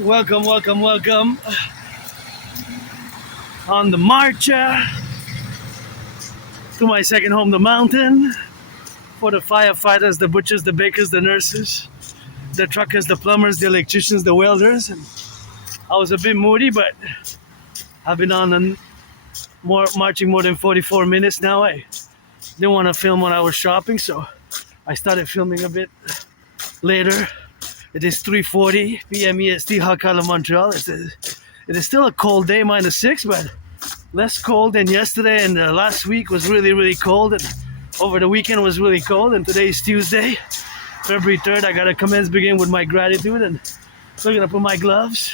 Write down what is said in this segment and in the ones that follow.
Welcome, welcome, welcome on the march to my second home, the mountain, for the firefighters, the butchers, the bakers, the nurses, the truckers, the plumbers, the electricians, the welders. And I was a bit moody, but I've been on marching more than 44 minutes now. I didn't want to film when I was shopping, so I started filming a bit later. It is 3:40 p.m. EST, Hakala, Montreal. It is still a cold day, -6, but less cold than yesterday. And last week was really, really cold. And over the weekend was really cold. And today is Tuesday, February 3rd. I got to begin with my gratitude. And so I'm going to put my gloves.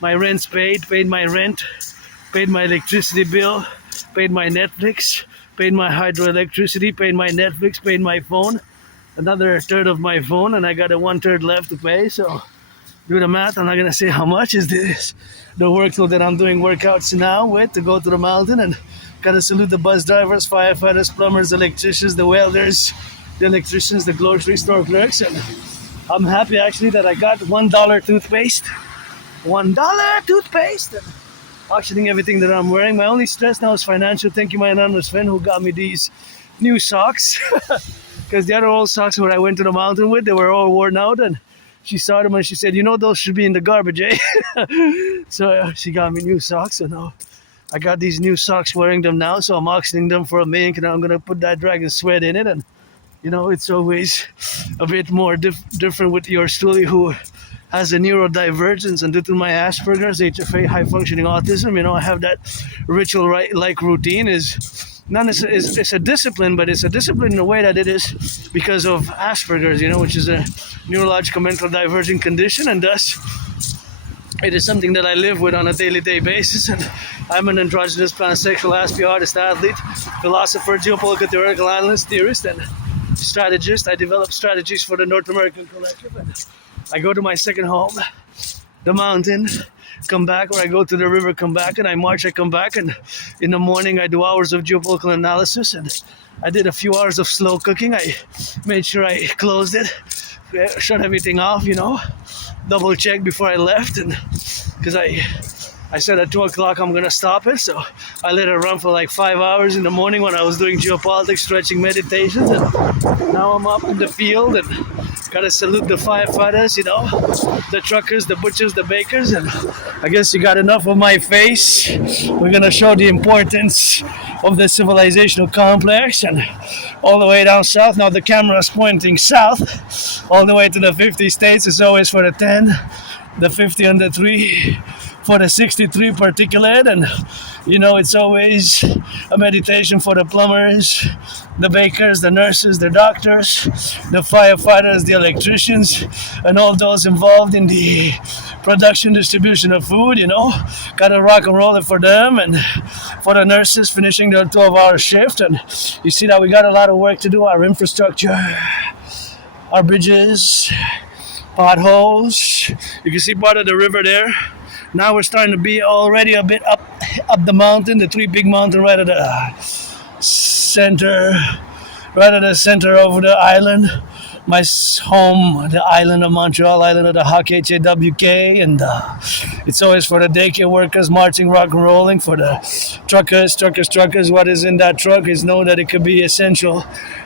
My rent's paid my rent, paid my electricity bill, paid my Netflix, paid my hydroelectricity, paid my Netflix, paid my phone. Another third of my phone, and I got a 1/3 left to pay. So do the math. I'm not gonna say how much is this. The workload that I'm doing workouts now with to go to the mountain, and gotta salute the bus drivers, firefighters, plumbers, electricians, the welders, the electricians, the grocery store clerks. And I'm happy actually that I got $1 toothpaste. $1 toothpaste. And auctioning everything that I'm wearing. My only stress now is financial. Thank you, my anonymous friend who got me these new socks. Because the other old socks where I went to the mountain with, they were all worn out, and she saw them and she said, those should be in the garbage, eh? So she got me new socks, and now I got these new socks, wearing them now, so I'm auctioning them for $1 million, and I'm going to put that dragon sweat in it. And it's always a bit more different with yours truly, who has a neurodivergence, and due to my Asperger's, HFA, high functioning autism, I have that ritual like routine. It's a discipline, but it's a discipline in a way that it is because of Asperger's, which is a neurological mental divergent condition, and thus it is something that I live with on a daily basis. And I'm an androgynous pansexual Aspiesque artist, athlete, philosopher, geopolitical theoretical analyst, theorist, and strategist. I develop strategies for the North American Collectif, and I go to my second home, the mountain, come back, or I go to the river, come back, and I march, I come back, and in the morning I do hours of geopolitical analysis, and I did a few hours of slow cooking. I made sure I closed it, shut everything off, double check before I left, and because I said at 2 o'clock I'm gonna stop it, so I let it run for like 5 hours in the morning when I was doing geopolitics, stretching, meditations, and now I'm up in the field and gotta salute the firefighters, the truckers, the butchers, the bakers, and I guess you got enough of my face. We're gonna show the importance of the civilizational complex, and all the way down south. Now the camera is pointing south, all the way to the 50 states. It's always for the 10, the 50 under 3, for the 63 particulate, and it's always a meditation for the plumbers, the bakers, the nurses, the doctors, the firefighters, the electricians, and all those involved in the production, distribution of food, gotta rock and roll it for them, and for the nurses finishing their 12-hour shift. And you see that we got a lot of work to do, our infrastructure, our bridges, potholes. You can see part of the river there. Now we're starting to be already a bit up the mountain, the 3 big mountain right at the center over the island. My home, the island of Montreal, island of the N.A.C.W.P, and it's always for the daycare workers marching, rock and rolling, for the truckers. What is in that truck is known that it could be essential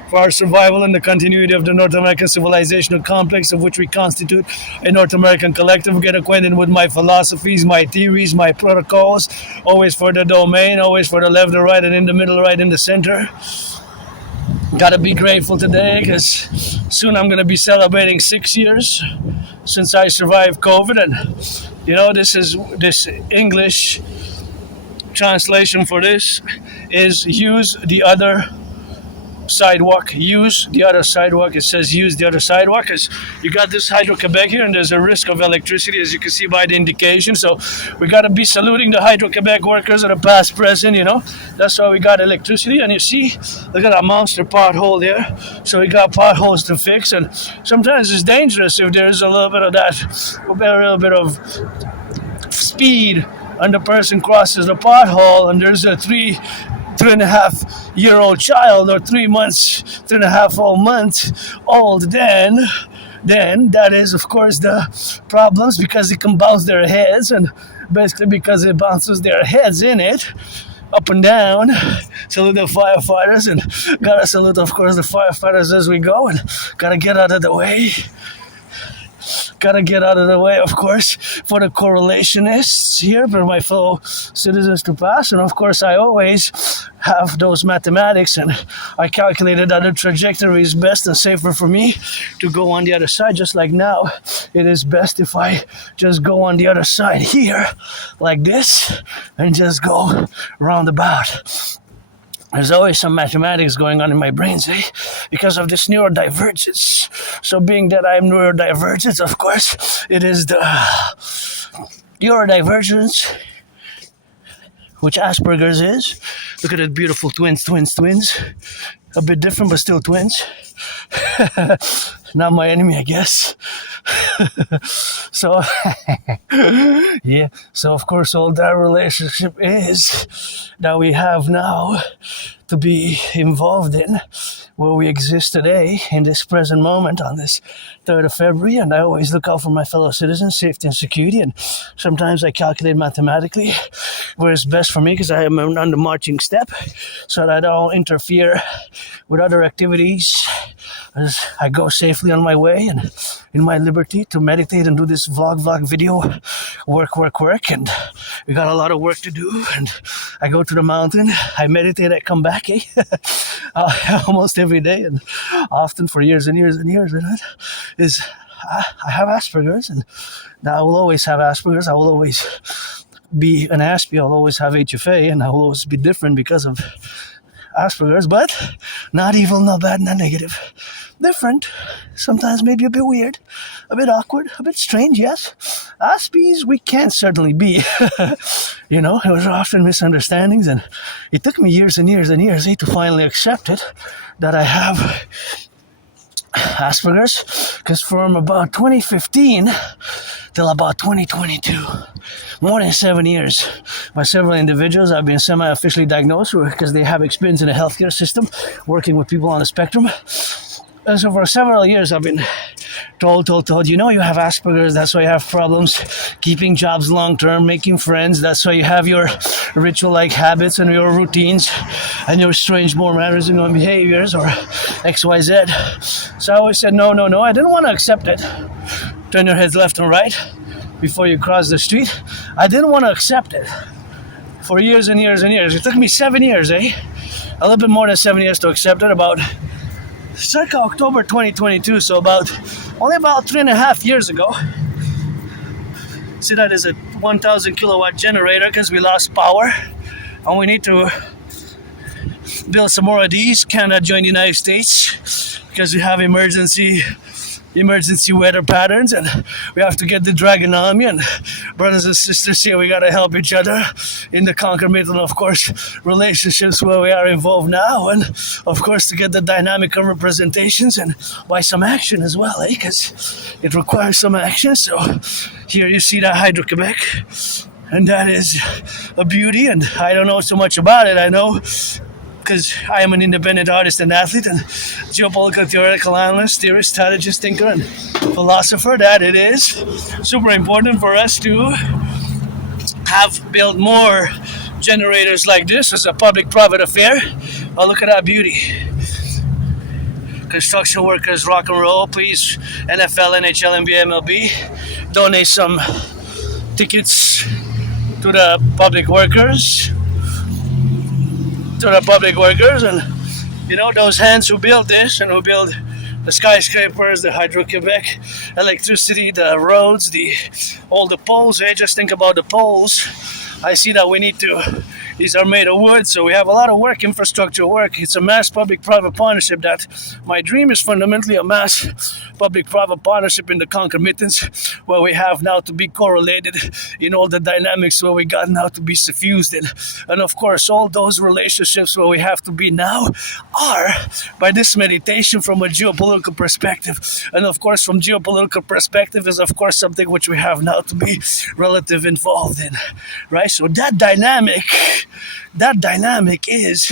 for our survival and the continuity of the North American civilizational complex, of which we constitute a North American collective. Get acquainted with my philosophies, my theories, my protocols, always for the domain, always for the left, the right, and in the middle, right in the center. Gotta be grateful today, because soon I'm gonna be celebrating 6 years since I survived COVID, and this English translation for this is use the other sidewalk. Use the other sidewalk. It says use the other sidewalk, because you got this Hydro-Quebec here, and there's a risk of electricity, as you can see by the indication. So we got to be saluting the Hydro-Quebec workers of the past, present, That's why we got electricity. And you see, look at that monster pothole there. So we got potholes to fix, and sometimes it's dangerous if there's a little bit of that, a little bit of speed, and the person crosses the pothole, and there's a 3.5-year-old child, or 3 months, 3.5 months old, then then that is, of course, the problems because it can bounce their heads, and basically because it bounces their heads in it, up and down. Salute the firefighters, and gotta salute, of course, the firefighters as we go, and gotta get out of the way. Gotta get out of the way, of course, for the correlationists here, for my fellow citizens to pass. And of course, I always have those mathematics, and I calculated that the trajectory is best and safer for me to go on the other side, just like now. It is best if I just go on the other side here, like this, and just go roundabout. There's always some mathematics going on in my brains, because of this neurodivergence. So being that I'm neurodivergent, of course, it is the neurodivergence, which Asperger's is. Look at that beautiful twins. A bit different, but still twins. Not my enemy, I guess. So, yeah. So, of course, all that relationship is that we have now to be involved in, where we exist today in this present moment on this 3rd of February. And I always look out for my fellow citizens, safety and security. And sometimes I calculate mathematically where it's best for me, because I am on the marching step, so that I don't interfere with other activities as I go safely on my way and in my liberty to meditate and do this vlog video, work. And we got a lot of work to do. And I go to the mountain, I meditate, I come back, almost every day, and often for years and years. And that is, I have Asperger's, and I will always have Asperger's. I will always be an Aspie. I'll always have HFA, and I will always be different because of Asperger's, but not evil, not bad, not negative. Different, sometimes maybe a bit weird, a bit awkward, a bit strange, yes. Aspies we can certainly be. There was often misunderstandings, and it took me years and years to finally accept it, that I have Asperger's, because from about 2015 till about 2022, more than 7 years, by several individuals, I've been semi-officially diagnosed because they have experience in the healthcare system, working with people on the spectrum. And so for several years, I've been told, you have Asperger's, that's why you have problems keeping jobs long-term, making friends, that's why you have your ritual-like habits and your routines and your strange more mannerisms and behaviors, or XYZ. So I always said, no, I didn't want to accept it. Turn your heads left and right before you cross the street. I didn't want to accept it for years and years. It took me 7 years, A little bit more than 7 years to accept it, about circa October 2022, so only about 3.5 years ago. See, that is a 1,000 kilowatt generator because we lost power, and we need to build some more of these. Canada joined the United States because we have emergency weather patterns, and we have to get the Dragon Army, and brothers and sisters here, we got to help each other in the concomitant, of course, relationships where we are involved now, and of course to get the dynamic of representations and by some action as well, because it requires some action. So here you see that Hydro-Quebec, and that is a beauty, and I don't know so much about it. I know because I am an independent artist and athlete and geopolitical theoretical analyst, theorist, strategist, thinker, and philosopher, that it is super important for us to have built more generators like this as a public-private affair. Oh, look at that beauty. Construction workers, Rock&Roll, please, NFL, NHL, NBA, MLB, donate some tickets to the public workers. And those hands who build this and who build the skyscrapers, the Hydro-Quebec, electricity, the roads, all the poles. Just think about the poles. I see that we need to, these are made of wood, so we have a lot of work, infrastructure work. It's a mass public-private partnership that my dream is fundamentally a mass public-private partnership in the concomitants where we have now to be correlated in all the dynamics where we got now to be suffused in. And of course, all those relationships where we have to be now are by this meditation from a geopolitical perspective. And of course, from geopolitical perspective is of course something which we have now to be relative involved in, right? So that dynamic that dynamic is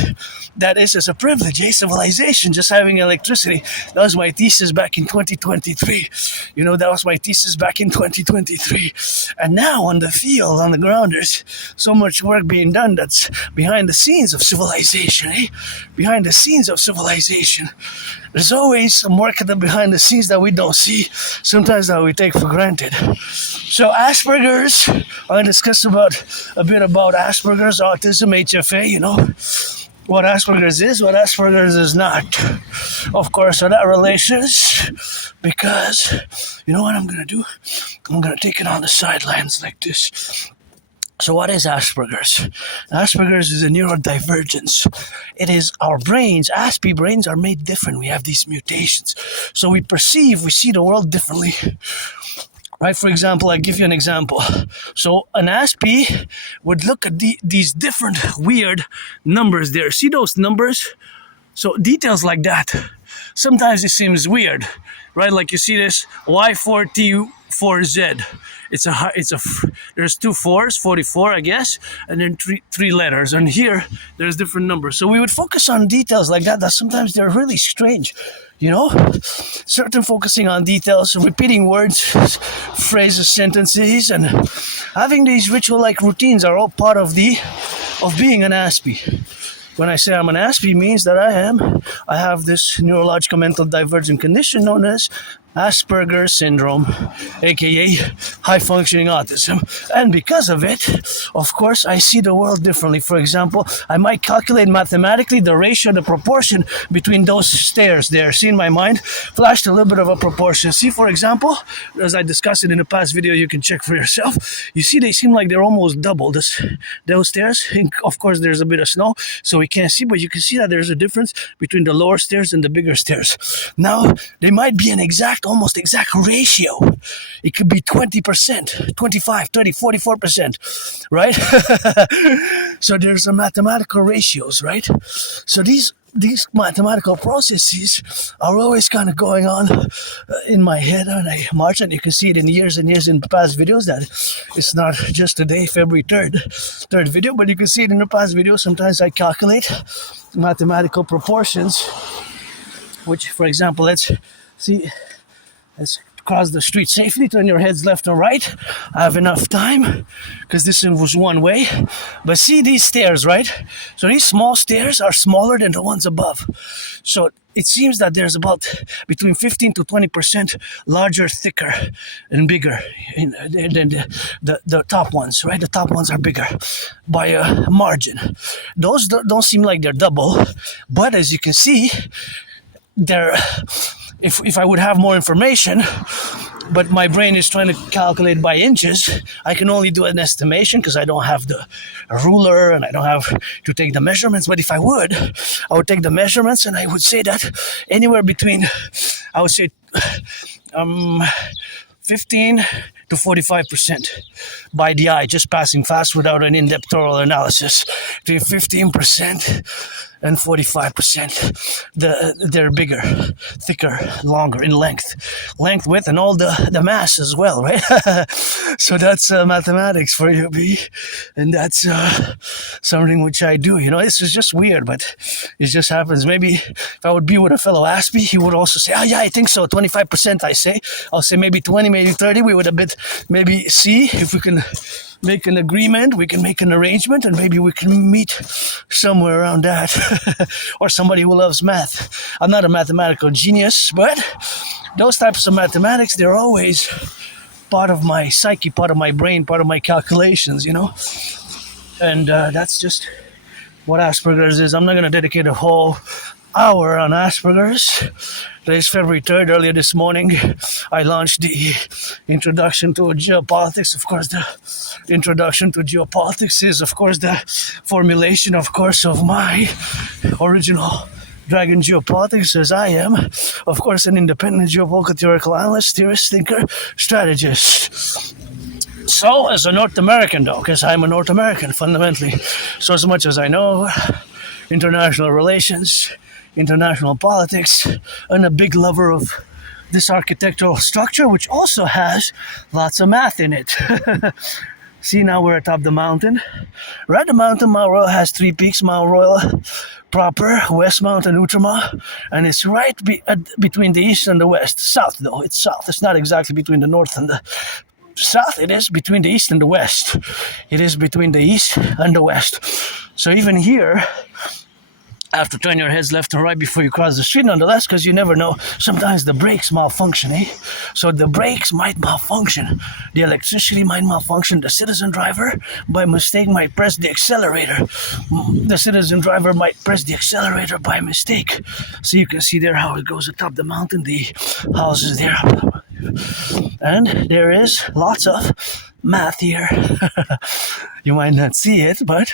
a privilege, a civilization, just having electricity. That was my thesis back in 2023. That was my thesis back in 2023. And now on the field, on the ground, there's so much work being done that's behind the scenes of civilization, Behind the scenes of civilization. There's always some work at the behind the scenes that we don't see, sometimes that we take for granted. So Asperger's, I'm going to discuss a bit about Asperger's, autism, HFA, what Asperger's is, what Asperger's is not. Of course, so that relations, because you know what I'm going to do? I'm going to take it on the sidelines like this. So what is Asperger's? Asperger's is a neurodivergence. It is our brains, Aspie brains are made different. We have these mutations. So we see the world differently. Right, for example, I give you an example. So an Aspie would look at these different weird numbers there. See those numbers? So details like that. Sometimes it seems weird, right? Like you see this Y4T4Z. There's two fours, 44, I guess, and then three letters. And here, there's different numbers. So we would focus on details like that sometimes they're really strange. Certain focusing on details, repeating words, phrases, sentences, and having these ritual-like routines are all part of being an Aspie. When I say I'm an Aspie, means that I have this neurological mental divergent condition known as Asperger's syndrome, aka high-functioning autism. And because of it, of course, I see the world differently. For example, I might calculate mathematically the ratio, the proportion between those stairs there. See, in my mind, flashed a little bit of a proportion. See, for example, as I discussed it in a past video, you can check for yourself. You see, they seem like they're almost double. Those stairs, and of course, there's a bit of snow, so we can't see, but you can see that there's a difference between the lower stairs and the bigger stairs. Now, they might be almost exact ratio. It could be 20%, 25, 30, 44%, right? So there's a mathematical ratios, right? So these mathematical processes are always kind of going on in my head, and I march, and you can see it in years and years in past videos that it's not just today, February 3rd video, but you can see it in the past videos. Sometimes I calculate mathematical proportions, which, for example, let's cross the street safely, turn your heads left and right. I have enough time because this was one way. But see these stairs, right? So these small stairs are smaller than the ones above. So it seems that there's about between 15 to 20% larger, thicker, and bigger than the top ones, right? The top ones are bigger by a margin. Those don't seem like they're double, but as you can see, they're... If I would have more information, but my brain is trying to calculate by inches, I can only do an estimation because I don't have the ruler and I don't have to take the measurements. But if I would take the measurements, and I would say that anywhere between, 15 to 45% by the eye, just passing fast without an in-depth thorough analysis. Between 15% and 45%. They're bigger, thicker, longer in length, width, and all the mass as well, right? So that's mathematics for you, B. And that's something which I do. This is just weird, but it just happens. Maybe if I would be with a fellow Aspie, he would also say, yeah, I think so, 25%, I'll say maybe 20, maybe 30. We would maybe see if we can make an agreement, we can make an arrangement, and maybe we can meet somewhere around that. Or somebody who loves math. I'm not a mathematical genius, but those types of mathematics, they're always part of my psyche, part of my brain, part of my calculations, And that's just what Asperger's is. I'm not going to dedicate a whole hour on Asperger's. Today's February 3rd. Earlier this morning, I launched the Introduction to Geopolitics. Of course, the Introduction to Geopolitics is, of course, the formulation, of course, of my original Dragon Geopolitics, as I am, of course, an independent geopolitical theoretical analyst, theorist, thinker, strategist. So, as a North American, though, because I'm a North American, fundamentally, so as much as I know international relations, international politics, and a big lover of this architectural structure, which also has lots of math in it. See, now we're atop the mountain. Right, the mountain, Mount Royal has three peaks: Mount Royal proper, Westmount, and Outremont, and it's right between the east and the west. South, though, it's south. It's not exactly between the north and the south. It is between the east and the west. It is between the east and the west. So even here, have to turn your heads left and right before you cross the street, nonetheless, because you never know. Sometimes the brakes malfunction, eh? So the brakes might malfunction. The electricity might malfunction. The citizen driver, by mistake, might press the accelerator. The citizen driver might press the accelerator by mistake. So you can see there how it goes atop the mountain, the houses there. And there is lots of math here. You might not see it, but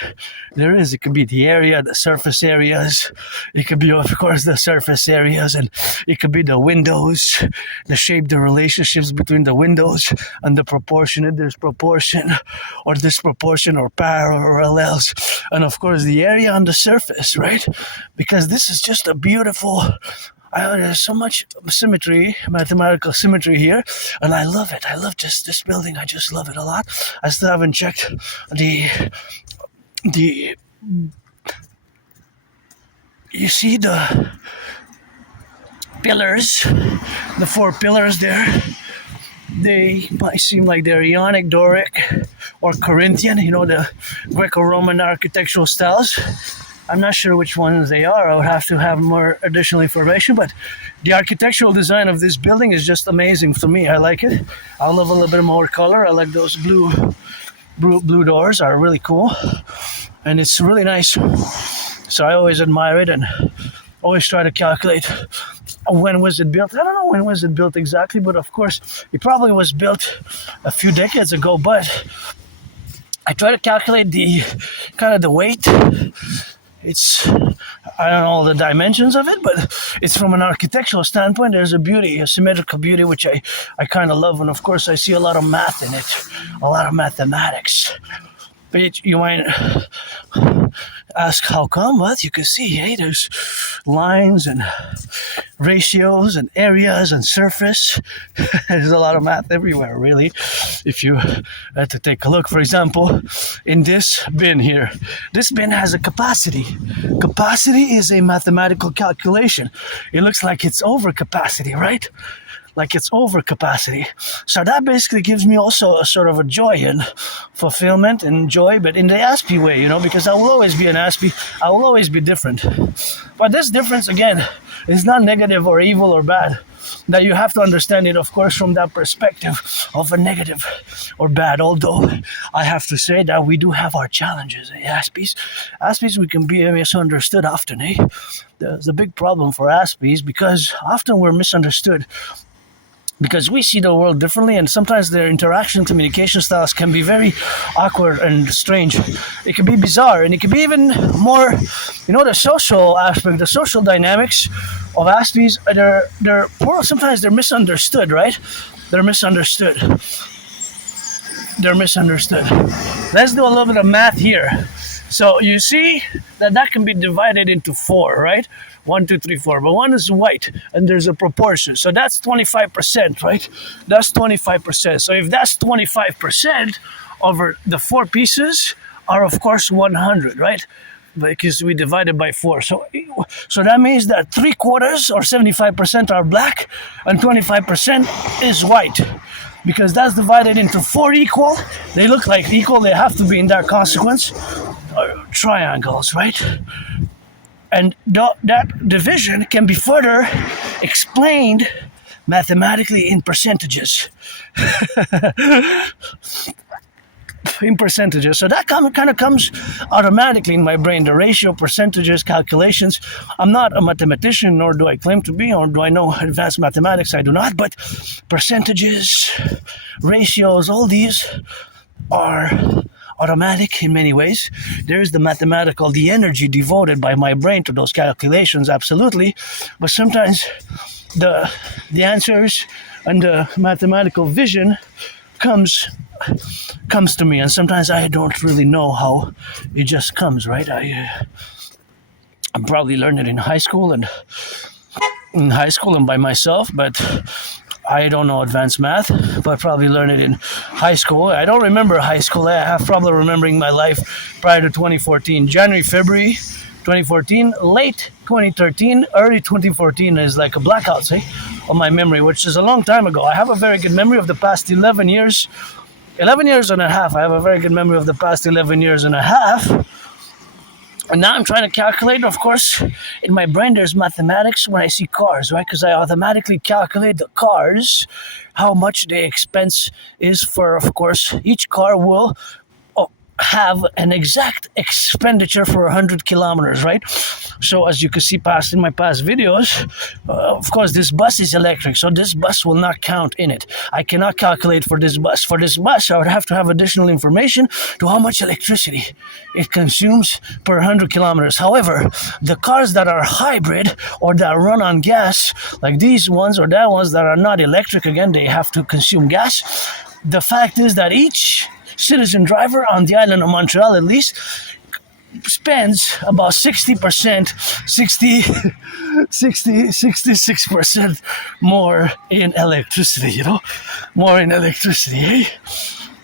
there is. It could be the area, the surface areas. It could be, of course, the surface areas, and it could be the windows, the shape, the relationships between the windows, and the proportion, if there's proportion, or disproportion, or parallels, and of course the area on the surface, right? Because this is just a beautiful. There's so much symmetry, mathematical symmetry here, and I love it. I love just this building. I just love it a lot. I still haven't checked the you see the pillars, the four pillars there. They might seem like they're Ionic, Doric, or Corinthian, the Greco-Roman architectural styles. I'm not sure which ones they are. I would have to have more additional information, but the architectural design of this building is just amazing for me. I like it. I love a little bit more color. I like those blue doors are really cool, and it's really nice. So I always admire it and always try to calculate when was it built. I don't know when was it built exactly, but of course it probably was built a few decades ago. But I try to calculate the kind of the weight. I don't know all the dimensions of it, but it's from an architectural standpoint. There's a beauty, a symmetrical beauty, which I kind of love. And of course, I see a lot of math in it, a lot of mathematics. But you might ask how come? Well, you can see, hey, there's lines and ratios and areas and surface. There's a lot of math everywhere, really. If you had to take a look, for example, in this bin here, this bin has a capacity. Capacity is a mathematical calculation. It looks like it's over capacity, right? Like it's over capacity. So that basically gives me also a sort of a joy and fulfillment and joy, but in the Aspie way, because I will always be an Aspie. I will always be different. But this difference, again, is not negative or evil or bad. That you have to understand it, of course, from that perspective of a negative or bad. Although I have to say that we do have our challenges, Aspies. Aspies, we can be misunderstood often, There's a big problem for Aspies because often we're misunderstood. Because we see the world differently, and sometimes their interaction, communication styles can be very awkward and strange. It can be bizarre, and it can be even more, the social aspect, the social dynamics of Aspies. Sometimes they're misunderstood, right? They're misunderstood. Let's do a little bit of math here. So you see that can be divided into 4, right? 1, 2, 3, 4. But one is white, and there's a proportion. So that's 25%, right? That's 25%. So if that's 25% over the 4 pieces are, of course, 100, right? Because we divided by 4. So that means that 3/4 or 75% are black, and 25% is white. Because that's divided into 4 equal. They look like equal. They have to be in that consequence. Triangles, right? And that division can be further explained mathematically in percentages. In percentages. So that kind of comes automatically in my brain. The ratio, percentages, calculations. I'm not a mathematician, nor do I claim to be, or do I know advanced mathematics. I do not. But percentages, ratios, all these are automatic in many ways. There's the mathematical, the energy devoted by my brain to those calculations, absolutely. But sometimes the answers and the mathematical vision comes to me, and sometimes I don't really know how it just comes, right? I probably learned it in high school and by myself, but I don't know advanced math, but probably learned it in high school. I don't remember high school. I have trouble remembering my life prior to 2014. January, February 2014, late 2013, early 2014 is like a blackout, say, of my memory, which is a long time ago. I have a very good memory of the past 11 years. 11 years and a half. I have a very good memory of the past 11 years and a half. And now I'm trying to calculate, of course, in my brain there's mathematics when I see cars, right? Because I automatically calculate the cars, how much the expense is for, of course, each car will have an exact expenditure for 100 kilometers, right? So as you can see past in my past videos, of course this bus is electric, so this bus will not count in it. I cannot calculate for this bus. For this bus, I would have to have additional information to how much electricity it consumes per 100 kilometers. However, the cars that are hybrid or that run on gas, like these ones or that ones that are not electric, again, they have to consume gas. The fact is that each citizen driver on the island of Montreal, at least, spends about 66% more in electricity, you know? More in electricity, eh?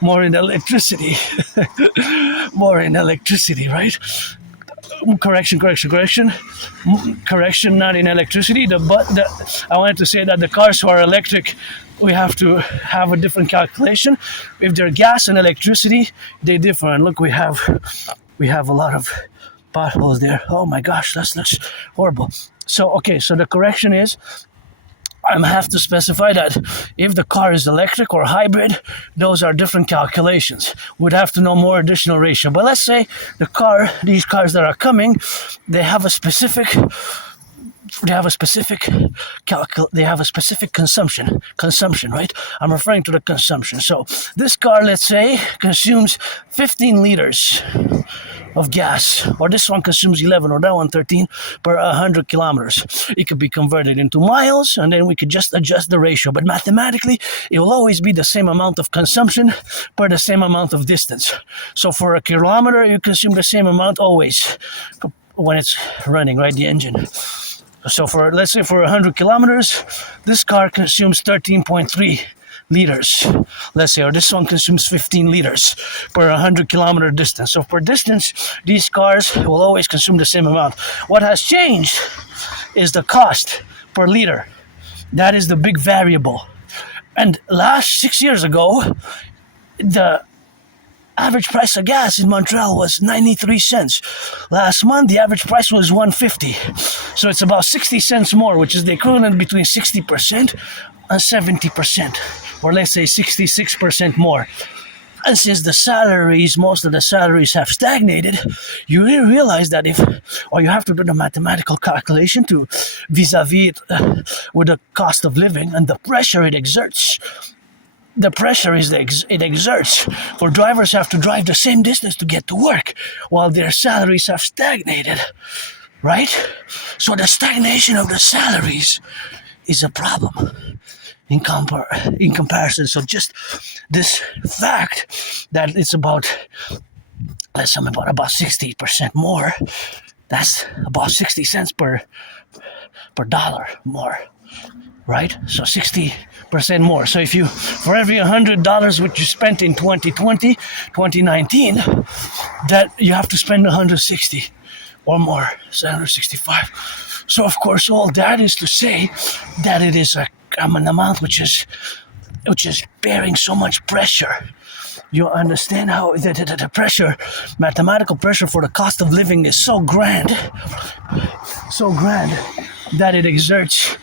More in electricity. More in electricity, right? Correction, not in electricity. I wanted to say that the cars who are electric, we have to have a different calculation. If they're gas and electricity, they differ. And look, we have a lot of potholes there. Oh my gosh, that looks horrible. So the correction is, I have to specify that if the car is electric or hybrid, those are different calculations. We'd have to know more additional ratio. But let's say these cars that are coming, they have a specific consumption, right? I'm referring to the consumption. So this car, let's say, consumes 15 liters of gas, or this one consumes 11, or that one 13 per 100 kilometers. It could be converted into miles, and then we could just adjust the ratio. But mathematically, it will always be the same amount of consumption per the same amount of distance. So for a kilometer, you consume the same amount always when it's running, right? The engine. So let's say for 100 kilometers, this car consumes 13.3 liters, let's say, or this one consumes 15 liters per 100 kilometer distance. So per distance, these cars will always consume the same amount. What has changed is the cost per liter. That is the big variable. And 6 years ago, the average price of gas in Montreal was 93 cents. Last month, the average price was 150. So it's about 60 cents more, which is the equivalent between 60% and 70%, or let's say 66% more. And since most of the salaries have stagnated, you really realize that you have to do the mathematical calculation to vis-a-vis it with the cost of living and the pressure it exerts. The pressure it exerts for drivers have to drive the same distance to get to work while their salaries have stagnated, right? So the stagnation of the salaries is a problem in comparison. So just this fact that it's about 60% more, that's about 60 cents per dollar more, right? So 60% more. So if for every $100 which you spent in 2019, that you have to spend 160 or more, 765. So of course, all that is to say that it is an amount which is bearing so much pressure. You understand how the pressure, mathematical pressure for the cost of living is so grand that it exerts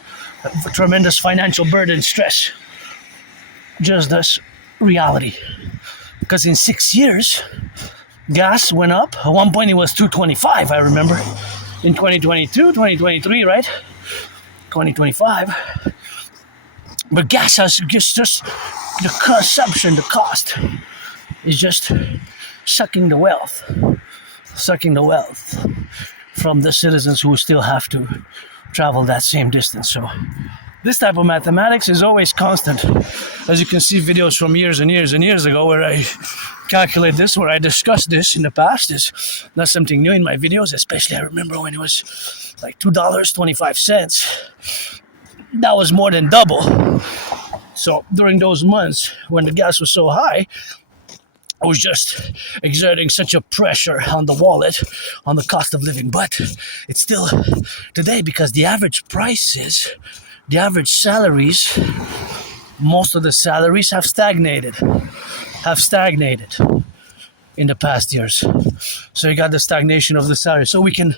a tremendous financial burden, stress. Just this reality. Because in 6 years, gas went up. At one point it was $2.25, I remember. In 2022, 2023, right? 2025. But gas has just the consumption, the cost is just sucking the wealth from the citizens who still have to travel that same distance. So this type of mathematics is always constant. As you can see, videos from years and years and years ago where I calculate this, where I discussed this in the past, is not something new in my videos. Especially I remember when it was like $2.25. That was more than double So during those months when the gas was so high, I was just exerting such a pressure on the wallet, on the cost of living. But it's still today, because the average prices, the average salaries, most of the salaries have stagnated in the past years. So you got the stagnation of the salary. So we can,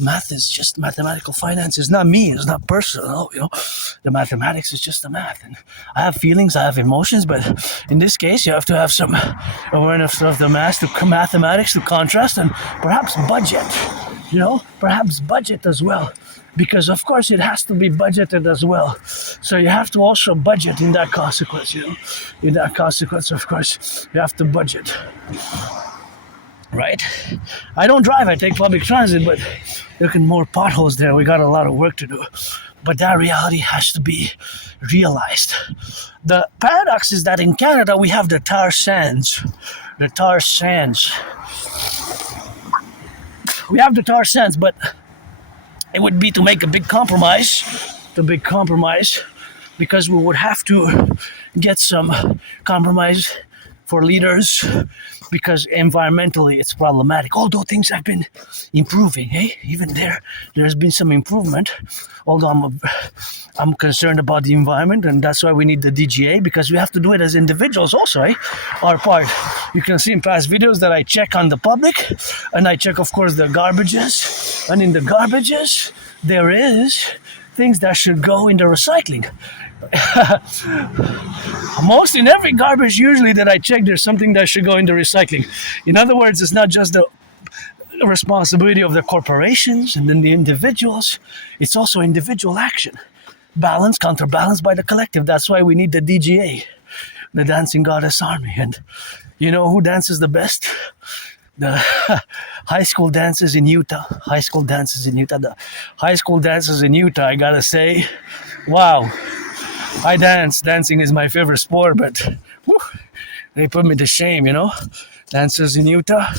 math is just mathematical finance. It's not me, it's not personal, The mathematics is just the math. And I have feelings, I have emotions, but in this case, you have to have some awareness of the mathematics to contrast, and perhaps budget, perhaps budget as well. Because of course it has to be budgeted as well. So you have to also budget in that consequence, In that consequence, of course, you have to budget. Right? I don't drive, I take public transit, but look at more potholes there. We got a lot of work to do. But that reality has to be realized. The paradox is that in Canada we have the tar sands. We have the tar sands, but it would be to make a big compromise, because we would have to get some compromise for leaders, because environmentally it's problematic. Although things have been improving, even there's been some improvement. Although I'm concerned about the environment, and that's why we need the DGA, because we have to do it as individuals also, our part. You can see in past videos that I check on the Publik, and I check, of course, the garbages, and in the garbages there is things that should go in the recycling. Most in every garbage usually that I check, there's something that should go into recycling. In other words, it's not just the responsibility of the corporations and then the individuals, it's also individual action, counterbalanced by the collective. That's why we need the DGA, the Dancing Goddess Army. And you know who dances the best? The high school dances in Utah. The high school dances in Utah, I gotta say, wow. I dance. Dancing is my favorite sport, but they put me to shame, Dancers in Utah.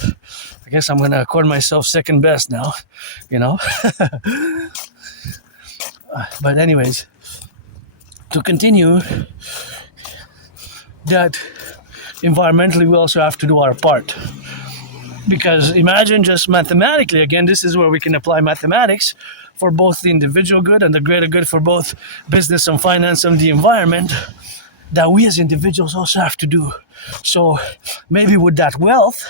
I guess I'm going to accord myself second best now, But anyways, to continue, that environmentally we also have to do our part. Because imagine just mathematically, again, this is where we can apply mathematics for both the individual good and the greater good for both business and finance and the environment, that we as individuals also have to do. So maybe with that wealth,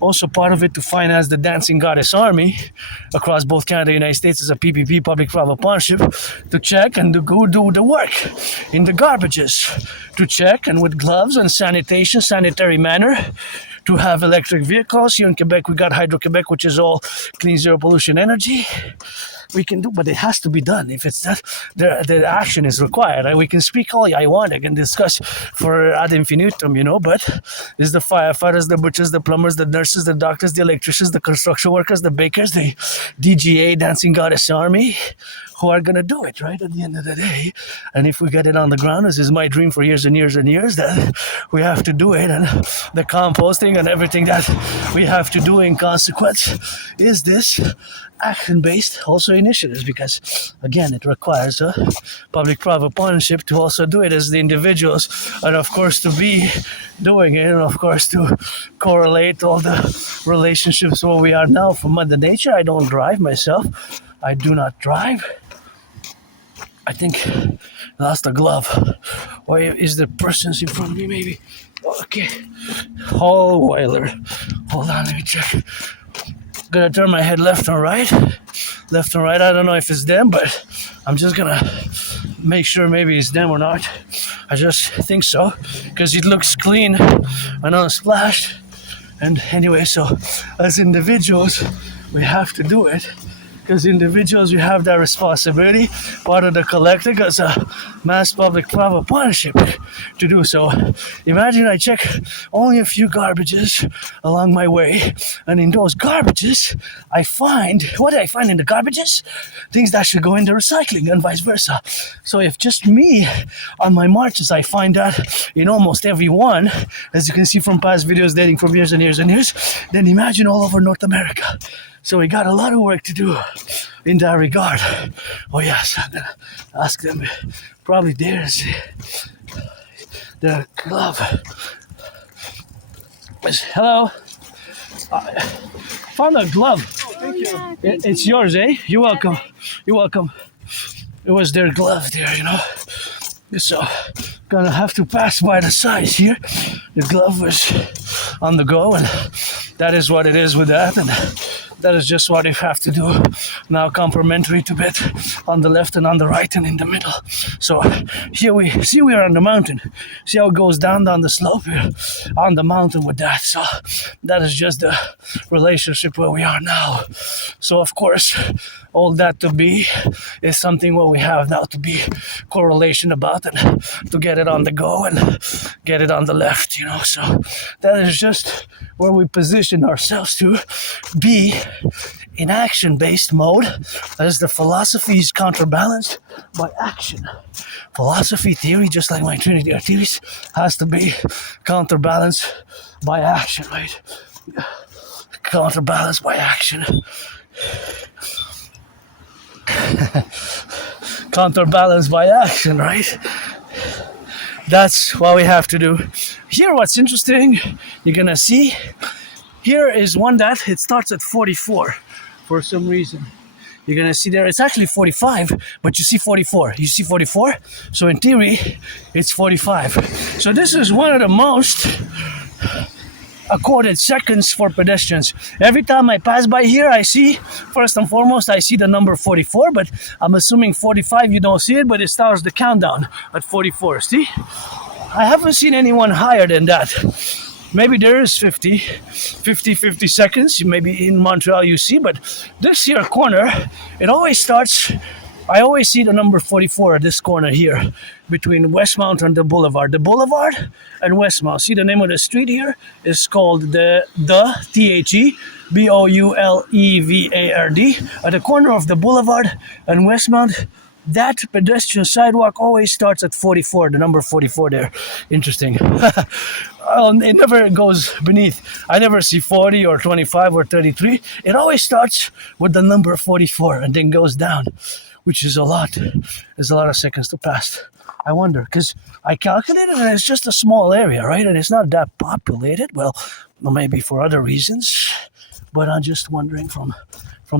also part of it to finance the Dancing Goddess Army across both Canada and the United States as a PPP, public-private partnership, to check and to go do the work in the garbages, to check and with gloves and sanitary manner, to have electric vehicles. Here in Quebec, we got Hydro-Quebec, which is all clean, zero pollution energy. We can do, but it has to be done. If it's not, the action is required. We can speak all I want. I can discuss for ad infinitum, but it's the firefighters, the butchers, the plumbers, the nurses, the doctors, the electricians, the construction workers, the bakers, the DGA, Dancing Goddess Army, who are going to do it, right, at the end of the day. And if we get it on the ground, this is my dream for years and years and years, that we have to do it. And the composting and everything that we have to do in consequence is this action-based also initiatives, because again it requires a public-private partnership to also do it as the individuals, and of course to be doing it, and of course to correlate all the relationships where we are now from Mother Nature. I don't drive myself. I do not drive. I think I lost a glove. Or is the person's in front of me maybe? Okay. Oh, Weiler. Hold on, let me check. Gonna turn my head left and right. I don't know if it's them, but I'm just gonna make sure maybe it's them or not. I just think so, because it looks clean and unsplashed. And anyway, so as individuals, we have to do it. Because individuals, we have that responsibility, part of the collective, as a mass public-private partnership to do so. Imagine I check only a few garbages along my way, and in those garbages, what do I find in the garbages? Things that should go into recycling and vice versa. So if just me on my marches, I find that in almost every one, as you can see from past videos dating from years and years and years, then imagine all over North America. So we got a lot of work to do in that regard. Oh yes, I'm gonna ask them. Probably there's the glove. Hello. Found a glove. Thank you. It's yours, eh? You're welcome. You're welcome. It was their glove there, you know. So, gonna have to pass by the size here. The glove was on the go, and that is what it is with that, and that is just what you have to do. Now complementary to it on the left and on the right and in the middle. So here we are on the mountain. See how it goes down the slope here on the mountain with that. So that is just the relationship where we are now. So of course, all that to be is something what we have now to be correlation about and to get it on the go and get it on the left, you know. So that is just where we position ourselves to be in action-based mode, as the philosophy is counterbalanced by action. Philosophy theory, just like my Trinity theories, has to be counterbalanced by action, right? Counterbalanced by action. Counterbalanced by action, right? That's what we have to do. Here, what's interesting, you're gonna see, here is one that it starts at 44 for some reason. You're gonna see there, it's actually 45, but you see 44. You see 44? So in theory, it's 45. So this is one of the most accorded seconds for pedestrians. Every time I pass by here, I see, first and foremost, I see the number 44, but I'm assuming 45, you don't see it, but it starts the countdown at 44, see? I haven't seen anyone higher than that. Maybe there is 50 seconds, maybe in Montreal you see, but this here corner, it always starts, I always see the number 44 at this corner here, between Westmount and the Boulevard. The Boulevard and Westmount. See, the name of the street here is called the T-H-E, B-O-U-L-E-V-A-R-D. At the corner of the Boulevard and Westmount, that pedestrian sidewalk always starts at 44, the number 44 there. Interesting. It never goes beneath. I never see 40 or 25 or 33. It always starts with the number 44 and then goes down, which is a lot. There's a lot of seconds to pass. I wonder, because I calculated and it's just a small area, right? And it's not that populated. Well, maybe for other reasons. But I'm just wondering from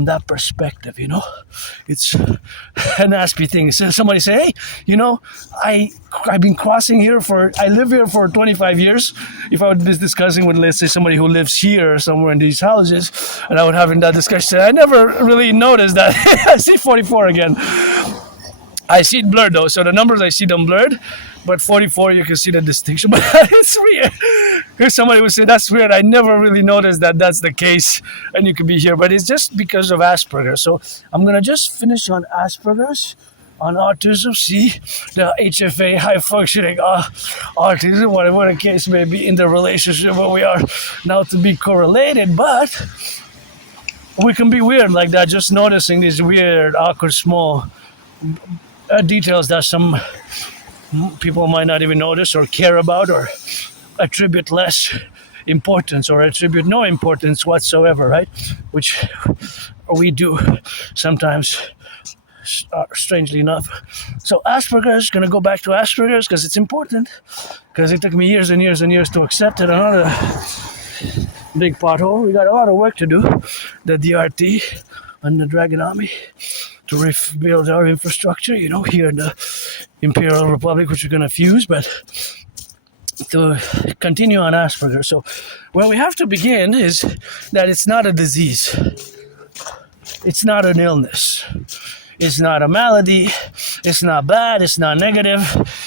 that perspective, you know, it's a nasty thing. So somebody say, hey, you know, I've been crossing here I live here for 25 years. If I would be discussing with, let's say, somebody who lives here or somewhere in these houses, and I would have in that discussion, I never really noticed that. I see 44 again. I see it blurred though, so the numbers I see them blurred, but 44 you can see the distinction. But it's weird. Here's somebody who say that's weird. I never really noticed that that's the case, and you could be here, but it's just because of Asperger's. So I'm gonna just finish on Asperger's, on autism. See the HFA, high functioning autism, whatever the case may be, in the relationship where we are now to be correlated, but we can be weird like that. Just noticing these weird, awkward, small details that some people might not even notice or care about or attribute less importance or attribute no importance whatsoever, right? Which we do sometimes, strangely enough. So Asperger's, gonna go back to Asperger's because it's important, because it took me years and years and years to accept it. Another big pothole. We got a lot of work to do, the DRT and the Dragon Army, to rebuild our infrastructure, you know, here in the Imperial Republic, which we're going to fuse, but to continue on Asperger. So where we have to begin is that it's not a disease. It's not an illness. It's not a malady. It's not bad. It's not negative.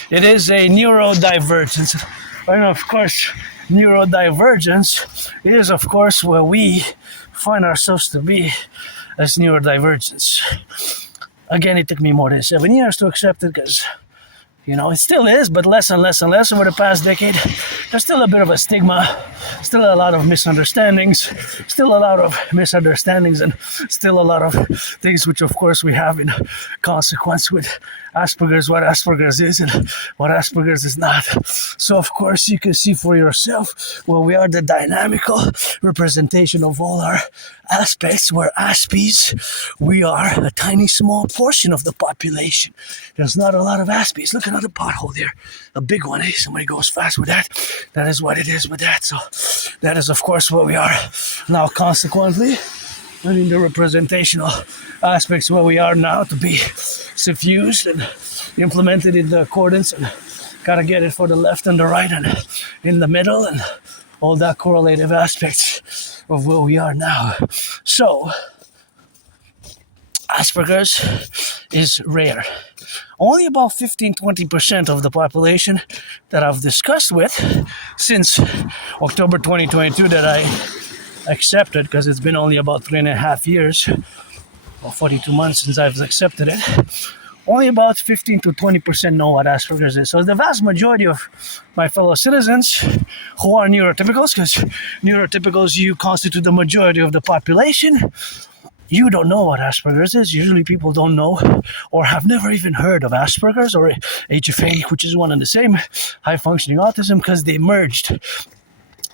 It is a neurodivergence. And of course, neurodivergence is, of course, where we find ourselves to be as neurodivergence. Again, it took me more than 7 years to accept it because, you know, it still is, but less and less and less over the past decade. There's still a bit of a stigma, still a lot of misunderstandings, and still a lot of things which, of course, we have in consequence with Asperger's, what Asperger's is and what Asperger's is not. So of course you can see for yourself, well, we are the dynamical representation of all our aspects. We're Aspies. We are a tiny small portion of the population. There's not a lot of Aspies. Look, another pothole there. A big one, eh? Somebody goes fast with that. That is what it is with that. So that is of course what we are. Now consequently, I mean the representational aspects where we are now to be suffused and implemented in the accordance, and gotta get it for the left and the right and in the middle and all that correlative aspects of where we are now. So Asperger's is rare. Only about 15-20% of the population that I've discussed with since October 2022 that I accepted, because it's been only about 3.5 years or 42 months since I've accepted it, only about 15 to 20% know what Asperger's is. So the vast majority of my fellow citizens who are neurotypicals, because neurotypicals, you constitute the majority of the population, you don't know what Asperger's is. Usually people don't know or have never even heard of Asperger's or HFA, which is one and the same, high functioning autism, because they merged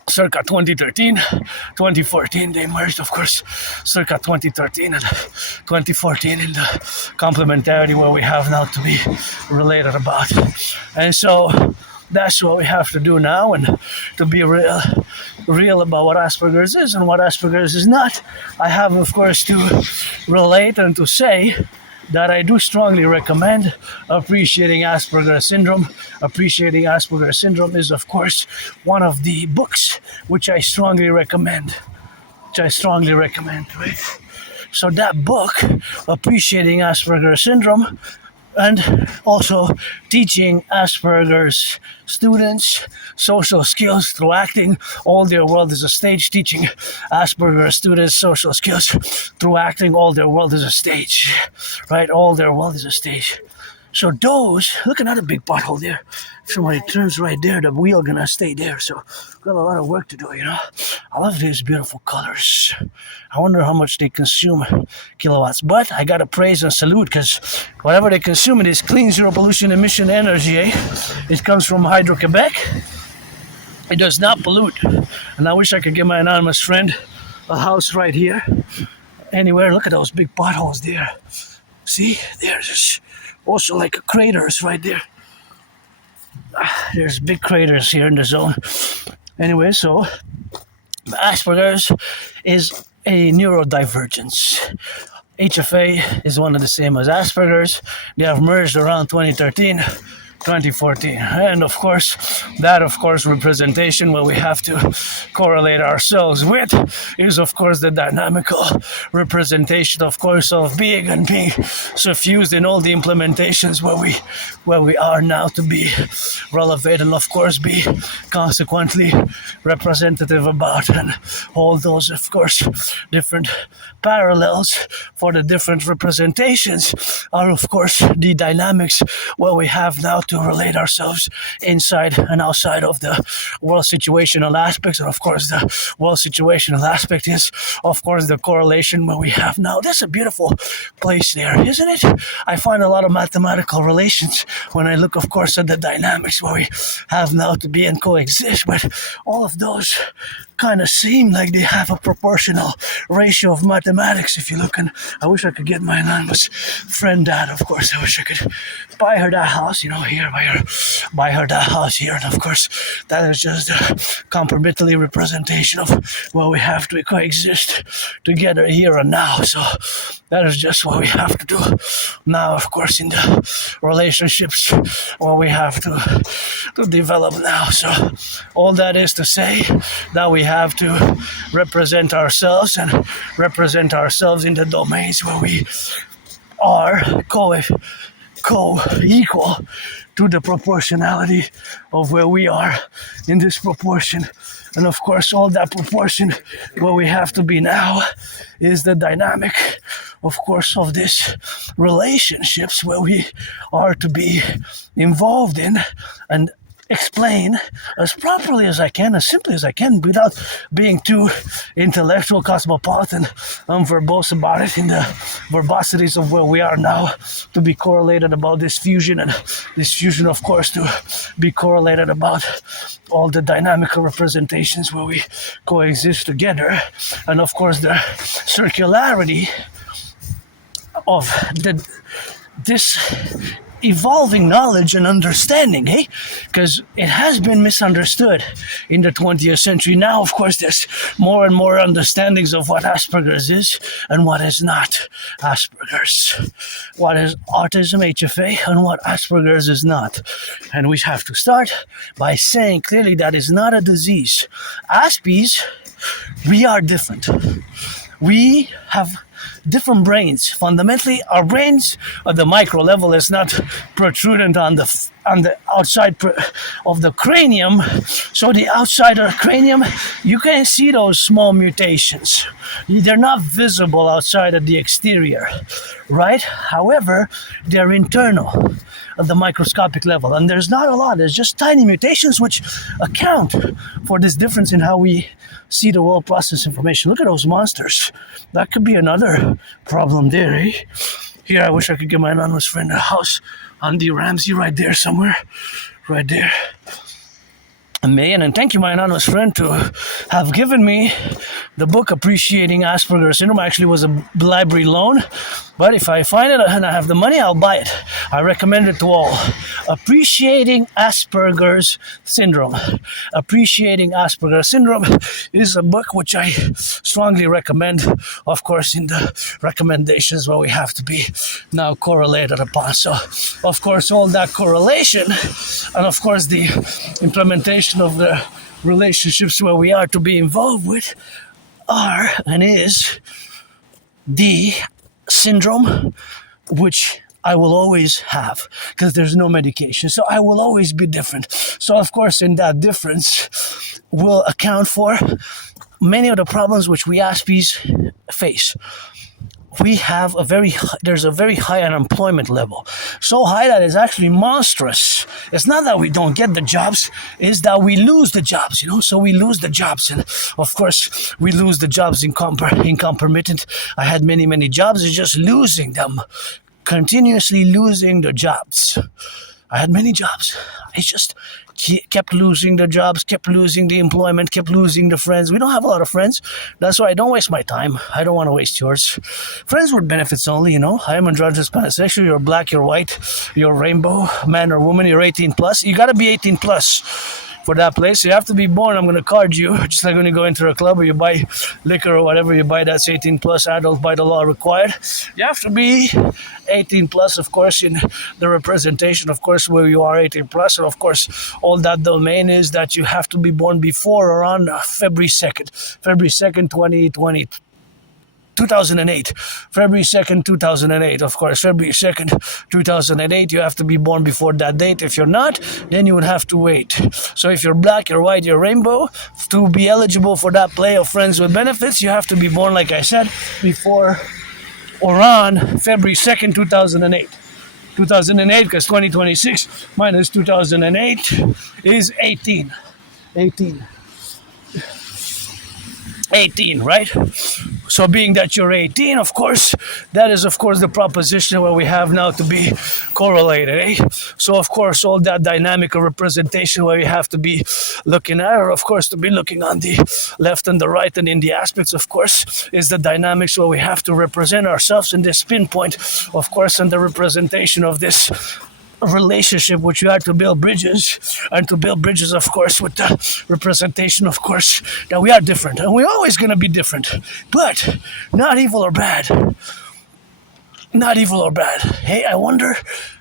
circa 2013, 2014, they merged, of course, circa 2013 and 2014 in the complementarity where we have now to be related about. And so that's what we have to do now, and to be real about what Asperger's is and what Asperger's is not. I have, of course, to relate and to say that I do strongly recommend Appreciating Asperger's Syndrome. Appreciating Asperger's Syndrome is, of course, one of the books which I strongly recommend. Right? So that book, Appreciating Asperger's Syndrome, and also teaching Asperger's students social skills through acting. All their world is a stage. Teaching Asperger's students social skills through acting. All their world is a stage, right? All their world is a stage. So those, look, another big pothole there. If somebody turns right there, the wheel gonna stay there. So got a lot of work to do, you know. I love these beautiful colors. I wonder how much they consume kilowatts. But I gotta praise and salute, because whatever they consume, it is clean, zero pollution emission energy. It comes from Hydro-Quebec. It does not pollute. And I wish I could give my anonymous friend a house right here. Anywhere, look at those big potholes there. See, there's also like craters right there. There's big craters here in the zone. Anyway, so Asperger's is a neurodivergence. HFA is one of the same as Asperger's. They have merged around 2013, 2014. And of course, that representation where we have to correlate ourselves with is of course the dynamical representation, of course, of being and being suffused in all the implementations where we are now to be relevant and of course be consequently representative about, and all those of course different parallels for the different representations are of course the dynamics where we have now to relate ourselves inside and outside of the world situational aspects. And of course the world situational aspect is of course the correlation where we have now. That's a beautiful place there, isn't it? I find a lot of mathematical relations when I look of course at the dynamics where we have now to be and coexist, but all of those kind of seem like they have a proportional ratio of mathematics. If you look, and I wish I could get my anonymous friend that, of course. I wish I could buy her that house, here, buy her that house here, and of course that is just a compromisely representation of where we have to coexist together here and now. So that is just what we have to do now, of course, in the relationships where we have to develop now. So all that is to say that we have to represent ourselves and represent ourselves in the domains where we are co-equal to the proportionality of where we are in this proportion. And of course, all that proportion where we have to be now is the dynamic, of course, of this relationships where we are to be involved in and explain as properly as I can, as simply as I can, without being too intellectual, cosmopolitan, verbose about it, in the verbosities of where we are now, to be correlated about this fusion, and this fusion, of course, to be correlated about all the dynamical representations where we coexist together, and of course the circularity of this evolving knowledge and understanding, hey? Because it has been misunderstood in the 20th century. Now, of course, there's more and more understandings of what Asperger's is and what is not Asperger's. What is autism, HFA, and what Asperger's is not. And we have to start by saying clearly that is not a disease. Aspies, we are different. We have different brains. Fundamentally, our brains at the micro level is not protrudent on the outside of the cranium. So the outside of the cranium, you can see those small mutations. They're not visible outside of the exterior, right? However, they're internal at the microscopic level, and there's not a lot. There's just tiny mutations which account for this difference in how we see the world, process information. Look at those monsters. That could be another problem there, eh? Here, I wish I could get my anonymous friend a house on the Ramsey right there somewhere. Right there. And thank you, my anonymous friend, to have given me the book Appreciating Asperger's Syndrome. Actually, was a library loan, but if I find it and I have the money, I'll buy it. I recommend it to all. Appreciating Asperger's Syndrome. Appreciating Asperger's Syndrome is a book which I strongly recommend, of course, in the recommendations where we have to be now correlated upon. So, of course, all that correlation, and of course, the implementation of the relationships where we are to be involved with are and is the syndrome which I will always have, because there's no medication. So I will always be different. So of course, in that difference will account for many of the problems which we Aspies face. There's a very high unemployment level. So high that it's actually monstrous. It's not that we don't get the jobs, it's that we lose the jobs, So we lose the jobs. And of course, we lose the jobs in concomitant. I had many, many jobs. It's just losing them. Continuously losing the jobs. I had many jobs. I just kept losing the jobs, kept losing the employment, kept losing the friends. We don't have a lot of friends. That's why I don't waste my time. I don't want to waste yours. Friends with benefits only, I am androgynous pansexual. You're black, you're white, you're rainbow, man or woman, you're 18 plus. You got to be 18 plus for that place. You have to be born. I'm going to card you, just like when you go into a club or you buy liquor or whatever you buy that's 18 plus, adult by the law required. You have to be 18 plus, of course, in the representation, of course, where you are 18 plus. And of course, all that domain is that you have to be born before or on February 2nd, 2020. 2008, February 2nd, 2008, of course, February 2nd, 2008, you have to be born before that date. If you're not, then you would have to wait. So if you're black, you're white, you're rainbow, to be eligible for that play of friends with benefits, you have to be born, like I said, before or on February 2nd, 2008. 2008, because 2026 minus 2008 is 18. 18, right? So being that you're 18, of course, that is, of course, the proposition where we have now to be correlated, eh? So, of course, all that dynamic representation where we have to be looking at, or, of course, to be looking on the left and the right and in the aspects, of course, is the dynamics where we have to represent ourselves in this pinpoint, of course, and the representation of this relationship which you have to build bridges, and to build bridges, of course, with the representation, of course, that we are different, and we're always going to be different, but not evil or bad. Hey, I wonder,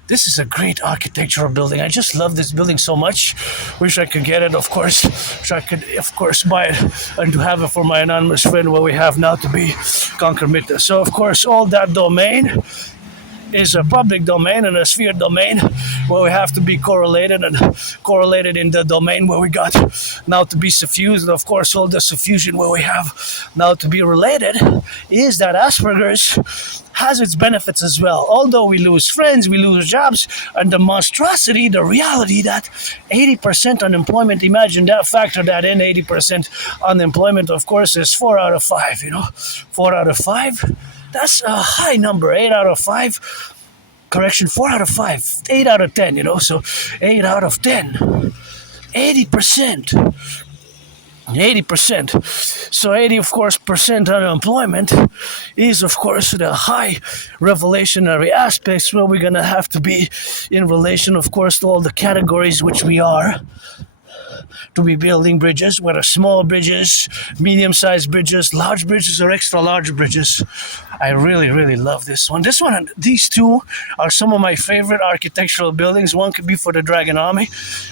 this is a great architectural building. I just love this building so much. Wish I could get it, of course. Wish I could, of course, buy it and to have it for my anonymous friend where we have now to be concomitant. So, of course, all that domain is a public domain and a sphere domain where we have to be correlated, and correlated in the domain where we got now to be suffused, and of course all the suffusion where we have now to be related, is that Asperger's has its benefits as well. Although we lose friends, we lose jobs, and the monstrosity, the reality that 80% unemployment, imagine that, factor that in, 80% unemployment, of course, is 4 out of 5, 4 out of 5. That's a high number. 8 out of 5. Correction, 4 out of 5. 8 out of 10, so 8 out of 10. 80%. 80%. So 80, of course, percent unemployment is, of course, the high revelationary aspects where we're going to have to be in relation, of course, to all the categories which we are, to be building bridges, whether small bridges, medium-sized bridges, large bridges, or extra large bridges. I really, really love this one. This one and these two are some of my favorite architectural buildings. One could be for the Dragon Army,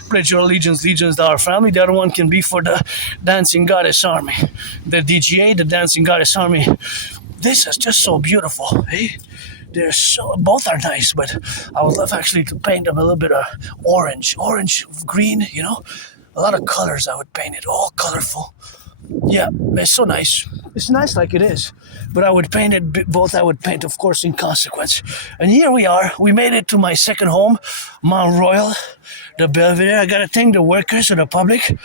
Pledge Your Allegiance, Legions to Our Family. The other one can be for the Dancing Goddess Army, the DGA, the Dancing Goddess Army. This is just so beautiful, eh? They're so, both are nice, but I would love actually to paint them a little bit of orange, green, A lot of colors I would paint it, all colorful. Yeah, it's so nice. It's nice like it is. But I would paint it, both I would paint, of course, in consequence. And here we are. We made it to my second home, Mount Royal, the Belvedere. I got to thank the workers of the Publik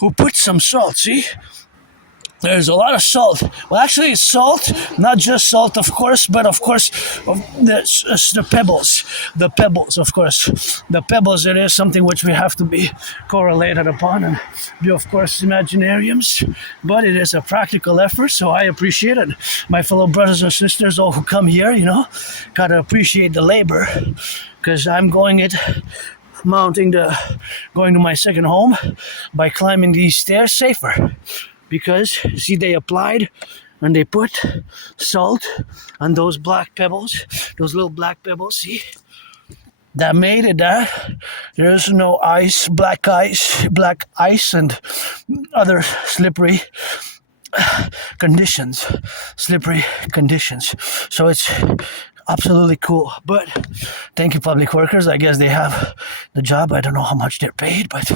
who put some salt, see? There's a lot of salt. Well, actually, it's salt, not just salt, of course, but of course, the pebbles. The pebbles, of course. The pebbles, it is something which we have to be correlated upon and be, of course, imaginariums. But it is a practical effort, so I appreciate it. My fellow brothers and sisters, all who come here, gotta appreciate the labor, because I'm going to my second home by climbing these stairs safer. Because, see, they applied and they put salt on those black pebbles, those little black pebbles, see? That made it that there's no black ice and other slippery conditions. So it's absolutely cool. But thank you, public workers. I guess they have the job. I don't know how much they're paid, but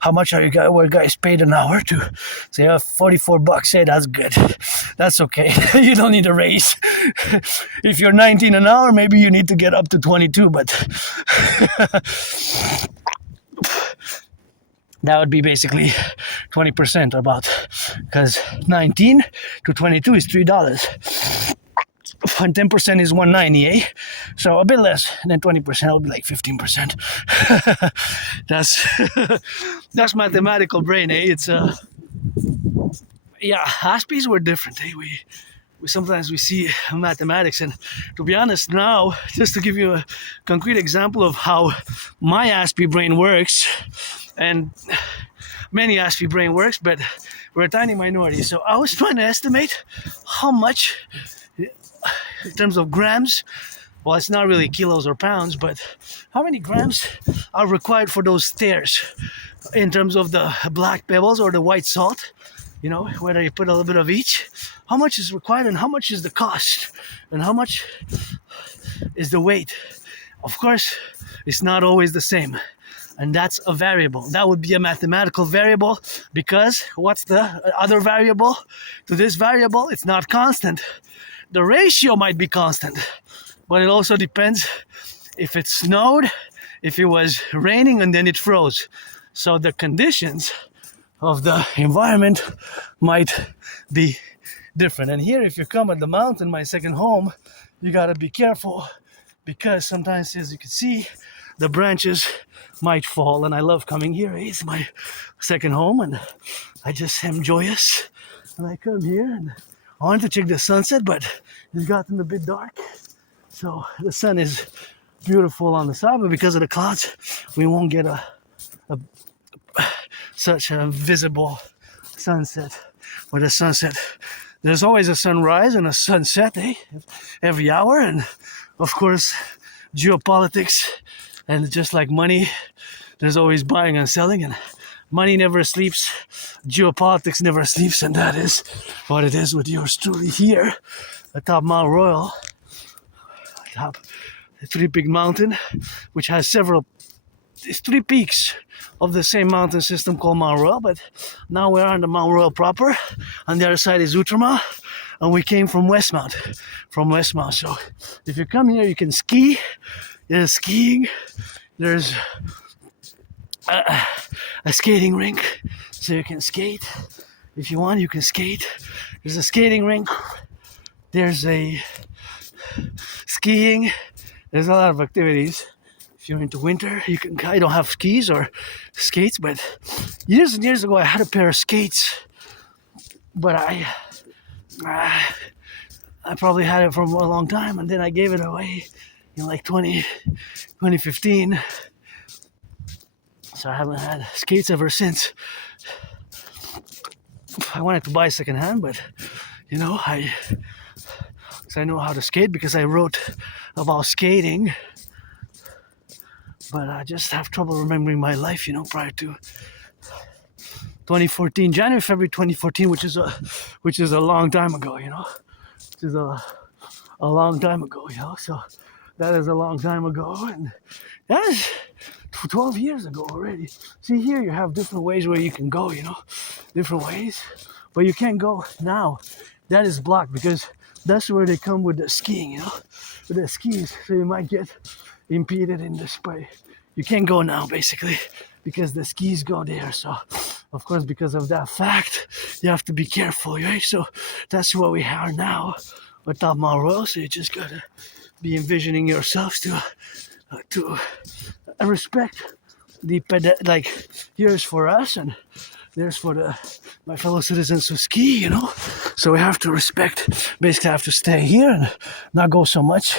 how much were guys paid an hour to say $44? Hey, that's good. That's okay. You don't need a raise. If you're 19 an hour, maybe you need to get up to 22, but that would be basically 20% about, because 19 to 22 is $3. And 10% is $190, eh? So a bit less than 20%. It'll be like 15%. That's mathematical brain, eh? It's Aspies were different, eh? We sometimes we see mathematics, and to be honest, now just to give you a concrete example of how my Aspie brain works, and many Aspie brain works, but we're a tiny minority. So I was trying to estimate how much, in terms of grams, well, it's not really kilos or pounds, but how many grams are required for those stairs in terms of the black pebbles or the white salt, whether you put a little bit of each, how much is required and how much is the cost and how much is the weight. Of course, it's not always the same. And that's a variable. That would be a mathematical variable, because what's the other variable to this variable? It's not constant. The ratio might be constant, but it also depends if it snowed, if it was raining and then it froze. So the conditions of the environment might be different. And here, if you come at the mountain, my second home, you gotta be careful, because sometimes, as you can see, the branches might fall. And I love coming here. It's my second home and I just am joyous. And I come here and I wanted to check the sunset, but it's gotten a bit dark. So the sun is beautiful on the side, but because of the clouds, we won't get such a visible sunset. Or the sunset, there's always a sunrise and a sunset, every hour. And of course, geopolitics, and just like money, there's always buying and selling, and money never sleeps, geopolitics never sleeps, and that is what it is with yours truly here atop Mount Royal, top, the Three Peak Mountain, which has several, it's 3 peaks of the same mountain system called Mount Royal, but now we're on the Mount Royal proper. On the other side is Outremer, and we came from Westmount. So if you come here, you can ski. There's skiing. There's a skating rink, so you can skate. If you want, you can skate. There's a skating rink. There's a skiing. There's a lot of activities. If you're into winter, you can. I don't have skis or skates, but years and years ago, I had a pair of skates, but I probably had it for a long time, and then I gave it away in like 2015. So I haven't had skates ever since. I wanted to buy secondhand, but I know how to skate because I wrote about skating. But I just have trouble remembering my life, prior to 2014, January, February 2014, which is a long time ago, which is a long time ago, So that is a long time ago, and that is 12 years ago already. See, here you have different ways where you can go, different ways, but you can't go now. That is blocked because that's where they come with the skiing, with the skis, so you might get impeded in this way. You can't go now, basically, because the skis go there. So, of course, because of that fact, you have to be careful, right? So that's where we are now, atop Mount Royal. So you just gotta be envisioning yourselves to respect the here's for us and there's for my fellow citizens who ski, So we have to respect, basically have to stay here and not go so much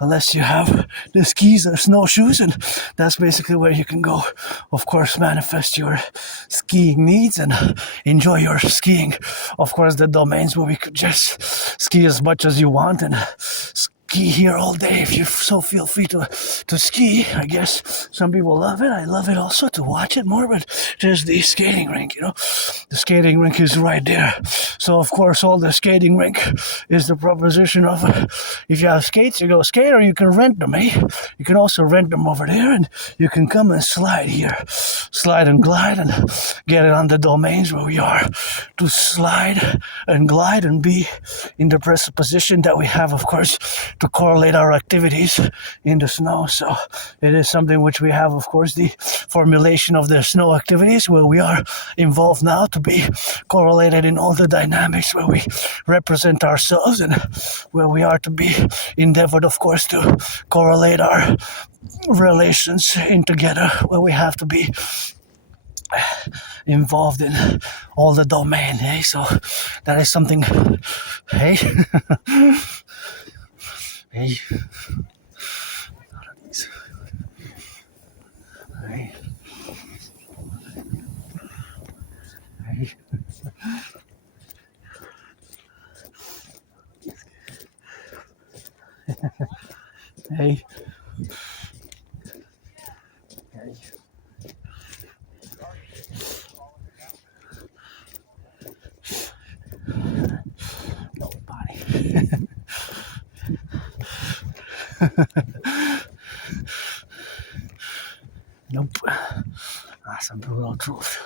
unless you have the skis or snowshoes, and that's basically where you can go. Of course, manifest your skiing needs and enjoy your skiing. Of course, the domains where we could just ski as much as you want and ski here all day if you so feel free to ski. I guess some people love it. I love it also to watch it more, but there's the skating rink, The skating rink is right there. So, of course, all the skating rink is the proposition of if you have skates, you go skate, or you can rent them, You can also rent them over there, and you can come and slide here. Slide and glide and get it on the domains where we are to slide and glide and be in the present position that we have, of course, to correlate our activities in the snow. So it is something which we have, of course, the formulation of the snow activities where we are involved now to be correlated in all the dynamics where we represent ourselves and where we are to be endeavored, of course, to correlate our relations in together, where we have to be involved in all the domain, So that is something, Hey. Hey. Hey. Hey. Nobody. Nope. That's a brutal truth.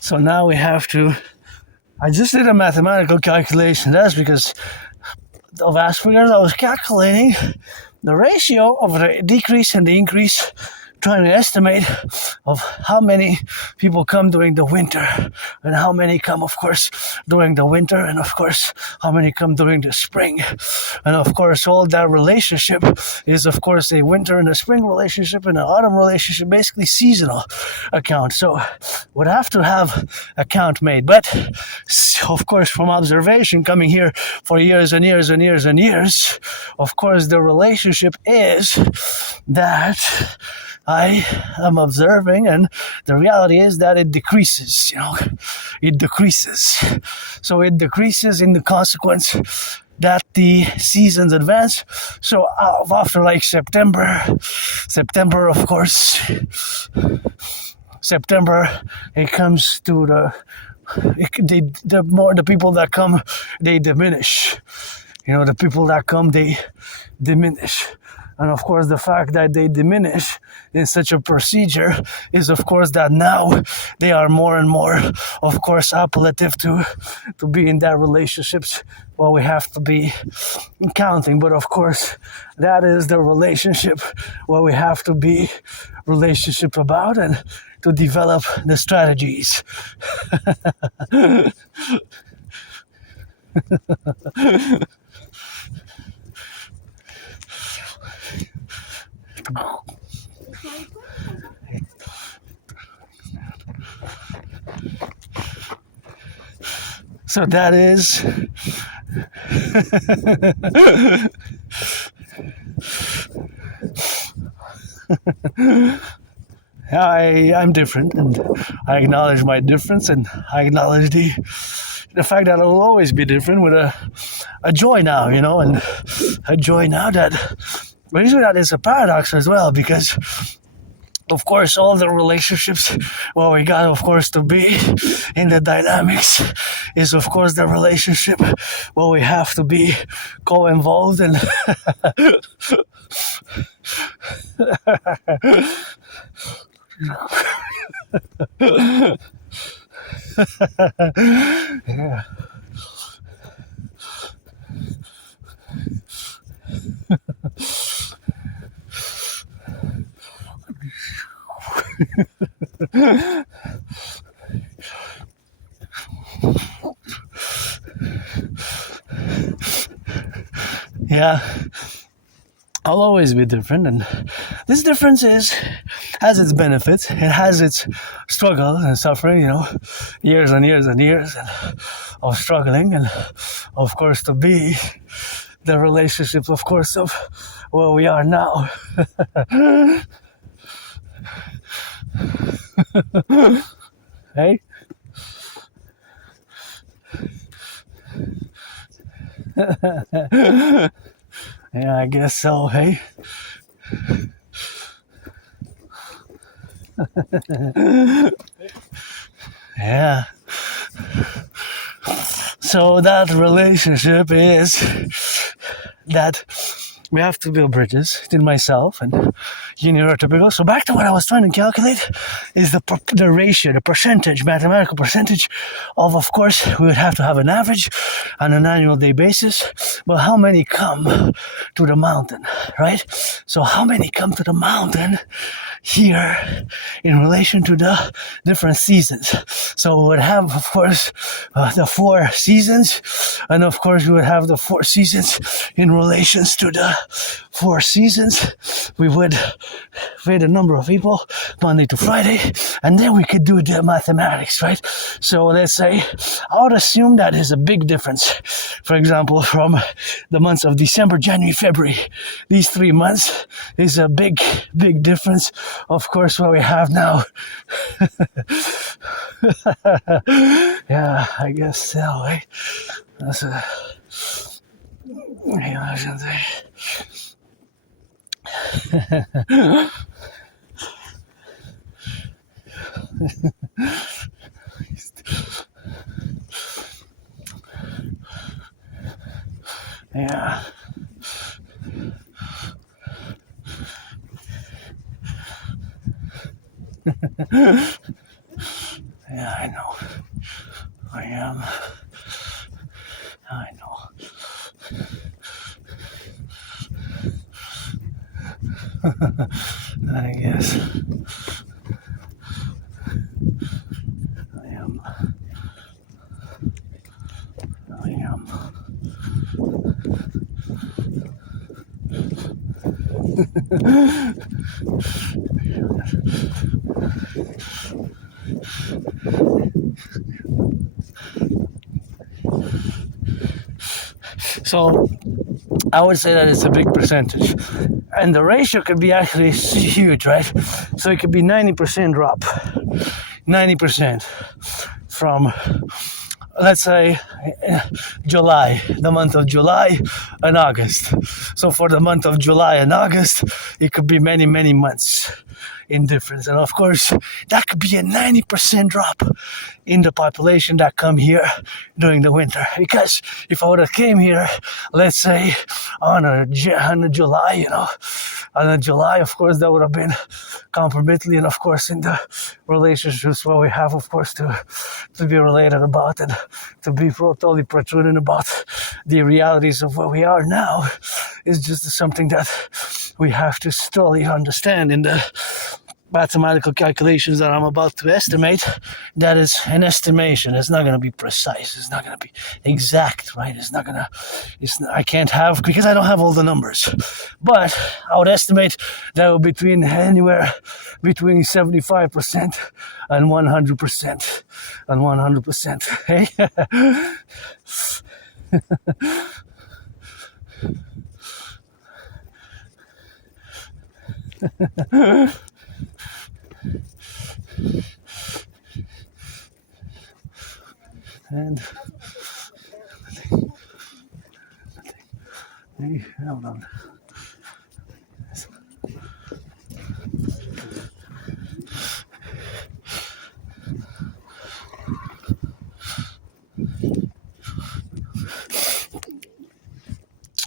So now we have to, I just did a mathematical calculation. That's because of Asperger's. I was calculating the ratio of the decrease and the increase, trying to estimate of how many people come during the winter and how many come, of course, during the winter, and of course how many come during the spring. And of course all that relationship is, of course, a winter and a spring relationship and an autumn relationship, basically seasonal account. So would have to have a count made, but of course from observation, coming here for years and years and years and years, of course the relationship is that I am observing, and the reality is that it decreases, it decreases. So it decreases in the consequence that the seasons advance. So after like September, of course, September, it comes to the people that come, they diminish. The people that come, they diminish. And of course, the fact that they diminish in such a procedure is, of course, that now they are more and more, of course, appellative to be in that relationships. Well, we have to be counting, but of course, that is the relationship where we have to be relationship about and to develop the strategies. So that is I'm different, and I acknowledge my difference, and I acknowledge the fact that I will always be different with a joy now, and a joy now that, but usually that is a paradox as well, because of course all the relationships, well, we got, of course, to be in the dynamics is, of course, the relationship, well, we have to be co-involved and yeah. Yeah, I'll always be different, and this difference has its benefits. It has its struggle and suffering, years and years and years of struggling, and of course to be the relationships, of course, of where we are now. Hey? Yeah, I guess so, hey? Yeah. So that relationship is that we have to build bridges in myself and neurotypical. So back to what I was trying to calculate is the ratio, the percentage, mathematical percentage of course, we would have to have an average on an annual day basis. But how many come to the mountain, right? So how many come to the mountain here in relation to the different seasons? So we would have, of course, the 4 seasons, and of course we would have the 4 seasons in relations to the 4 seasons. We would weigh the number of people Monday to Friday, and then we could do the mathematics, right? So let's say I would assume that is a big difference. For example, from the months of December, January, February, these 3 months is a big difference. Of course, what we have now. Yeah, I guess so, right? That's a... Yeah. Yeah, I know. I am. I know. I guess. I am. I am. So I would say that it's a big percentage. And the ratio could be actually huge, right? So it could be 90% drop. 90% from, let's say, July, the month of July and August. So for the month of July and August, it could be many, many months in difference. And of course, that could be a 90% drop in the population that come here during the winter. Because if I would have came here, let's say on a July, on a July, of course, that would have been compromising, and of course, in the relationships where we have, of course, to be related about and to be totally protruding about the realities of where we are now is just something that we have to slowly understand in the mathematical calculations that I'm about to estimate. That is an estimation. It's not going to be precise. It's not going to be exact, right? I can't have, because I don't have all the numbers. But I would estimate that would be anywhere between 75% and 100%. And 100%. Hey? And hold on.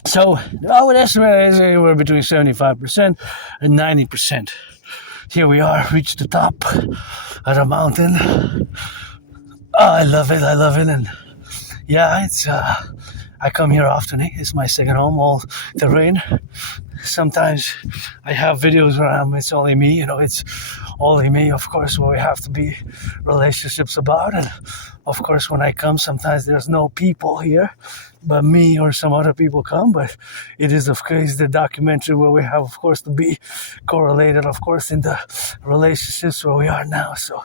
So I would estimate it's anywhere between 75% and 90%. Here we are, reached the top of the mountain. Oh, I love it, and yeah, it's I come here often. It's my second home, all terrain. Sometimes I have videos where it's only me, it's only me, of course, where we have to be relationships about. And of course, when I come, sometimes there's no people here, but me or some other people come. But it is, of course, the documentary where we have, of course, to be correlated, of course, in the relationships where we are now. So,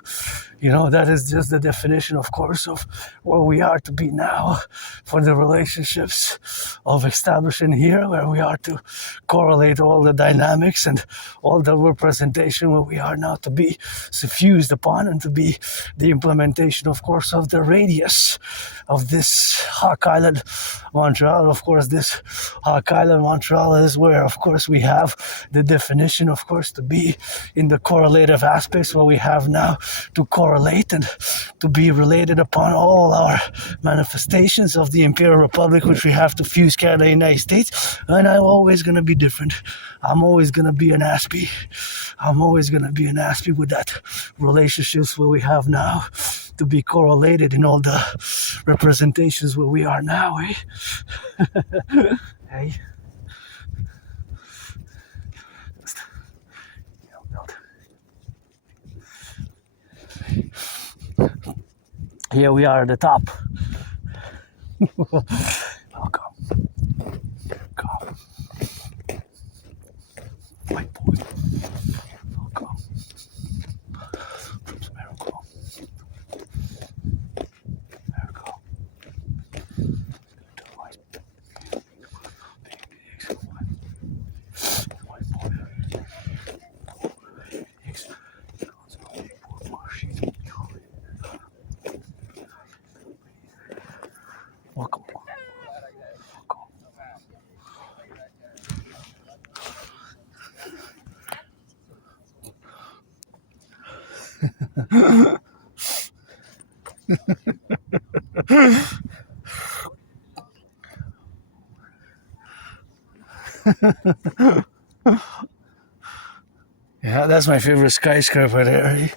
that is just the definition, of course, of where we are to be now for the relationships of establishing here, where we are to correlate all the dynamics and all the representation where we are now to be suffused upon, and to be the implementation, of course, of the radius of this Hawk Island, Montreal. Of course, this Hawk Island, Montreal is where, of course, we have the definition, of course, to be in the correlative aspects where we have now to correlate and to be related upon all our manifestations of the Imperial Republic, which we have to fuse Canada and the United States. And I'm always going to be different. I'm always going to be an Aspie. I'm always going to be an Aspie with that relationships where we have now to be correlated in all the representations where we are now, eh? Hey. Here we are at the top. Welcome. Welcome. My boy. Welcome. From Americain. Welcome. Yeah, that's my favorite skyscraper there.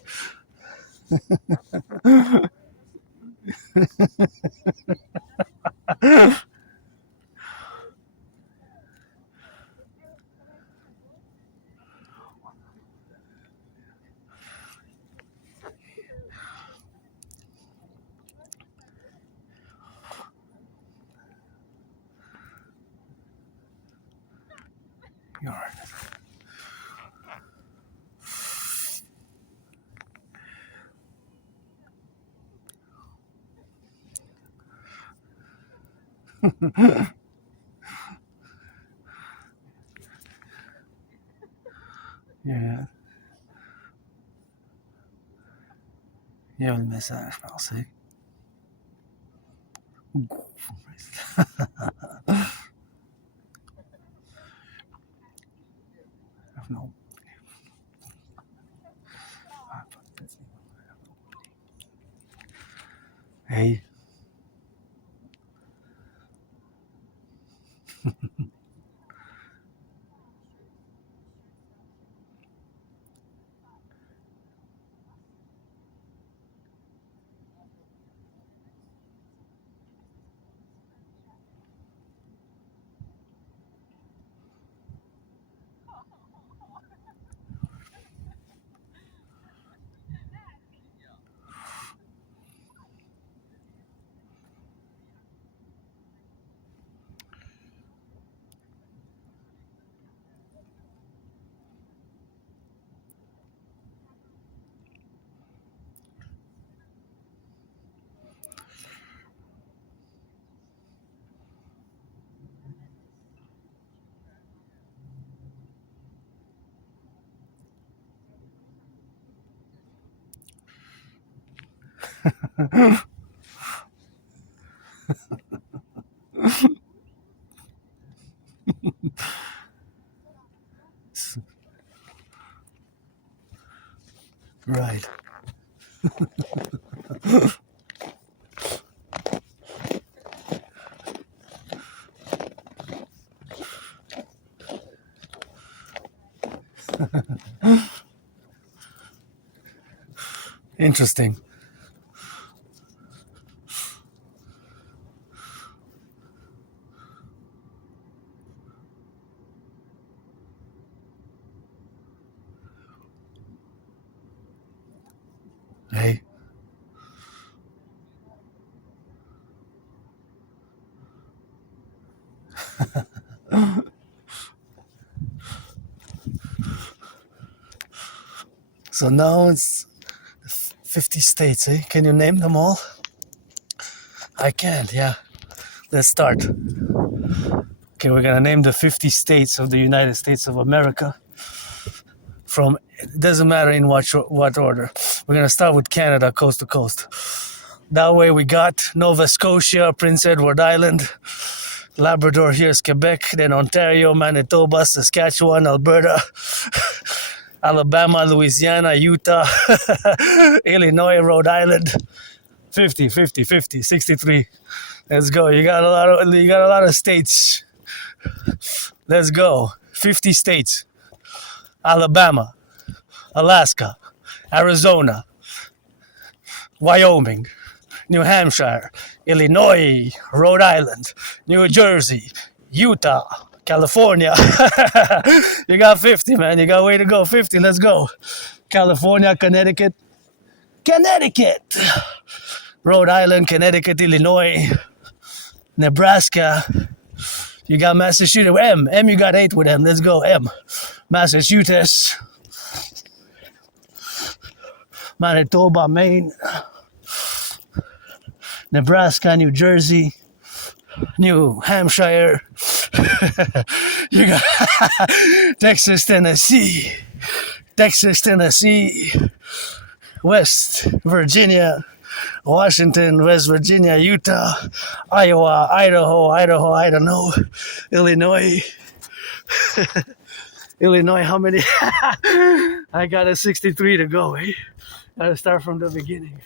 Yeah. Il y a le message, je pensais. Non. Hey. Right. Interesting. Hey. So now it's 50 states, eh? Can you name them all? I can't, yeah. Let's start. Okay, we're gonna name the 50 states of the United States of America. From, it doesn't matter in what order. We're gonna start with Canada, coast to coast. That way we got Nova Scotia, Prince Edward Island, Labrador, here's Quebec, then Ontario, Manitoba, Saskatchewan, Alberta, Alabama, Louisiana, Utah, Illinois, Rhode Island. 50, 63. Let's go. You got a lot of states. Let's go. 50 states. Alabama, Alaska, Arizona, Wyoming, New Hampshire, Illinois, Rhode Island, New Jersey, Utah, California. You got 50, man. You got way to go. 50. Let's go. California, Connecticut, Rhode Island, Connecticut, Illinois, Nebraska. You got Massachusetts. M, you got 8 with M. Let's go. M. Massachusetts, Manitoba, Maine, Nebraska, New Jersey, New Hampshire. You got Texas, Tennessee, West Virginia, Washington, West Virginia, Utah, Iowa, Idaho, I don't know, Illinois. Illinois, how many? I got a 63 to go, eh? Gotta start from the beginning.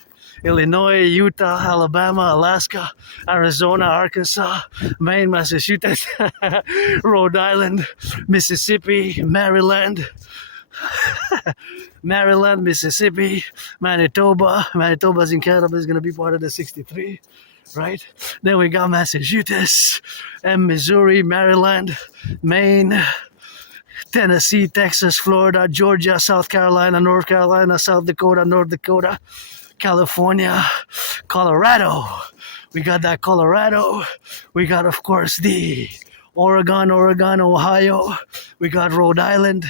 Illinois, Utah, Alabama, Alaska, Arizona, Arkansas, Maine, Massachusetts, Rhode Island, Mississippi, Maryland, Mississippi, Manitoba. Manitoba's in Canada, is going to be part of the 63, right? Then we got Massachusetts, and Missouri, Maryland, Maine, Tennessee, Texas, Florida, Georgia, South Carolina, North Carolina, South Dakota, North Dakota, California, Colorado. We got that Colorado. We got, of course, the Oregon, Ohio. We got Rhode Island.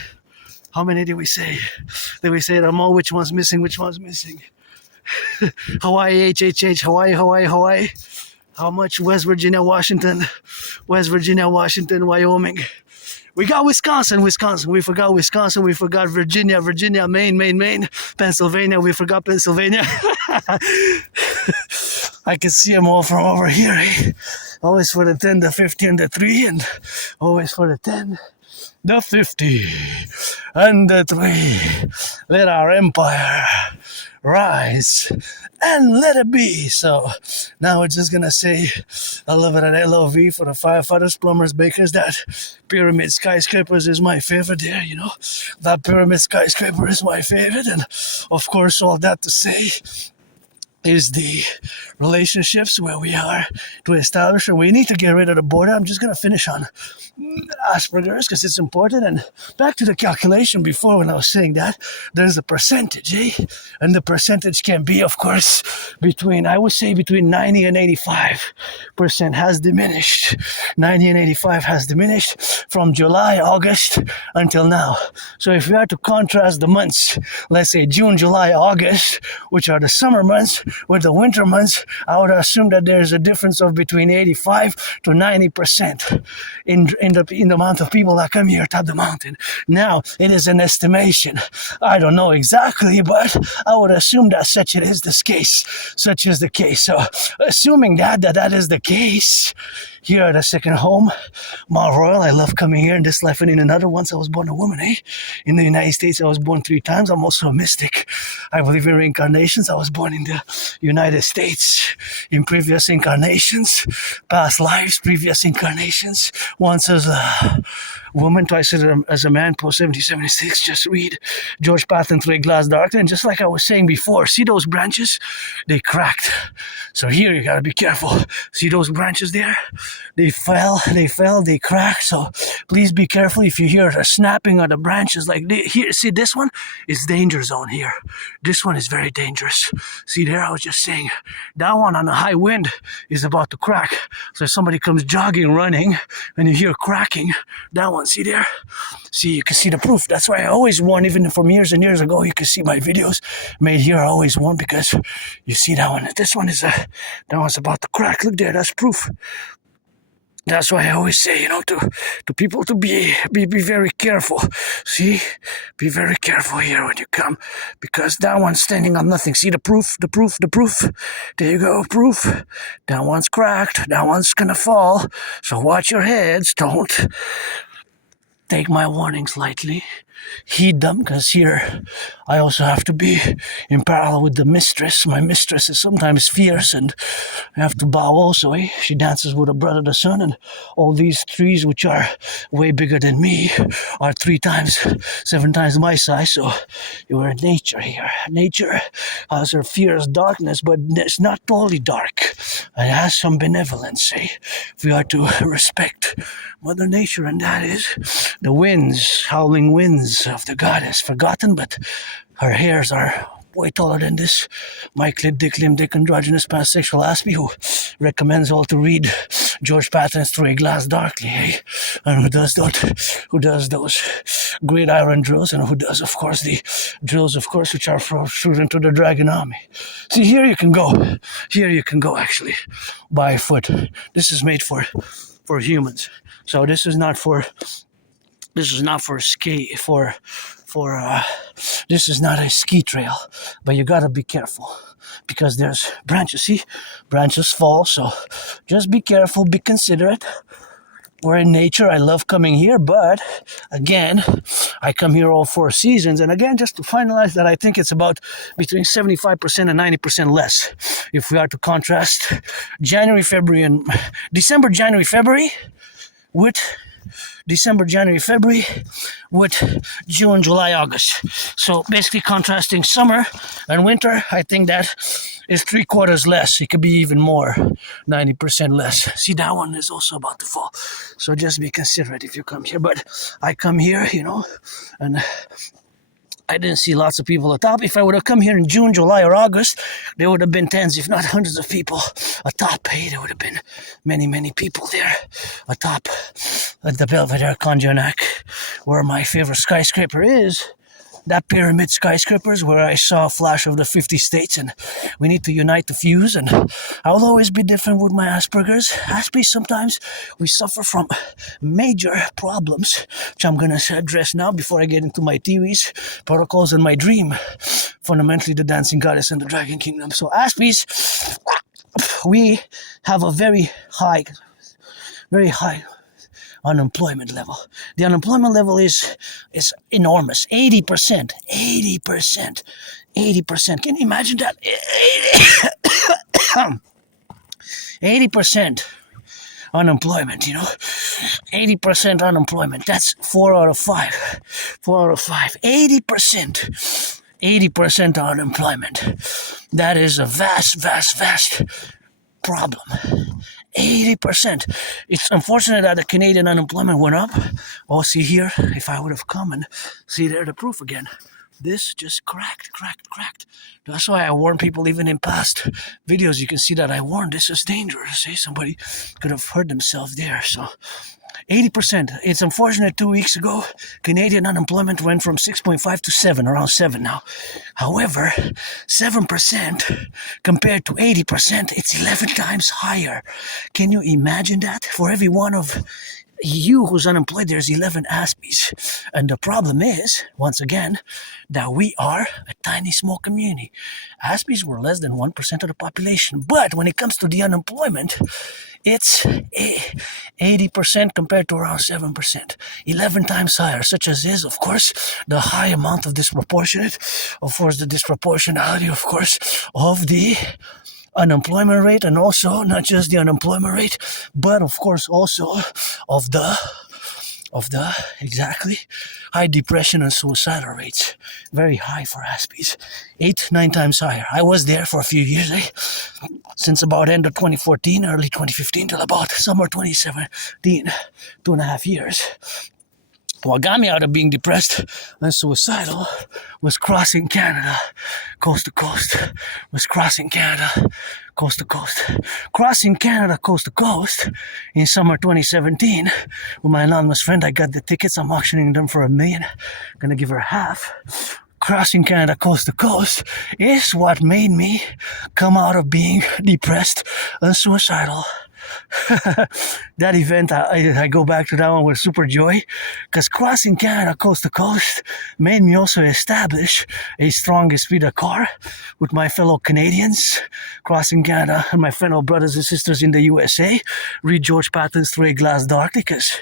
How many did we say? Did we say them all? Which one's missing? Hawaii, Hawaii. How much? West Virginia, Washington, Wyoming, We got Wisconsin. We forgot Wisconsin. We forgot Virginia, Maine, Pennsylvania. We forgot Pennsylvania. I can see them all from over here. Eh? Always for the 10, the 50, and the 3, and always for the 10, the 50, and the 3. Let our empire rise and let it be. So now we're just gonna say I love it at LOV for the firefighters, plumbers, bakers. That pyramid skyscrapers is my favorite there, you know. That pyramid skyscraper is my favorite. And of course, all that to say is the relationships where we are to establish, and we need to get rid of the border. I'm just going to finish on Asperger's because it's important. And back to the calculation before when I was saying that, there's a percentage, eh? And the percentage can be, of course, I would say between 90 and 85% has diminished. 90 and 85 has diminished from July, August until now. So if we are to contrast the months, let's say June, July, August, which are the summer months, with the winter months, I would assume that there's a difference of between 85 to 90% in the amount of people that come here top the mountain. Now, it is an estimation. I don't know exactly, but I would assume that such is the case. So, assuming that is the case, here at the second home, Mount Royal. I love coming here in this life and in another. Once I was born a woman, eh? In the United States, I was born 3 times. I'm also a mystic. I believe in reincarnations. I was born in the United States in previous incarnations, past lives, previous incarnations. Once as a woman, twice as a man, post 7076. Just read George Patton through a glass darkly. And just like I was saying before, see those branches? They cracked. So here you gotta be careful. See those branches there? They fell, they cracked. So please be careful if you hear the snapping of the branches. Like here, see this one? It's danger zone here. This one is very dangerous. See there, I was just saying, that one on a high wind is about to crack. So if somebody comes jogging, running, and you hear cracking, that one, see there? See, you can see the proof. That's why I always warn, even from years and years ago, you can see my videos made here. I always warn because you see that one. This one is that one's about to crack. Look there, that's proof. That's why I always say, to people to be very careful. See, be very careful here when you come, because that one's standing on nothing. See the proof. There you go, proof. That one's cracked. That one's gonna fall. So watch your heads. Don't take my warnings lightly. Heed them, because here I also have to be in parallel with the mistress. My mistress is sometimes fierce, and I have to bow also. Eh? She dances with her brother, the sun, and all these trees, which are way bigger than me, are 7 times my size. So you are in nature here. Nature has her fierce darkness, but it's not totally dark. It has some benevolence. Eh? We are to respect Mother Nature, and that is the winds, howling winds of the goddess, forgotten, but her hairs are way taller than this. My clip, androgynous pansexual Aspiesque, who recommends all to read George Patton's Through a Glass Darkly, eh? And who does those great iron drills, and who does, of course, the drills, of course, which are shoot into the dragon army. See, here you can go actually by foot. This is made for humans, so this is not for ski this is not a ski trail, but you gotta be careful because there's branches. See, branches fall, so just be careful, be considerate. We're in nature. I love coming here, but again, I come here all 4 seasons. And again, just to finalize that, I think it's about between 75% and 90% less. If we are to contrast January, February, and December, January, February with June, July, August. So basically contrasting summer and winter, I think that is 3/4 less. It could be even more, 90% less. See, that one is also about to fall. So just be considerate if you come here. But I come here, and I didn't see lots of people atop. If I would have come here in June, July, or August, there would have been tens, if not hundreds of people atop. Hey, there would have been many, many people there atop at the Belvedere Konjanak, where my favorite skyscraper is. that pyramid skyscrapers where I saw a flash of the 50 states and we need to unite to fuse. And I will always be different with my Asperger's. Aspies, sometimes we suffer from major problems, which I'm going to address now before I get into my theories, protocols, and my dream. Fundamentally, the dancing goddess and the dragon kingdom. So Aspies, we have a very high unemployment level. The unemployment level is enormous. 80%. 80%. 80%. Can you imagine that? 80% unemployment, 80% unemployment. That's 4 out of 5. 4 out of 5. 80%. 80% unemployment. That is a vast problem. 80%. It's unfortunate that the Canadian unemployment went up. Oh, see here, if I would have come and see there the proof again. This just cracked. That's why I warn people even in past videos. You can see that I warned this is dangerous. Somebody could have hurt themselves there. So 80%. It's unfortunate 2 weeks ago, Canadian unemployment went from 6.5 to 7, around 7 now. However, 7% compared to 80%, it's 11 times higher. Can you imagine that? For every one of you who's unemployed, there's 11 Aspies. And the problem is, once again, that we are a tiny small community. Aspies were less than 1% of the population. But when it comes to the unemployment, it's 80% compared to around 7%. 11 times higher, such as is, of course, the high amount of disproportionate, of course, the disproportionality, of course, of the unemployment rate, and also not just the unemployment rate, but of course also of the exactly high depression and suicidal rates. Very high for Aspies. 8-9 times higher. I was there for a few years, since about end of 2014, early 2015 till about summer 2017, 2.5 years. What got me out of being depressed and suicidal was crossing Canada, coast to coast. Crossing Canada, coast to coast in summer 2017. With my anonymous friend, I got the tickets. I'm auctioning them for $1 million. Gonna give her half. Crossing Canada coast to coast is what made me come out of being depressed and suicidal. That event, I go back to that one with super joy, because crossing Canada coast to coast made me also establish a strong esprit de corps with my fellow Canadians. Crossing Canada and my fellow brothers and sisters in the USA. Read George Patton's Through a Glass Darkly, because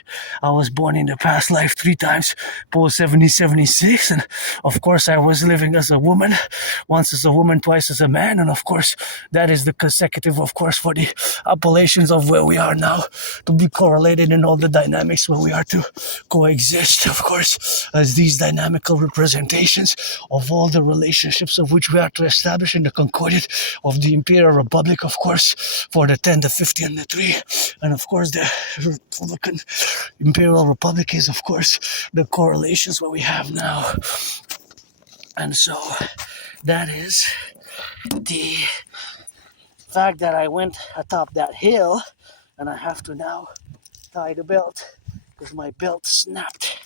I was born in the past life 3 times post 1776, and of course I was living as a woman, once as a woman, twice as a man, and of course that is the consecutive, of course, for the appellations of where we are now, to be correlated in all the dynamics where we are to coexist, of course, as these dynamical representations of all the relationships of which we are to establish in the Concordat of the Imperial Republic, of course, for the 10, the 50, and the 3. And of course, the Republican Imperial Republic is, of course, the correlations what we have now. And so, that is the fact that I went atop that hill, and I have to now tie the belt because my belt snapped.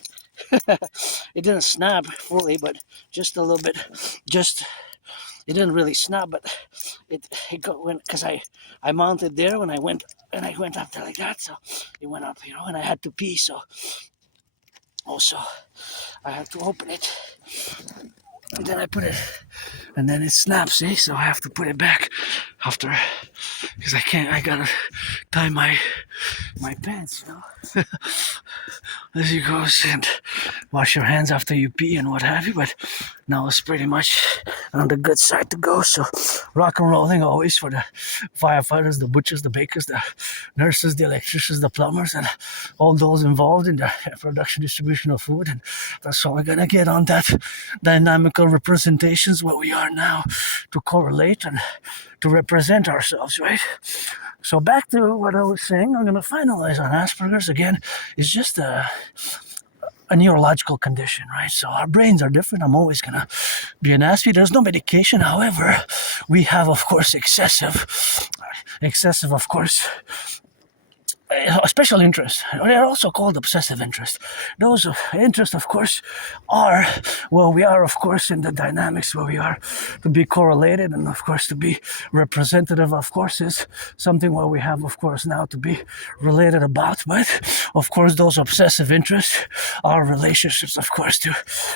It didn't snap fully, but just a little bit. It didn't really snap, but it got when, because I mounted there when I went up there like that, so it went up, and I had to pee, so also I had to open it. And then I put it, and then it snaps, so I have to put it back after, because I gotta tie my pants, as you go, and wash your hands after you pee and what have you, but now it's pretty much on the good side to go. So rock and rolling always for the firefighters, the butchers, the bakers, the nurses, the electricians, the plumbers, and all those involved in the production, distribution of food. And that's how we're gonna get on that dynamical representations where we are now, to correlate and to represent ourselves, right? So back to what I was saying, I'm going to finalize on Asperger's again. It's just a neurological condition, right? So our brains are different. I'm always going to be an Aspie. There's no medication. However, we have, of course, excessive, of course, a special interest. They're also called obsessive interest. Those interests, of course, are where we are, of course, in the dynamics where we are to be correlated, and of course to be representative, of course, is something where we have, of course, now to be related about. But of course, those obsessive interests are relationships, of course, to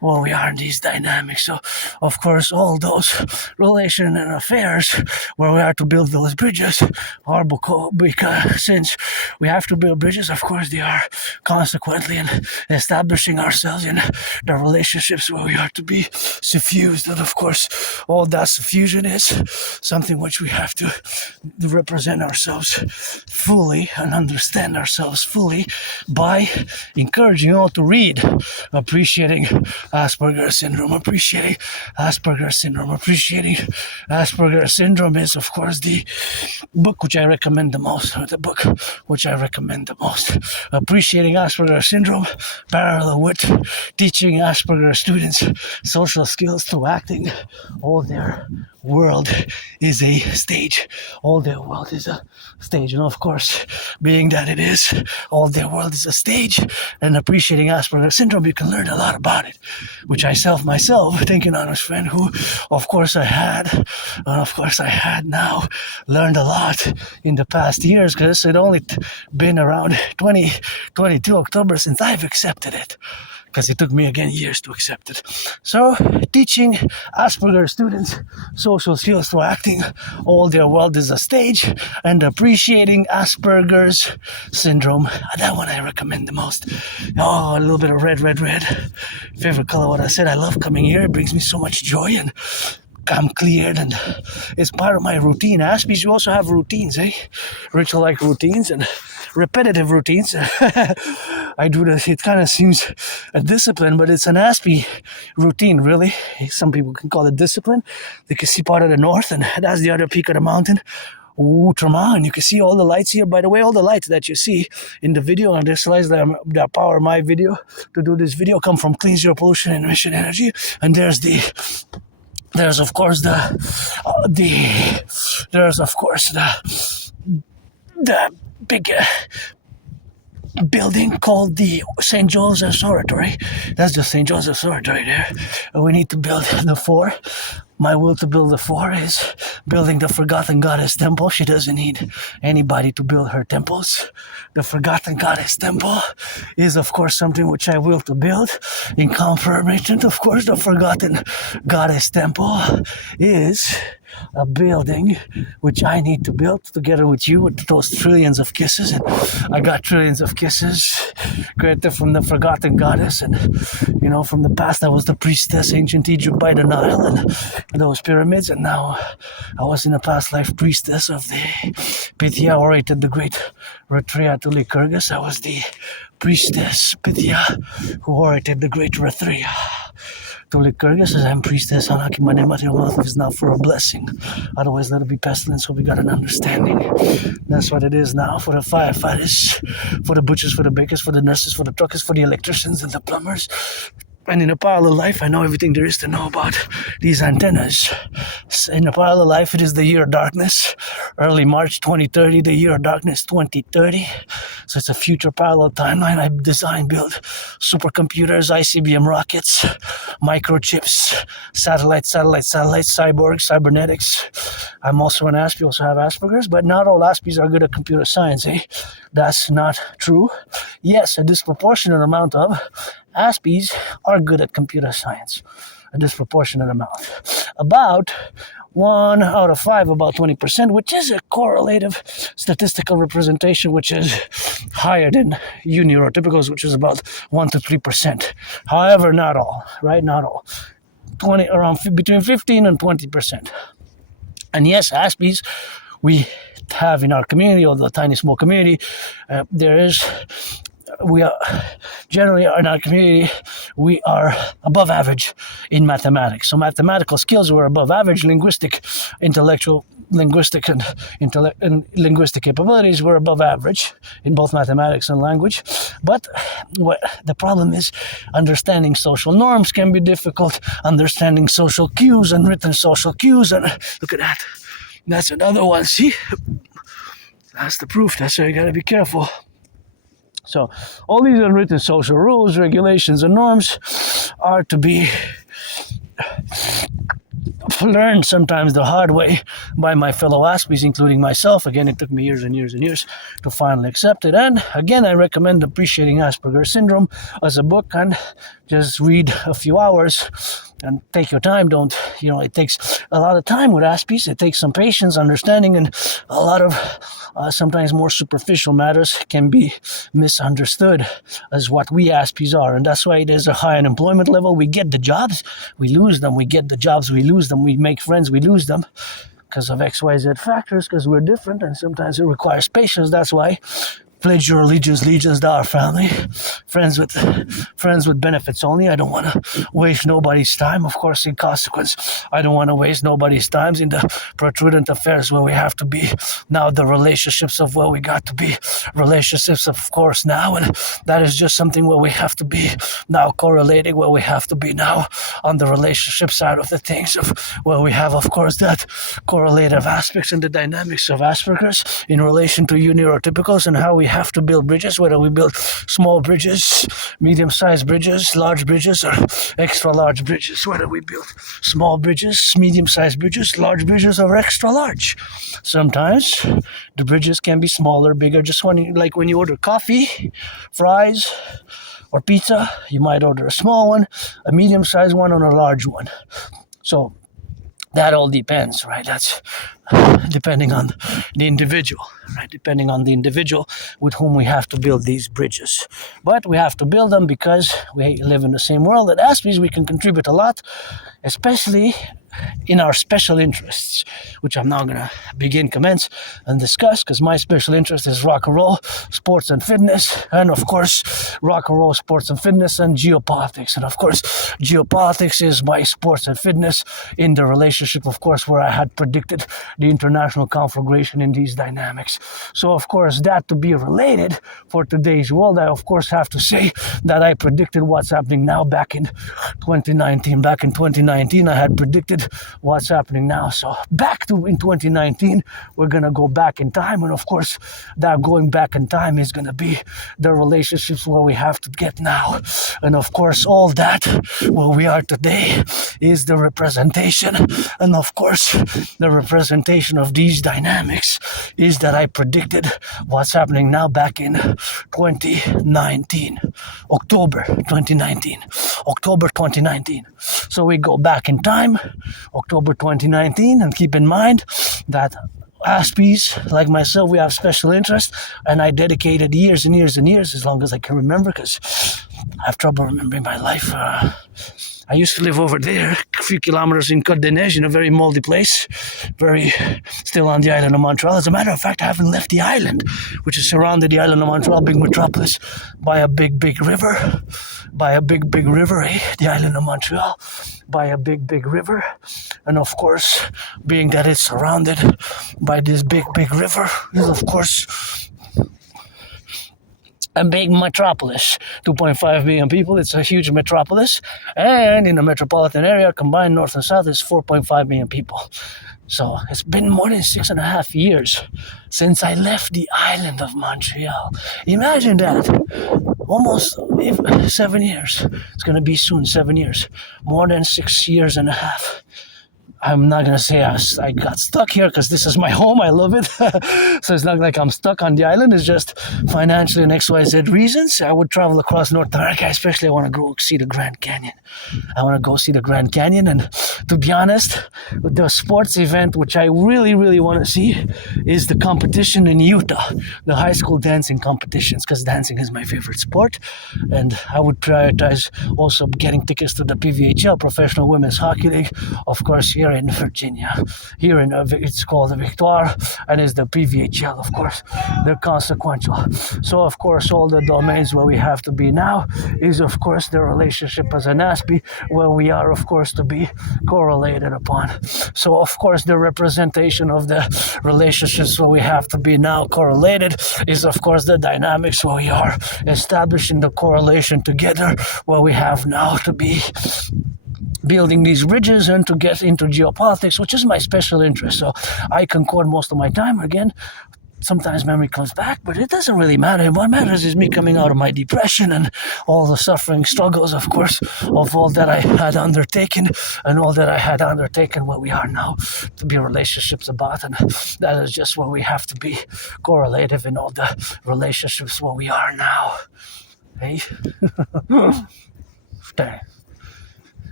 where we are in these dynamics. So, of course, all those relation and affairs where we are to build those bridges are because since we have to build bridges, of course, they are consequently in establishing ourselves in the relationships where we are to be suffused. And of course, all that suffusion is something which we have to represent ourselves fully and understand ourselves fully by encouraging you all to read Appreciating Asperger's Syndrome. Appreciating Asperger's Syndrome. Appreciating Asperger's Syndrome is, of course, the book which I recommend the most. Appreciating Asperger's Syndrome, parallel with teaching Asperger's students social skills through acting. All their world is a stage. All their world is a stage. And of course, being that it is, all their world is a stage, and appreciating Asperger's Syndrome, you can learn a lot about it, which I myself, thinking honest friend who, of course, I had now learned a lot in the past years, because it only been around 2022 October since I've accepted it, because it took me again years to accept it. So teaching Asperger's students social skills through acting, all their world is a stage, and appreciating Asperger's Syndrome, that one I recommend the most. Oh, a little bit of red, favorite color. What I said, I love coming here, it brings me so much joy, and I'm cleared, and it's part of my routine. Aspies, you also have routines, ritual-like routines and repetitive routines. I do this, it kind of seems a discipline, but it's an Aspie routine, really. Some people can call it discipline. You can see part of the north, and that's the other peak of the mountain, Outremont, and you can see all the lights here. By the way, all the lights that you see in the video, and this lights that power my video to do this video, come from Clean Zero Pollution and Emission Energy. And there's of course the big building called the St. Joseph's Oratory. That's just St. Joseph's Oratory there. We need to build the 4. My will to build the 4 is building the Forgotten Goddess Temple. She doesn't need anybody to build her temples. The Forgotten Goddess Temple is, of course, something which I will to build. In confirmation, of course, the Forgotten Goddess Temple is a building which I need to build together with you, with those trillions of kisses. And I got trillions of kisses created from the Forgotten Goddess. And, from the past, I was the priestess, ancient Egypt by the Nile, and those pyramids. And now I was in a past life priestess of the Pythia, orated the great Retria to Lycurgus. I was the priestess Pythia who orated the great Retria to Lycurgus, as I'm priestess Hanaki. My name your mouth is now for a blessing. Otherwise, let it be pestilence, so we got an understanding. That's what it is now for the firefighters, for the butchers, for the bakers, for the nurses, for the truckers, for the electricians and the plumbers. And in a parallel life, I know everything there is to know about these antennas. In a parallel life, it is the year of darkness, early March 2030, the year of darkness 2030. So it's a future parallel timeline. I build supercomputers, ICBM rockets, microchips, satellites, cyborgs, cybernetics. I'm also an Aspie, also have Asperger's, but not all Aspies are good at computer science, That's not true. Yes, a disproportionate amount of Aspies are good at computer science, a disproportionate amount. About 1 out of 5, about 20%, which is a correlative statistical representation, which is higher than neurotypicals, which is about 1 to 3%. However, not all, right? Not all. Between 15 and 20%. And yes, Aspies, we have in our community, although a tiny small community, we are generally in our community, we are above average in mathematics. So mathematical skills were above average. Linguistic capabilities were above average in both mathematics and language. But the problem is understanding social norms can be difficult. Understanding social cues and written social cues. And look at that. That's another one. See? That's the proof. That's why you gotta be careful. So all these unwritten social rules, regulations, and norms are to be learned sometimes the hard way by my fellow Aspies, including myself. Again, it took me years and years and years to finally accept it. And again, I recommend Appreciating Asperger's Syndrome as a book, and just read a few hours and take your time. Don't, it takes a lot of time with Aspies. It takes some patience, understanding, and a lot of sometimes more superficial matters can be misunderstood as what we Aspies are. And that's why there's a high unemployment level. We get the jobs, we lose them. We get the jobs, we lose them. We make friends, we lose them because of XYZ factors, because we're different, and sometimes it requires patience. That's why pledge your allegiance to our family. Friends with benefits only. I don't want to waste nobody's time. Of course, in consequence, I don't want to waste nobody's time in the prudent affairs where we have to be now. The relationships of where we got to be relationships, of course, now, and that is just something where we have to be now correlating. Where we have to be now on the relationship side of the things, of where we have, of course, that correlative aspects and the dynamics of Asperger's in relation to you neurotypicals, and how we have to build bridges, whether we build small bridges, medium-sized bridges, large bridges, or extra large bridges, whether we build small bridges, medium-sized bridges, large bridges, or extra large. Sometimes the bridges can be smaller, bigger. Just like when you order coffee, fries, or pizza, you might order a small one, a medium-sized one, or a large one. So that all depends, right? That's depending on the individual, right? Depending on the individual with whom we have to build these bridges. But we have to build them because we live in the same world. At Aspies, we can contribute a lot, especially in our special interests, which I'm now going to commence, and discuss, because my special interest is rock and roll, sports and fitness, and of course, rock and roll, sports and fitness, and geopolitics. And of course, geopolitics is my sports and fitness in the relationship, of course, where I had predicted the international conflagration in these dynamics. So, of course, that to be related for today's world, I, of course, have to say that I predicted what's happening now back in 2019. Back in 2019, I had predicted what's happening now. So back to in 2019, we're going to go back in time. And of course, that going back in time is going to be the relationships where we have to get now. And of course, all that where we are today is the representation. And of course, the representation of these dynamics is that I predicted what's happening now back in 2019, October 2019. So we go back in time, October 2019, and keep in mind that Aspies, like myself, we have special interest, and I dedicated years and years and years, as long as I can remember, because I have trouble remembering my life. I used to live over there, a few kilometers in Côte d'Ivoire, in a very moldy place, still on the island of Montreal. As a matter of fact, I haven't left the island, which is surrounded, the island of Montreal, big metropolis, by a big river, the island of Montreal, by a big river. And of course, being that it's surrounded by this big river, is of course a big metropolis, 2.5 million people. It's a huge metropolis, and in the metropolitan area, combined north and south, is 4.5 million people. So it's been more than 6.5 years since I left the island of Montreal. Imagine that. Almost 7 years. It's going to be soon 7 years. More than 6 years and a half. I'm not going to say I got stuck here, because this is my home. I love it. So it's not like I'm stuck on the island. It's just financially and XYZ reasons. I would travel across North America, especially I want to go see the Grand Canyon. And to be honest, the sports event which I really, really want to see is the competition in Utah, the high school dancing competitions, because dancing is my favorite sport. And I would prioritize also getting tickets to the PVHL, Professional Women's Hockey League, of course, here in Virginia. It's called the Victoire, and it's the PVHL, of course. They're consequential. So, of course, all the domains where we have to be now is, of course, the relationship as an Aspie, where we are, of course, to be correlated upon. So, of course, the representation of the relationships where we have to be now correlated is, of course, the dynamics where we are establishing the correlation together, where we have now to be building these bridges and to get into geopolitics, which is my special interest. So I concord most of my time, again, sometimes memory comes back, but it doesn't really matter. What matters is me coming out of my depression and all the suffering struggles, of course, of all that I had undertaken and all that I had undertaken where we are now to be relationships about. And that is just where we have to be correlative in all the relationships where we are now. Hey?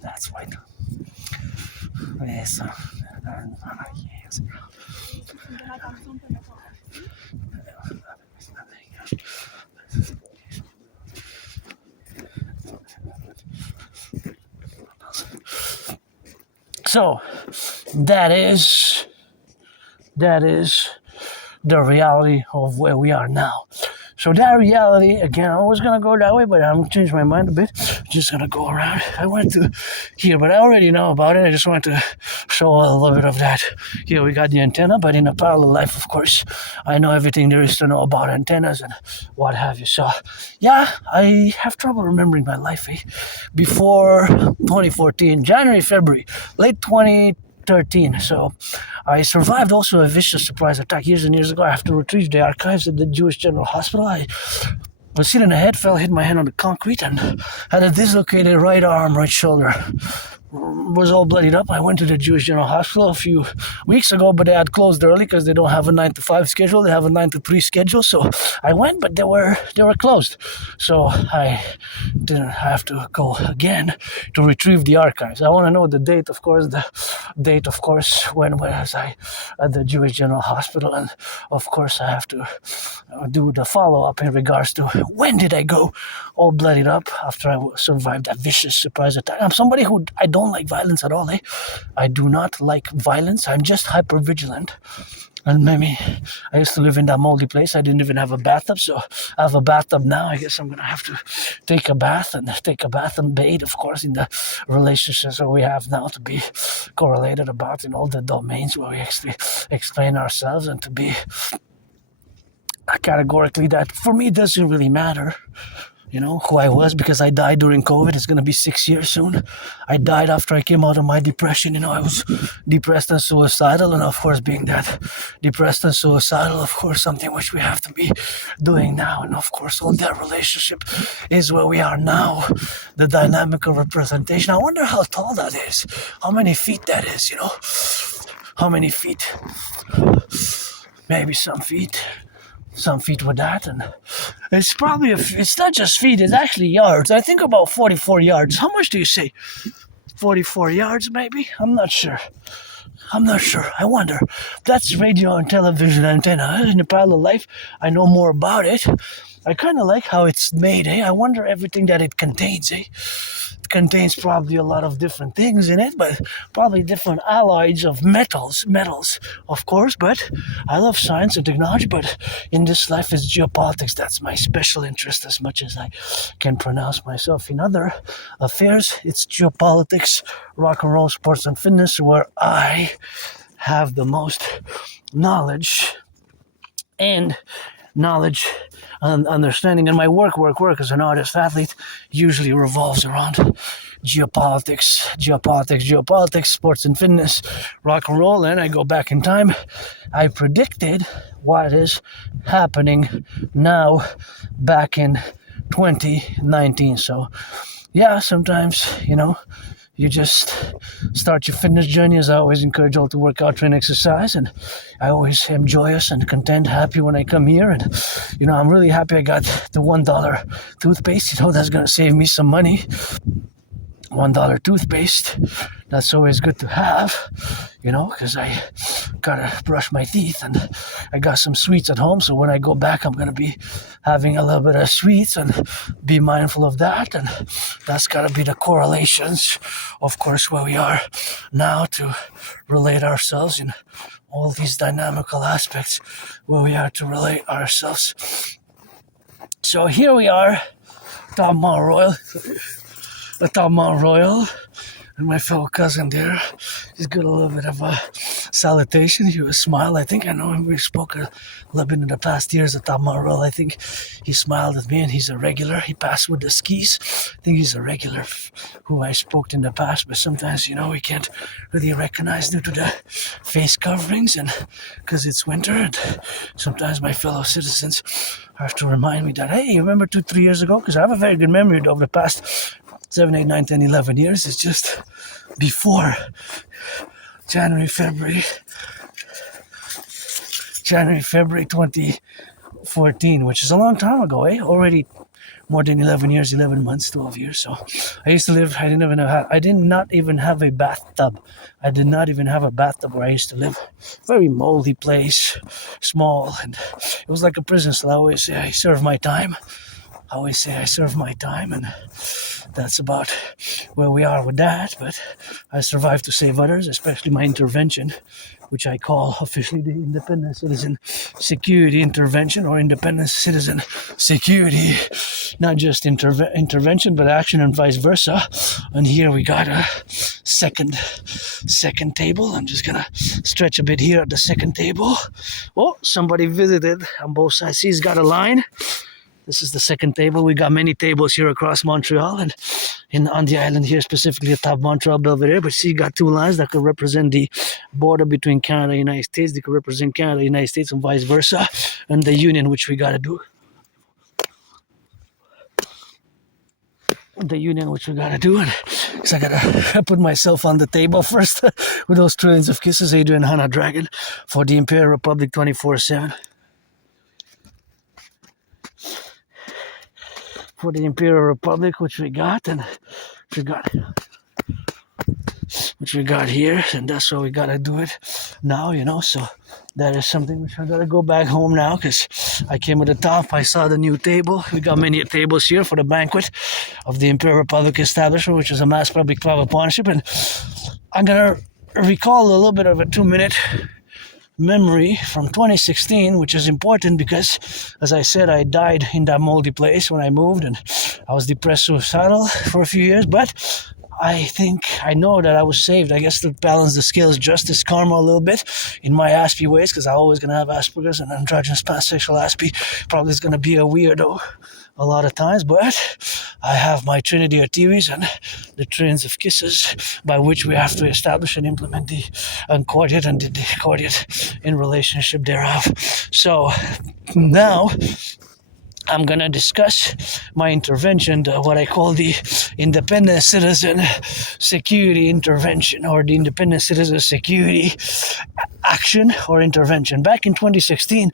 That's right. Yes. Yes. So that is the reality of where we are now. So that reality, again, I was going to go that way, but I'm changed my mind a bit. Just going to go around. I went to here, but I already know about it. I just want to show a little bit of that. Here we got the antenna, but in a parallel life, of course, I know everything there is to know about antennas and what have you. So, yeah, I have trouble remembering my life, before 2014, January, February, late 2013. So I survived also a vicious surprise attack years and years ago. I have to retrieve the archives at the Jewish General Hospital. I was hit in the head, hit my hand on the concrete, and had a dislocated right arm, right shoulder. Was all bloodied up. I went to the Jewish General Hospital a few weeks ago, but they had closed early because they don't have a 9 to 5 schedule. They have a 9 to 3 schedule. So I went, but they were closed. So I didn't have to go again to retrieve the archives. I want to know the date, of course, when was I at the Jewish General Hospital, and of course I have to do the follow-up in regards to when did I go all bloodied up after I survived that vicious surprise attack. I'm somebody who I don't like violence at all. I do not like violence. I'm just hyper vigilant. And maybe I used to live in that moldy place. I didn't even have a bathtub, so I have a bathtub now. I guess I'm gonna have to take a bath and bathe, of course, in the relationships that we have now to be correlated about in all the domains where we actually explain ourselves, and to be categorically that for me it doesn't really matter. Who I was, because I died during COVID. It's going to be 6 years soon. I died after I came out of my depression. I was depressed and suicidal. And of course, being that depressed and suicidal, of course, something which we have to be doing now. And of course, all that relationship is where we are now. The dynamical representation. I wonder how tall that is. How many feet that is, How many feet? Maybe some feet with that, and it's probably it's not just feet, it's actually yards. I think about 44 yards. How much do you say? 44 yards, maybe? I'm not sure. I wonder. That's radio and television antenna. In a parallel life, I know more about it. I kind of like how it's made, I wonder everything that it contains, It contains probably a lot of different things in it, but probably different alloys of metals, of course. But I love science and technology, but in this life is geopolitics. That's my special interest, as much as I can pronounce myself in other affairs. It's geopolitics, rock and roll, sports and fitness, where I have the most knowledge and understanding. And my work as an artist athlete usually revolves around geopolitics, sports and fitness, rock and roll. And I go back in time. I predicted what is happening now back in 2019. So yeah, sometimes, you just start your fitness journey. As I always encourage all to work out, train, exercise, and I always am joyous and content, happy when I come here. And I'm really happy I got the $1 toothpaste. That's gonna save me some money. $1 toothpaste. That's always good to have, because I gotta brush my teeth, and I got some sweets at home. So when I go back, I'm gonna be having a little bit of sweets and be mindful of that. And that's gotta be the correlations, of course, where we are now to relate ourselves in all these dynamical aspects where we are to relate ourselves. So here we are, Top Mount Royal, and my fellow cousin there. He's got a little bit of a salutation. He was smile. I think I know him. We spoke a little bit in the past years at Rock&Roll. I think he smiled at me, and he's a regular. He passed with the skis. I think he's a regular who I spoke to in the past, but sometimes, we can't really recognize due to the face coverings and because it's winter, and sometimes my fellow citizens have to remind me that, hey, you remember 2-3 years ago? Because I have a very good memory of the past 7, 8, 9, 10, 11 years. It's just before January, February 2014, which is a long time ago, already more than 11 years, 11 months, 12 years. So I used to live, I did not even have a bathtub. I did not even have a bathtub where I used to live. Very moldy place, small, and it was like a prison. So I always say I serve my time. And that's about where we are with that. But I survived to save others, especially my intervention, which I call officially the Independent Citizen Security Intervention, or Independent Citizen Security, not just intervention, but action and vice versa. And here we got a second table. I'm just gonna stretch a bit here at the second table. Oh, somebody visited on both sides. He's got a line. This is the second table. We got many tables here across Montreal and on the island here, specifically at top Montreal, Belvedere. But see, you got two lines that could represent the border between Canada and the United States. They could represent Canada and the United States and vice versa. And the union, which we got to do. And so I got to put myself on the table first with those trillions of kisses. Adrian Hanna Dragon for the Imperial Republic 24/7. For the Imperial Republic, which we got here, and that's why we gotta do it now, so that is something which I gotta go back home now, because I came at the top. I saw the new table. We got many tables here for the banquet of the Imperial Republic establishment, which is a mass public-private partnership, and I'm gonna recall a little bit of a 2-minute memory from 2016, which is important because, as I said, I died in that moldy place when I moved, and I was depressed, suicidal for a few years, but I know that I was saved. I guess to balance the scales, justice, karma a little bit in my Aspie ways, because I'm always going to have Asperger's and androgynous pansexual Aspie. Probably is going to be a weirdo a lot of times, but I have my trinity of theories and the trillions of kisses by which we have to establish and implement the uncoordinate and the decoordinate in relationship thereof. So now I'm going to discuss my intervention, what I call the Independent Citizen Security Intervention, or the Independent Citizen Security Action or Intervention. Back in 2016,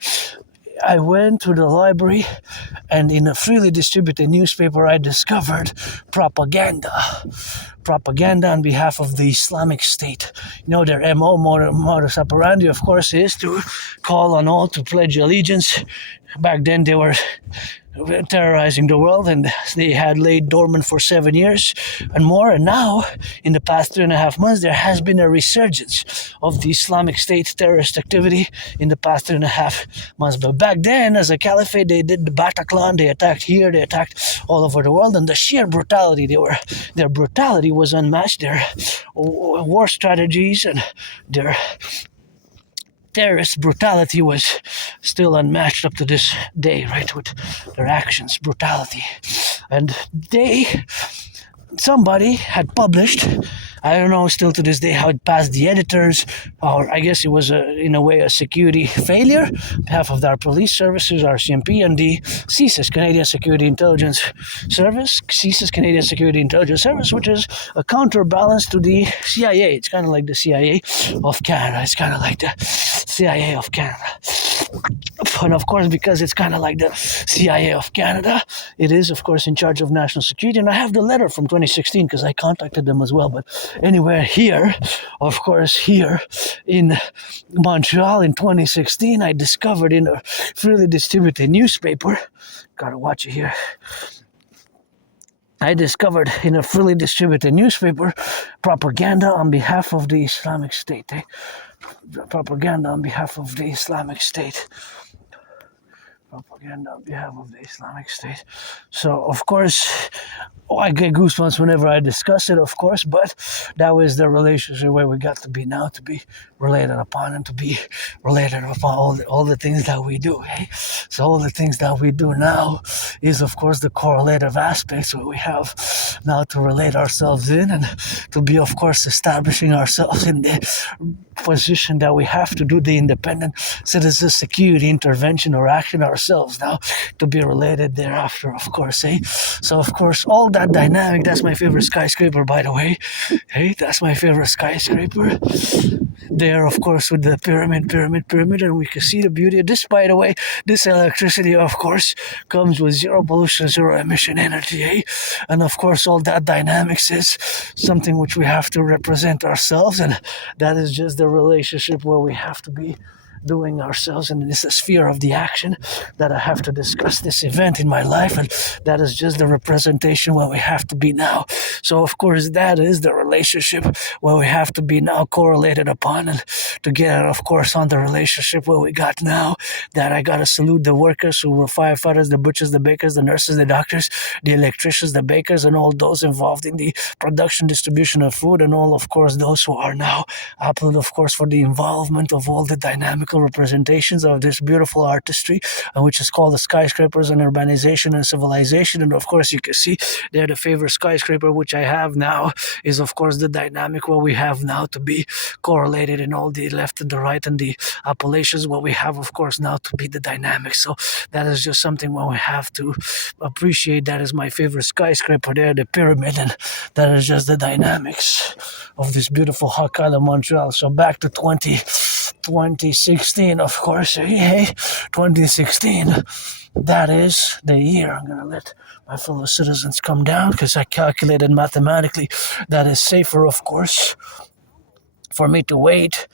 I went to the library, and in a freely distributed newspaper, I discovered propaganda on behalf of the Islamic State. Their MO, modus operandi, of course, is to call on all to pledge allegiance. Back then, they were terrorizing the world, and they had laid dormant for 7 years and more. And now, in the past 3.5 months, there has been a resurgence of the Islamic State terrorist activity in the past 3.5 months. But back then, as a caliphate, they did the Bataclan. They attacked here, they attacked all over the world, and the sheer brutality, their brutality was unmatched. Their war strategies and their terrorist brutality was still unmatched up to this day, right, with their actions, brutality. And somebody had published, I don't know still to this day how it passed the editors, or I guess it was in a way a security failure on behalf of our police services, our CMP, and the CSIS, Canadian Security Intelligence Service, which is a counterbalance to the CIA. It's kind of like the CIA of Canada. And of course, because it's kind of like the CIA of Canada, it is, of course, in charge of national security. And I have the letter from 2016 because I contacted them as well. But anywhere here, of course, here in Montreal in 2016, I discovered in a freely distributed newspaper, gotta watch it here, I discovered in a freely distributed newspaper propaganda on behalf of the Islamic State. Propaganda on behalf of the Islamic State. propaganda on behalf of the Islamic State. So, of course, I get goosebumps whenever I discuss it, of course, but that was the relationship where we got to be now, to be related upon and to be related upon all the things that we do. Hey? So, all the things that we do now is, of course, the correlative aspects where we have now to relate ourselves in and to be, of course, establishing ourselves in the position that we have to do the independent citizen security intervention or action ourselves now to be related thereafter, of course, eh? So, of course, all that dynamic, that's my favorite skyscraper, by the way. Hey, that's my favorite skyscraper. There, of course, with the pyramid, and we can see the beauty of this, by the way. This electricity, of course, comes with zero pollution, zero emission energy, eh? And, of course, all that dynamics is something which we have to represent ourselves, and that is just the relationship where we have to be doing ourselves in this sphere of the action that I have to discuss this event in my life, and that is just the representation where we have to be now. So of course that is the relationship where we have to be now correlated upon, and to get of course on the relationship where we got now, that I gotta salute the workers who were firefighters, the butchers, the bakers, the nurses, the doctors, the electricians, the bakers, and all those involved in the production, distribution of food, and all of course those who are now applaud of course for the involvement of all the dynamical representations of this beautiful artistry, which is called the skyscrapers and urbanization and civilization. And of course you can see there the favorite skyscraper which I have now is of course the dynamic where we have now to be correlated in all the left and the right and the appellations, where we have of course now to be the dynamic. So that is just something where we have to appreciate. That is my favorite skyscraper there, the pyramid, and that is just the dynamics of this beautiful hot island Montreal. So back to 2016, of course. Hey, 2016. That is the year. I'm going to let my fellow citizens come down because I calculated mathematically that is safer, of course, for me to wait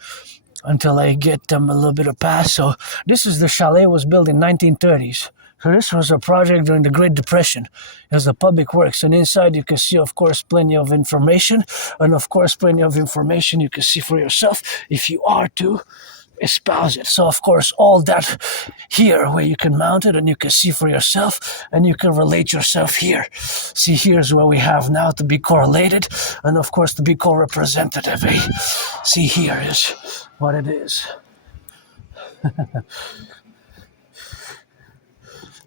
until I get them a little bit of pass. So this is the chalet was built in 1930s. So this was a project during the Great Depression. It was the public works, and inside you can see, of course, plenty of information, and of course, plenty of information you can see for yourself if you are to espouse it. So, of course, all that here where you can mount it and you can see for yourself, and you can relate yourself here. See, here's where we have now to be correlated, and of course, to be co-representative. Eh? See, here is what it is.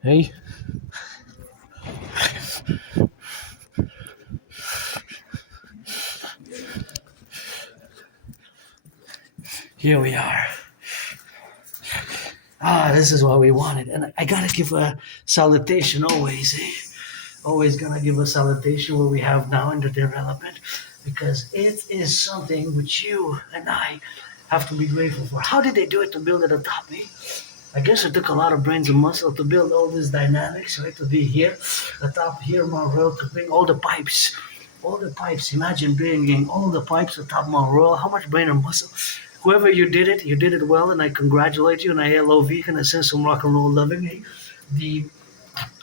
Hey. Here we are. This is what we wanted. And I gotta give a salutation always, eh? Always gonna give a salutation where we have now in the development, because it is something which you and I have to be grateful for. How did they do it to build it atop, eh? I guess it took a lot of brains and muscle to build all this dynamics, right? To be here, atop here, Monroe, to bring all the pipes. All the pipes. Imagine bringing all the pipes atop Monroe. How much brain and muscle? Whoever you did it well, and I congratulate you, and I love you, and I send some rock and roll loving. Eh? The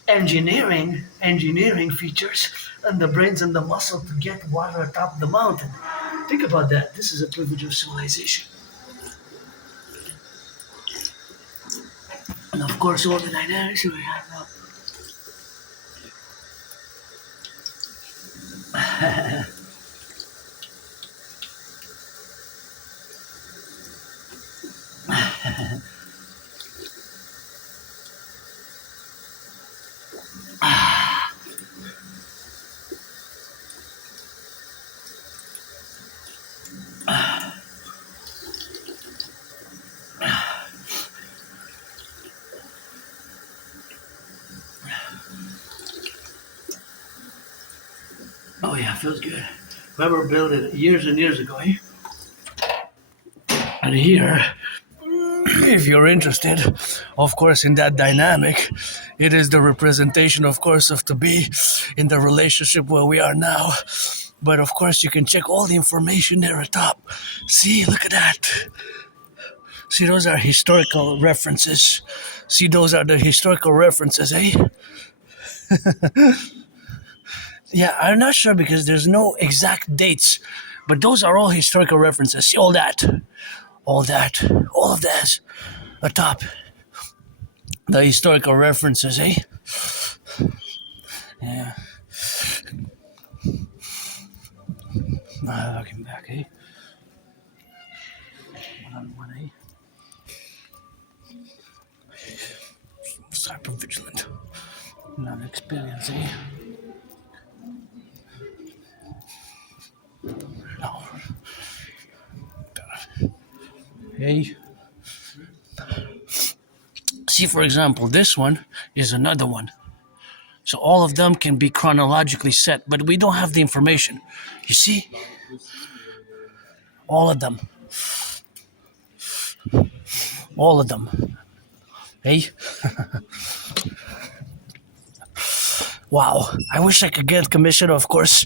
engineering features, and the brains and the muscle to get water atop the mountain. Think about that. This is a privilege of civilization. And of course, all the dynamics we have now. Oh yeah, feels good. Whoever built it years and years ago, eh? And here, if you're interested, of course, in that dynamic, it is the representation, of course, of to be in the relationship where we are now. But of course, you can check all the information there at top. See, look at that. See, those are historical references. See, those are the historical references, eh? Yeah, I'm not sure because there's no exact dates, but those are all historical references. See, all of that, atop. the historical references, eh? Yeah. Looking back, eh? One, eh? Hyper vigilant. Not experience, eh? No. Hey. See, for example, this one is another one. So all of them can be chronologically set, but we don't have the information. You see? All of them. All of them. Hey? Wow. I wish I could get commission, of course,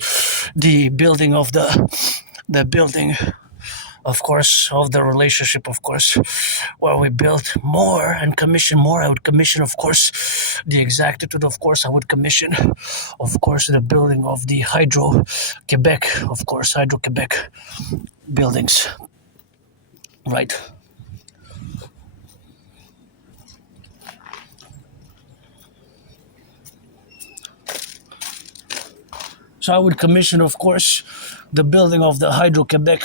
the building of the building, of course, of the relationship, of course, where we built more and commission more. I would commission, of course, the exactitude, of course. I would commission, of course, the building of the Hydro-Quebec, of course, Hydro-Quebec buildings. Right. So I would commission, of course, the building of the Hydro-Quebec,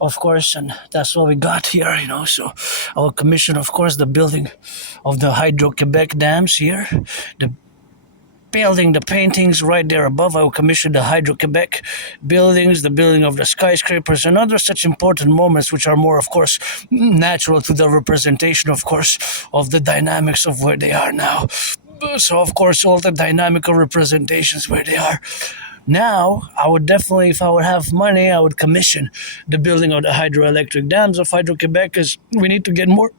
of course, and that's what we got here, you know. So I would commission, of course, the building of the Hydro-Quebec dams here, the building, the paintings right there above. I will commission the Hydro-Quebec buildings, the building of the skyscrapers, and other such important moments which are more, of course, natural to the representation, of course, of the dynamics of where they are now. So, of course, all the dynamical representations where they are. Now, I would definitely, if I would have money, I would commission the building of the hydroelectric dams of Hydro-Quebec, because we need to get more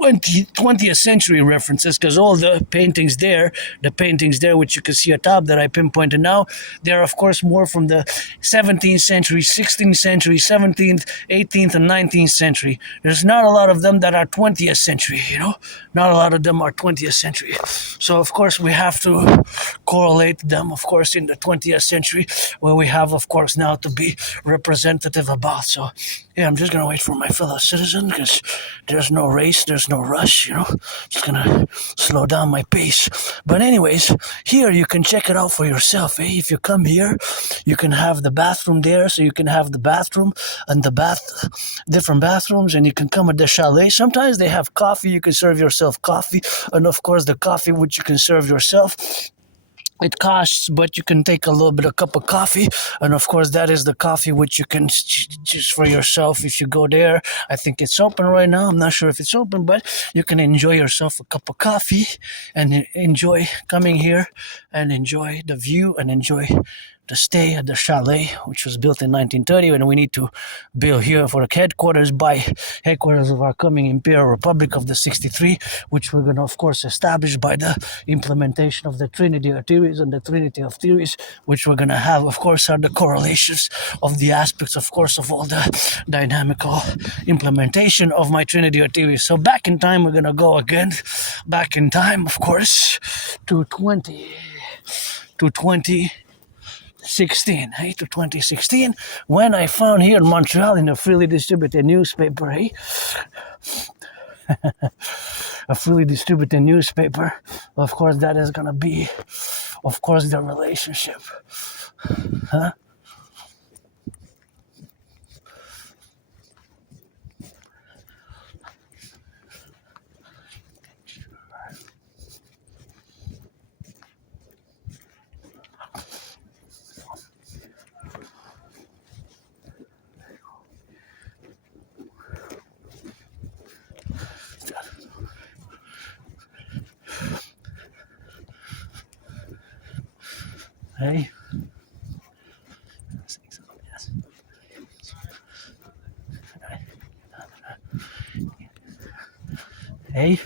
20th century references, because all the paintings there, which you can see atop that I pinpointed now, they're of course more from the 17th century, 16th century, 17th, 18th, and 19th century. There's not a lot of them that are 20th century, you know? Not a lot of them are 20th century. So of course we have to correlate them, of course, in the 20th century, where we have, of course, now to be representative about. So yeah, I'm just gonna wait for my fellow citizen, because there's no race, there's no rush, you know. Just gonna slow down my pace. But anyways, here you can check it out for yourself, eh? If you come here, you can have the bathroom there, so you can have the bathroom and the different bathrooms, and you can come at the chalet. Sometimes they have coffee, you can serve yourself coffee, and of course the coffee which you can serve yourself, it costs, but you can take a little bit of cup of coffee, and of course that is the coffee which you can just for yourself. If you go there, I think it's open right now, I'm not sure if it's open, but you can enjoy yourself a cup of coffee and enjoy coming here and enjoy the view and enjoy the stay at the chalet, which was built in 1930, and we need to build here for the headquarters of our coming Imperial Republic of the 63, which we're going to, of course, establish by the implementation of the Trinity of Theories, and the Trinity of Theories, which we're going to have, of course, are the correlations of the aspects, of course, of all the dynamical implementation of my Trinity of Theories. So back in time, we're going to go again, back in time, of course, to 2016, when I found here in Montreal in a freely distributed newspaper, a freely distributed newspaper, of course, that is going to be, of course, the relationship. Huh? Hey. Hey.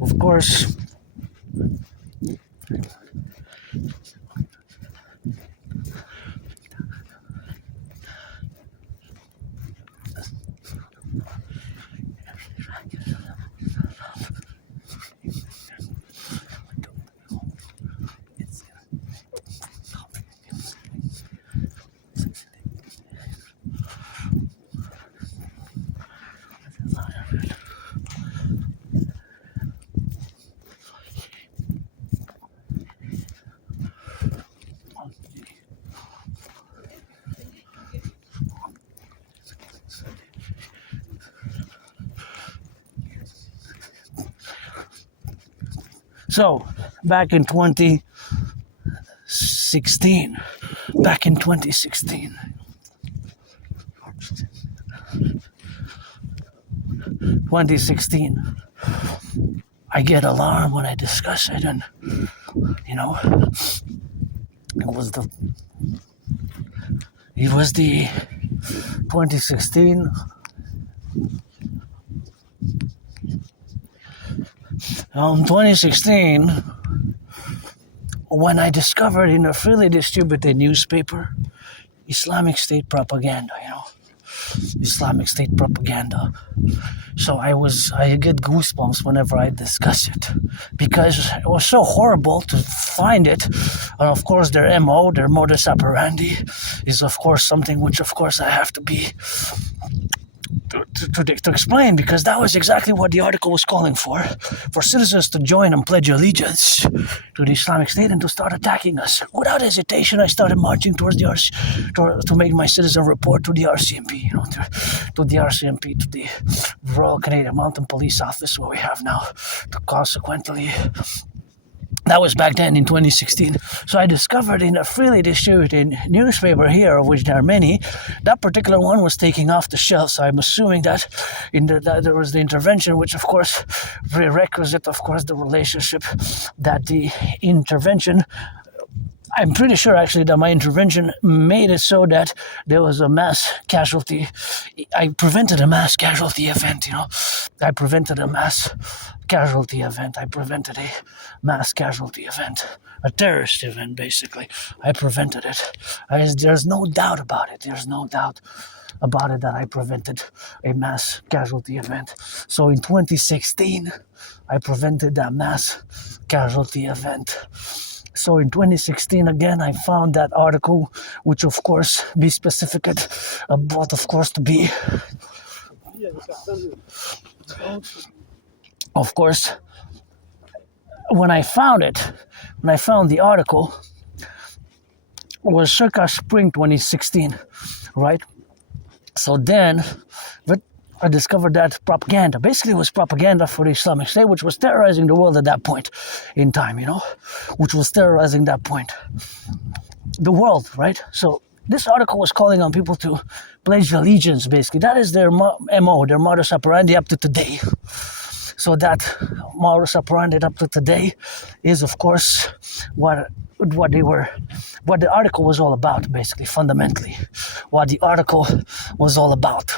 Of course, So, back in 2016, 2016, I get alarmed when I discuss it, and you know, it was the 2016. 2016, when I discovered in a freely distributed newspaper Islamic State propaganda, Islamic State propaganda. So I get goosebumps whenever I discuss it, because it was so horrible to find it. And of course their MO, their modus operandi, is of course something which of course I have to be to explain, because that was exactly what the article was calling for citizens to join and pledge allegiance to the Islamic State and to start attacking us. Without hesitation, I started marching towards the to make my citizen report to the RCMP, to the RCMP, to the Royal Canadian Mounted Police Office, where we have now, to consequently. That was back then in 2016. So I discovered in a freely distributed newspaper here, of which there are many, that particular one was taking off the shelf. So I'm assuming that that there was the intervention, which of course prerequisite, of course, the relationship that the intervention. I'm pretty sure actually that my intervention made it so that there was a mass casualty. I prevented a mass casualty event, I prevented a mass casualty event. I prevented a mass casualty event. A terrorist event, basically. I prevented it. There's no doubt about it. There's no doubt about it that I prevented a mass casualty event. So in 2016, I prevented that mass casualty event. So in 2016, again, I found that article, which of course, be specific about, of course, to be, of course, when I found the article, it was circa spring 2016, right? So then, I discovered that propaganda. Basically, it was propaganda for the Islamic State, which was terrorizing the world at that point in time, which was terrorizing that point. The world, right? So this article was calling on people to pledge allegiance, basically. That is their MO, their modus operandi up to today. So that modus operandi up to today is, of course, what the article was all about, basically, fundamentally. What the article was all about.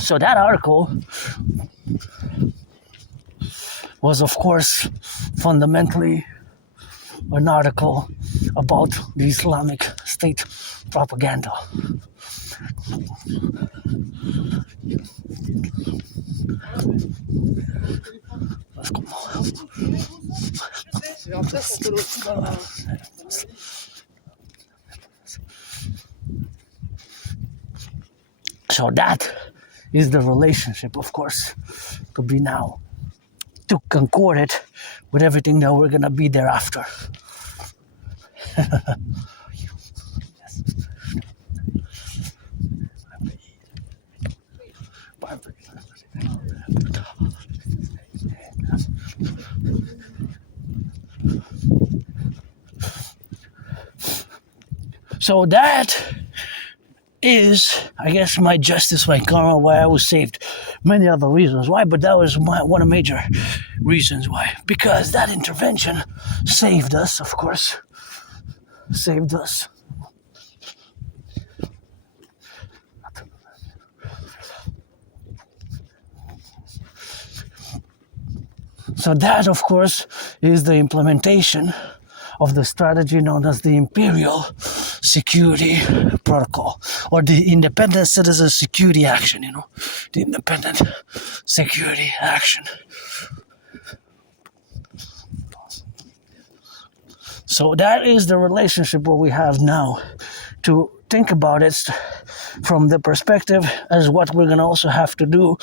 So that article was, of course, fundamentally an article about the Islamic State propaganda. So that is the relationship, of course, to be now, to concord it with everything that we're going to be thereafter. So that is, I guess, my justice, my karma, why I was saved. Many other reasons why, but that was one of the major reasons why. Because that intervention saved us, of course. Saved us. So that, of course, is the implementation of the strategy known as the Imperial Security Protocol, or the Independent Citizen Security Action, the Independent Security Action. So that is the relationship what we have now. To think about it from the perspective as what we're going to also have to do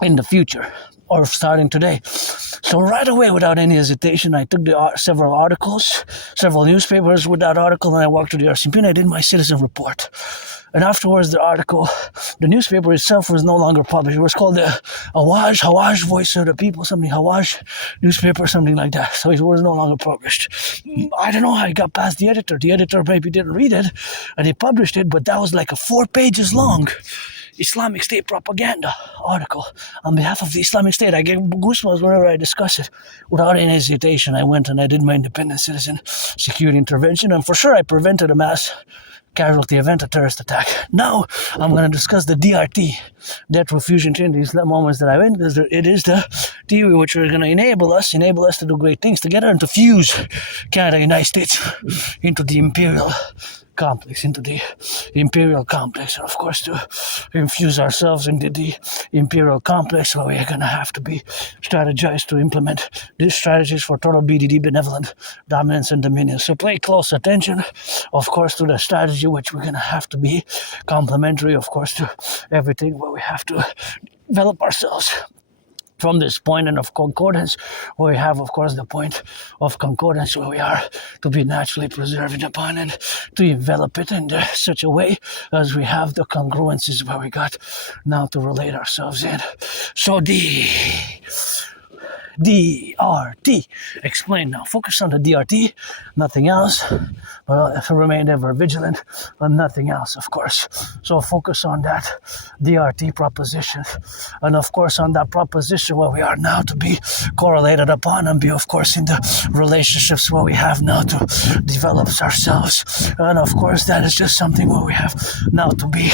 in the future. or starting today. So right away, without any hesitation, I took several articles, several newspapers with that article, and I walked to the RCMP and I did my citizen report. And afterwards, the newspaper itself was no longer published. It was called the Hawaj Voice of the People, something, Hawaj newspaper, something like that. So it was no longer published. I don't know how it got past the editor. The editor maybe didn't read it, and he published it, but that was like a 4 pages long Islamic State propaganda article on behalf of the Islamic State. I get goosebumps whenever I discuss it. Without any hesitation, I went and I did my independent citizen security intervention, and for sure I prevented a mass casualty event, a terrorist attack. Now I'm going to discuss the DRT, debt refusion in these moments that I'm in, because it is the theory which is going to enable us to do great things together and to fuse Canada, United States into the imperial complex, and of course to infuse ourselves into the imperial complex, where we are going to have to be strategized to implement these strategies for total BDD, benevolent dominance and dominion. So pay close attention, of course, to the strategy which we're going to have to be complementary, of course, to everything where we have to develop ourselves from this point and of concordance, where we have, of course, the point of concordance where we are to be naturally preserving upon and to envelop it in such a way as we have the congruences where we got now to relate ourselves in. So DRT. Explain now. Focus on the DRT, nothing else. Well, remain ever vigilant, but nothing else, of course. So focus on that DRT proposition. And of course, on that proposition where we are now to be correlated upon and be, of course, in the relationships where we have now to develop ourselves. And of course, that is just something where we have now to be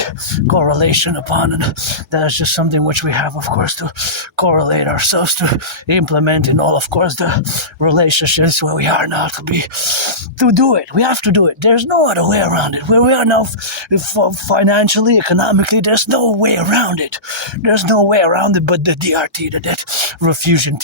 correlation upon. And that is just something which we have, of course, to correlate ourselves to implement in all, of course, the relationships where we are now to do it. We have to do it. There's no other way around it. Where we are now financially, economically, there's no way around it. There's no way around it but the DRT, the debt refusion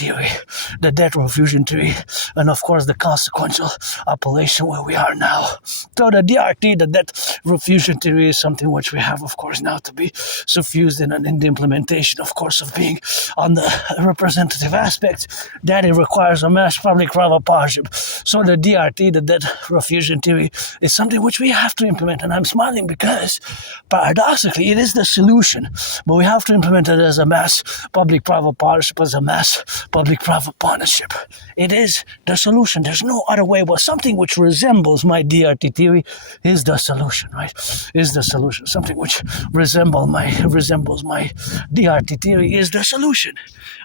theory, and of course the consequential appellation where we are now. So the DRT, the debt refusion theory, is something which we have, of course, now to be suffused in the implementation, of course, of being on the representative aspect, that it requires a mass public-private partnership. So the DRT, the debt refusion theory, is something which we have to implement. And I'm smiling because, paradoxically, it is the solution. But we have to implement it as a mass public-private partnership, as a mass public-private partnership. It is the solution. There's no other way. But something which resembles my DRT theory is the solution, right? Is the solution. Something which resembles my DRT theory is the solution.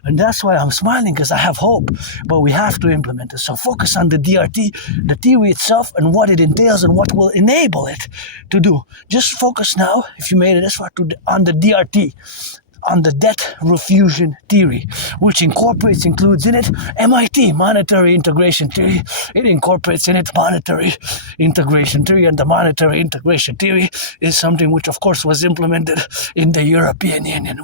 And that's why I'm smiling, because I have hope, but we have to implement it. So focus on the DRT, the theory itself, and what it entails and what will enable it to do. Just focus now, if you made it this far, on the DRT, on the debt refusion theory, which includes in it MIT, monetary integration theory. It incorporates in it monetary integration theory, and the monetary integration theory is something which, of course, was implemented in the European Union,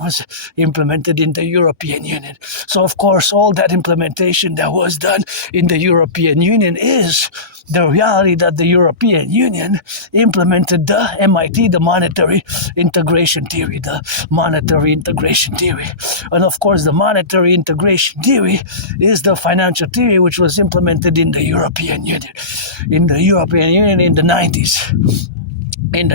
So, of course, all that implementation that was done in the European Union is the reality that the European Union implemented the MIT, the monetary integration theory, And of course, the monetary integration theory is the financial theory which was implemented in the European Union. In the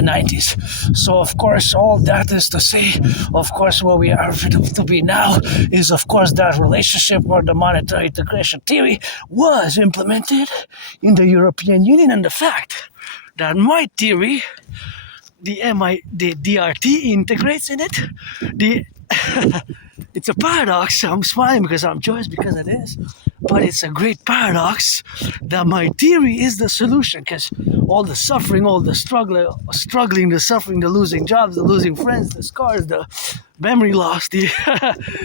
90s. So, of course, all that is to say, of course, where we are to be now is, of course, that relationship where the monetary integration theory was implemented in the European Union, and the fact that my theory, the DRT, integrates in it. It's a paradox. I'm smiling because I'm joyous because it is. But it's a great paradox that my theory is the solution, because all the suffering, all the struggling, the suffering, the losing jobs, the losing friends, the scars, the memory loss,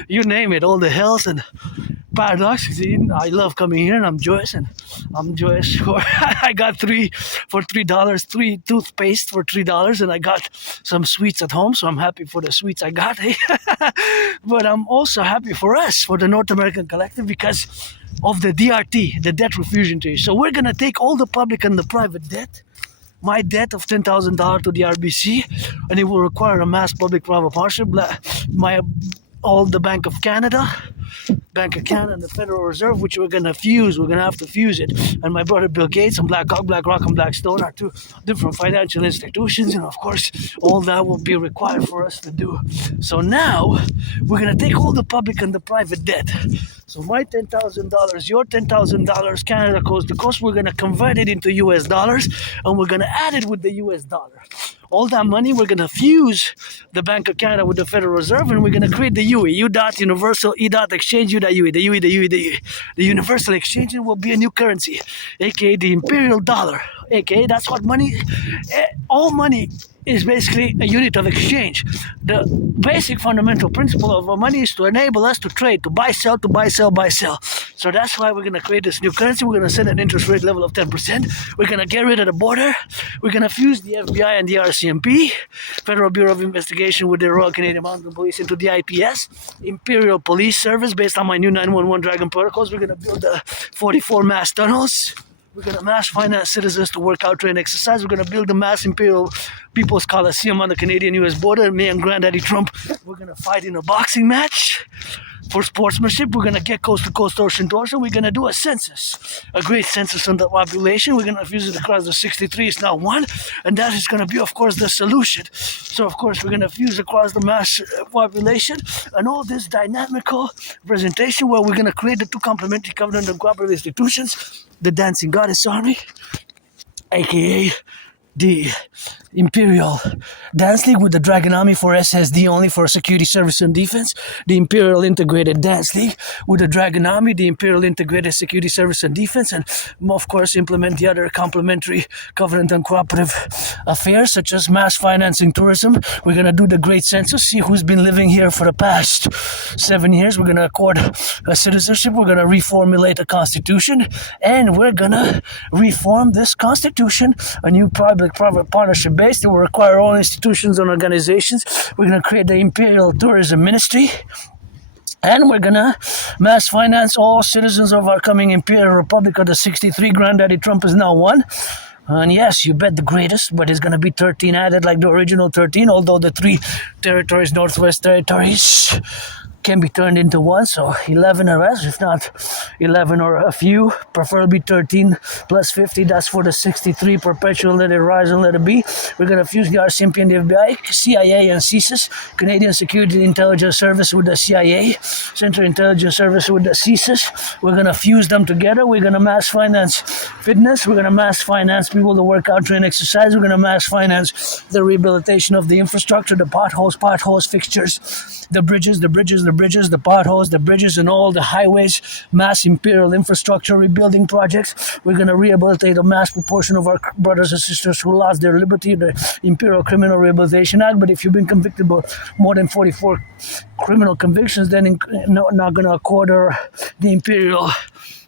you name it, all the hells and paradoxes. I love coming here, and I'm joyous for I got three toothpaste for $3, and I got some sweets at home, so I'm happy for the sweets I got. But I'm also happy for us, for the North American Collective, because of the DRT, the debt refusion theory. So we're gonna take all the public and the private debt, my debt of $10,000 to the RBC, and it will require a mass public-private partnership. My all the Bank of Canada, and the Federal Reserve, which we're gonna fuse. We're gonna have to fuse it. And my brother Bill Gates and BlackRock, and Blackstone are two different financial institutions, and of course, all that will be required for us to do. So now we're gonna take all the public and the private debt. So my $10,000, your $10,000, Canada coast to coast, we're gonna convert it into US dollars, and we're gonna add it with the US dollar. All that money, we're gonna fuse the Bank of Canada with the Federal Reserve, and we're gonna create the UE, U dot Universal E dot Exchange, U dot UE, the UE, the UE, the UE. The Universal Exchange will be a new currency, aka the Imperial Dollar, aka that's what money. All money is basically a unit of exchange. The basic fundamental principle of our money is to enable us to trade, to buy, sell, to buy, sell, buy, sell. So that's why we're going to create this new currency. We're going to set an interest rate level of 10%. We're going to get rid of the border. We're going to fuse the FBI and the RCMP, Federal Bureau of Investigation, with the Royal Canadian Mounted Police into the IPS, Imperial Police Service, based on my new 911 Dragon protocols. We're going to build the 44 mass tunnels. We're going to mass finance citizens to work out, train, exercise. We're going to build the mass Imperial People's Coliseum on the Canadian-US border. Me and Granddaddy Trump, we're going to fight in a boxing match for sportsmanship. We're going to get coast to coast, ocean to ocean. We're going to do a census, a great census on the population. We're going to fuse it across the 63 is now one, and that is going to be, of course, the solution. So, of course, we're going to fuse across the mass population, and all this dynamical presentation where we're going to create the two complementary covenant and cooperative institutions, the Dancing Goddess Army, aka the Imperial Dance League with the Dragon Army for SSD only, for security, service, and defense. The Imperial Integrated Dance League with the Dragon Army, the Imperial Integrated Security, Service, and Defense, and of course implement the other complementary covenant and cooperative affairs such as mass financing tourism. We're going to do the great census, see who's been living here for the past 7 years. We're going to accord a citizenship. We're going to reformulate a constitution, and we're going to reform this constitution, a new public-private partnership base that will require all institutions and organizations. We're going to create the Imperial Tourism Ministry, and we're going to mass finance all citizens of our coming Imperial Republic of the 63. Granddaddy Trump is now one. And yes, you bet the greatest, but it's going to be 13 added like the original 13, although the 3 territories, Northwest Territories, can be turned into one, so 11 or less, if not 11 or a few, preferably 13 plus 50, that's for the 63, perpetual, let it rise and let it be. We're going to fuse the RCMP and the FBI, CIA and CSIS, Canadian Security Intelligence Service with the CIA, Central Intelligence Service with the CSIS. We're going to fuse them together. We're going to mass finance fitness. We're going to mass finance people to work out, train, exercise. We're going to mass finance the rehabilitation of the infrastructure, the potholes, fixtures, the bridges, the potholes, the bridges, and all the highways, mass Imperial infrastructure rebuilding projects. We're going to rehabilitate a mass proportion of our brothers and sisters who lost their liberty, the Imperial Criminal Rehabilitation Act. But if you've been convicted of more than 44 criminal convictions, then not going to accord the Imperial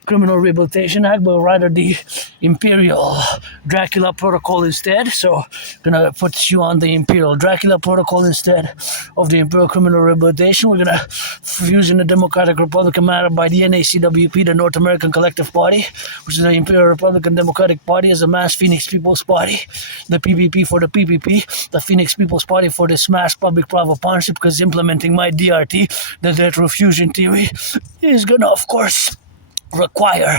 Criminal Rehabilitation Act, but rather the Imperial Dracula Protocol instead. So gonna put you on the Imperial Dracula Protocol instead of the Imperial Criminal Rehabilitation. We're gonna fuse in the Democratic Republican matter by the N.A.C.W.P, the North American Collective Party, which is the Imperial Republican Democratic Party, as a mass Phoenix People's Party, the PPP for the PPP, the Phoenix People's Party for this mass public-private partnership, because implementing my DRT, the debt refusion theory, is gonna, of course, require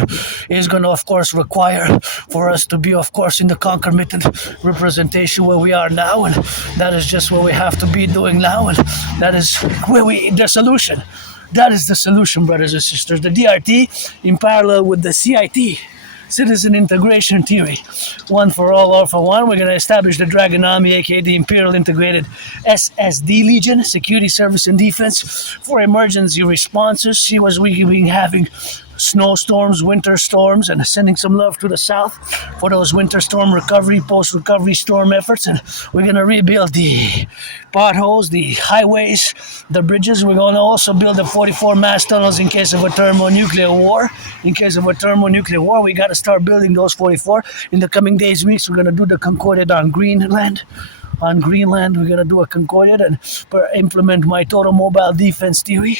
for us to be, of course, in the concomitant representation where we are now, and that is just what we have to be doing now, and that is the solution. That is the solution, brothers and sisters. The DRT in parallel with the CIT, Citizen Integration Theory. One for all for one. We're going to establish the Dragon Army, aka the Imperial Integrated SSD Legion, Security, Service, and Defense, for emergency responses. See what we've been having snowstorms, winter storms, and sending some love to the south for those winter storm recovery, post-recovery storm efforts. And we're going to rebuild the potholes, the highways, the bridges. We're going to also build the 44 mass tunnels in case of a thermonuclear war. In case of a thermonuclear war, we got to start building those 44. In the coming days, weeks, we're going to do the Concordat on Greenland. on Greenland. We're going to do a Concordiat and implement my total mobile defense theory,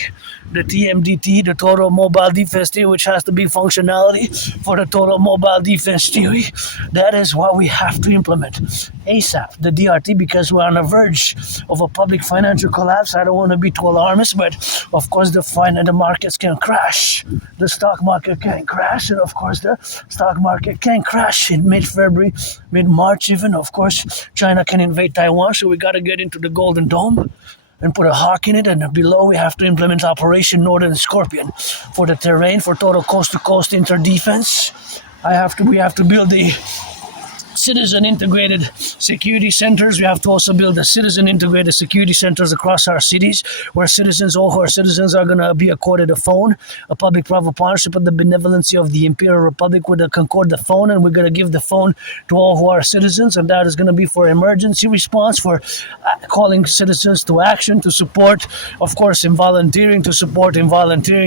the TMDT, the total mobile defense theory, which has to be functionality for the total mobile defense theory. That is what we have to implement ASAP, the DRT, because we're on the verge of a public financial collapse. I don't want to be too alarmist, but of course the markets can crash. The stock market can crash, and of course the stock market can crash in mid-February, mid-March even. Of course, China can invade Taiwan, so we got to get into the Golden Dome and put a hawk in it, and below we have to implement Operation Northern Scorpion for the terrain, for total coast-to-coast interdefense. We have to build the citizen integrated security centers. We have to also build the citizen integrated security centers across our cities, where all who are citizens are going to be accorded a phone, a public-private partnership with the benevolency of the Imperial Republic with a Concord the phone, and we're going to give the phone to all who are citizens, and that is going to be for emergency response, for calling citizens to action, to support, of course, in volunteering,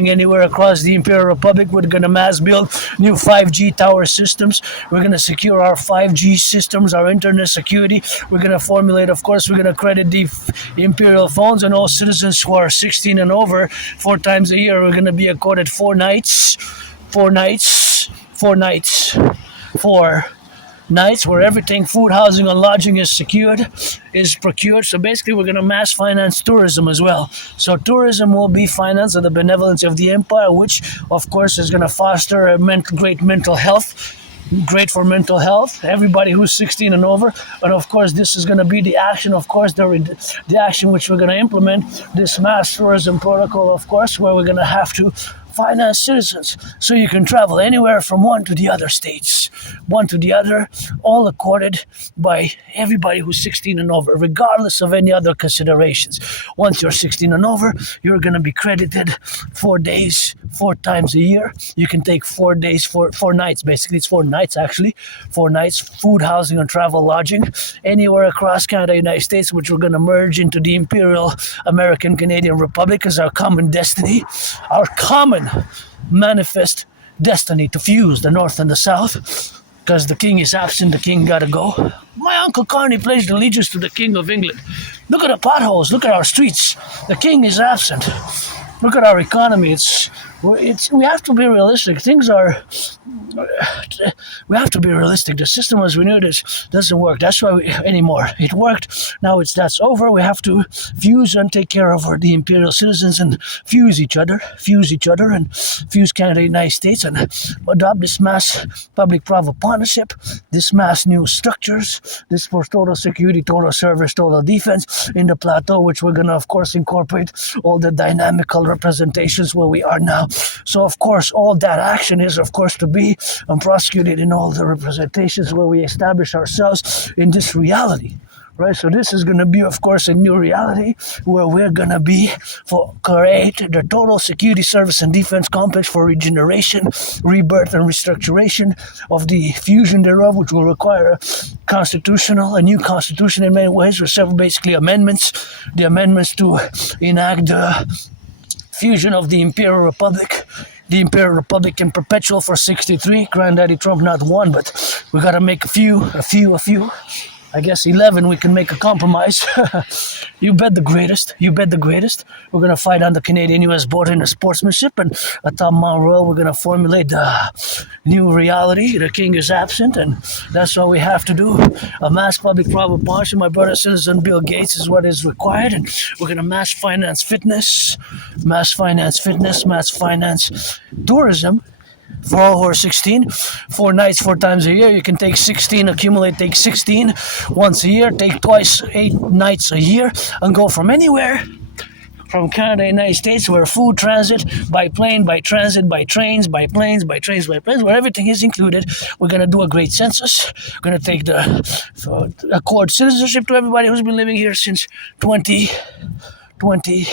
anywhere across the Imperial Republic. We're going to mass build new 5G tower systems. We're going to secure our 5G systems, our internet security. We're going to formulate, of course, we're going to credit the Imperial phones, and all citizens who are 16 and over 4 times a year are going to be accorded 4 nights where everything, food, housing, and lodging is procured. So basically we're going to mass finance tourism as well. So tourism will be financed at the benevolence of the empire, which of course is going to foster great mental health. Great for mental health, everybody who's 16 and over. And of course this is going to be the action, of course, the action which we're going to implement, this mass tourism protocol, of course, where we're going to have to finance citizens so you can travel anywhere from one to the other states, one to the other, all accorded by everybody who's 16 and over, regardless of any other considerations. Once you're 16 and over, you're going to be credited 4 days, 4 times a year. You can take 4 days, 4 nights, basically. It's 4 nights, actually. 4 nights, food, housing, and travel lodging, anywhere across Canada, United States, which we're going to merge into the Imperial American Canadian Republic as our common destiny, our common manifest destiny to fuse the North and the South, because the king is absent, the king gotta go. My Uncle Carney pledged allegiance to the King of England. Look at the potholes, look at our streets. The king is absent. Look at our economy. We have to be realistic. We have to be realistic. The system as we knew it doesn't work. That's why anymore. It worked. Now that's over. We have to fuse and take care of the imperial citizens and fuse each other, and fuse Canada, United States, and adopt this mass public-private partnership, this mass new structures, this for total security, total service, total defense in the plateau, which we're going to, of course, incorporate all the dynamical representations where we are now. So, of course, all that action is, of course, to be prosecuted in all the representations where we establish ourselves in this reality. Right, so this is going to be, of course, a new reality where we're going to be create the total security service and defense complex for regeneration, rebirth, and restructuration of the fusion thereof, which will require a new constitution in many ways, with several basically amendments. The amendments to enact the fusion of the Imperial Republic. The Imperial Republic in perpetual for 63. Granddaddy Trump not one, but we got to make a few. I guess 11 we can make a compromise. You bet the greatest. We're going to fight on the Canadian-US border in the sportsmanship, and atop Mount Royal we're going to formulate the new reality. The king is absent, and that's what we have to do. A mass public-private partnership, my brother citizen Bill Gates, is what is required, and we're going to mass finance mass finance tourism. For all who are 16, 4 nights, 4 times a year, you can take 16, take 16 once a year, take twice 8 nights a year, and go from anywhere from Canada, United States, where food transit, by plane, by transit, by trains, by planes, where everything is included. We're going to do a great census. We're going to take accord citizenship to everybody who's been living here since 2020.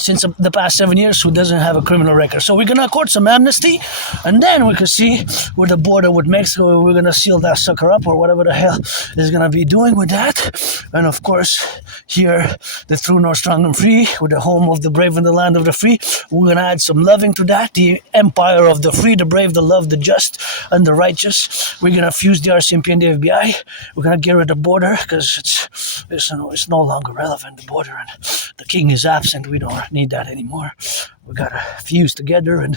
since the past 7 years who doesn't have a criminal record. So we're going to accord some amnesty, and then we can see where the border with Mexico, we're going to seal that sucker up or whatever the hell is going to be doing with that. And of course, here, the true north, strong and free, with the home of the brave and the land of the free, we're going to add some loving to that, the empire of the free, the brave, the love, the just, and the righteous. We're going to fuse the RCMP and the FBI. We're going to get rid of the border because it's no longer relevant, the border, and the king is absent. We don't need that anymore. We gotta fuse together and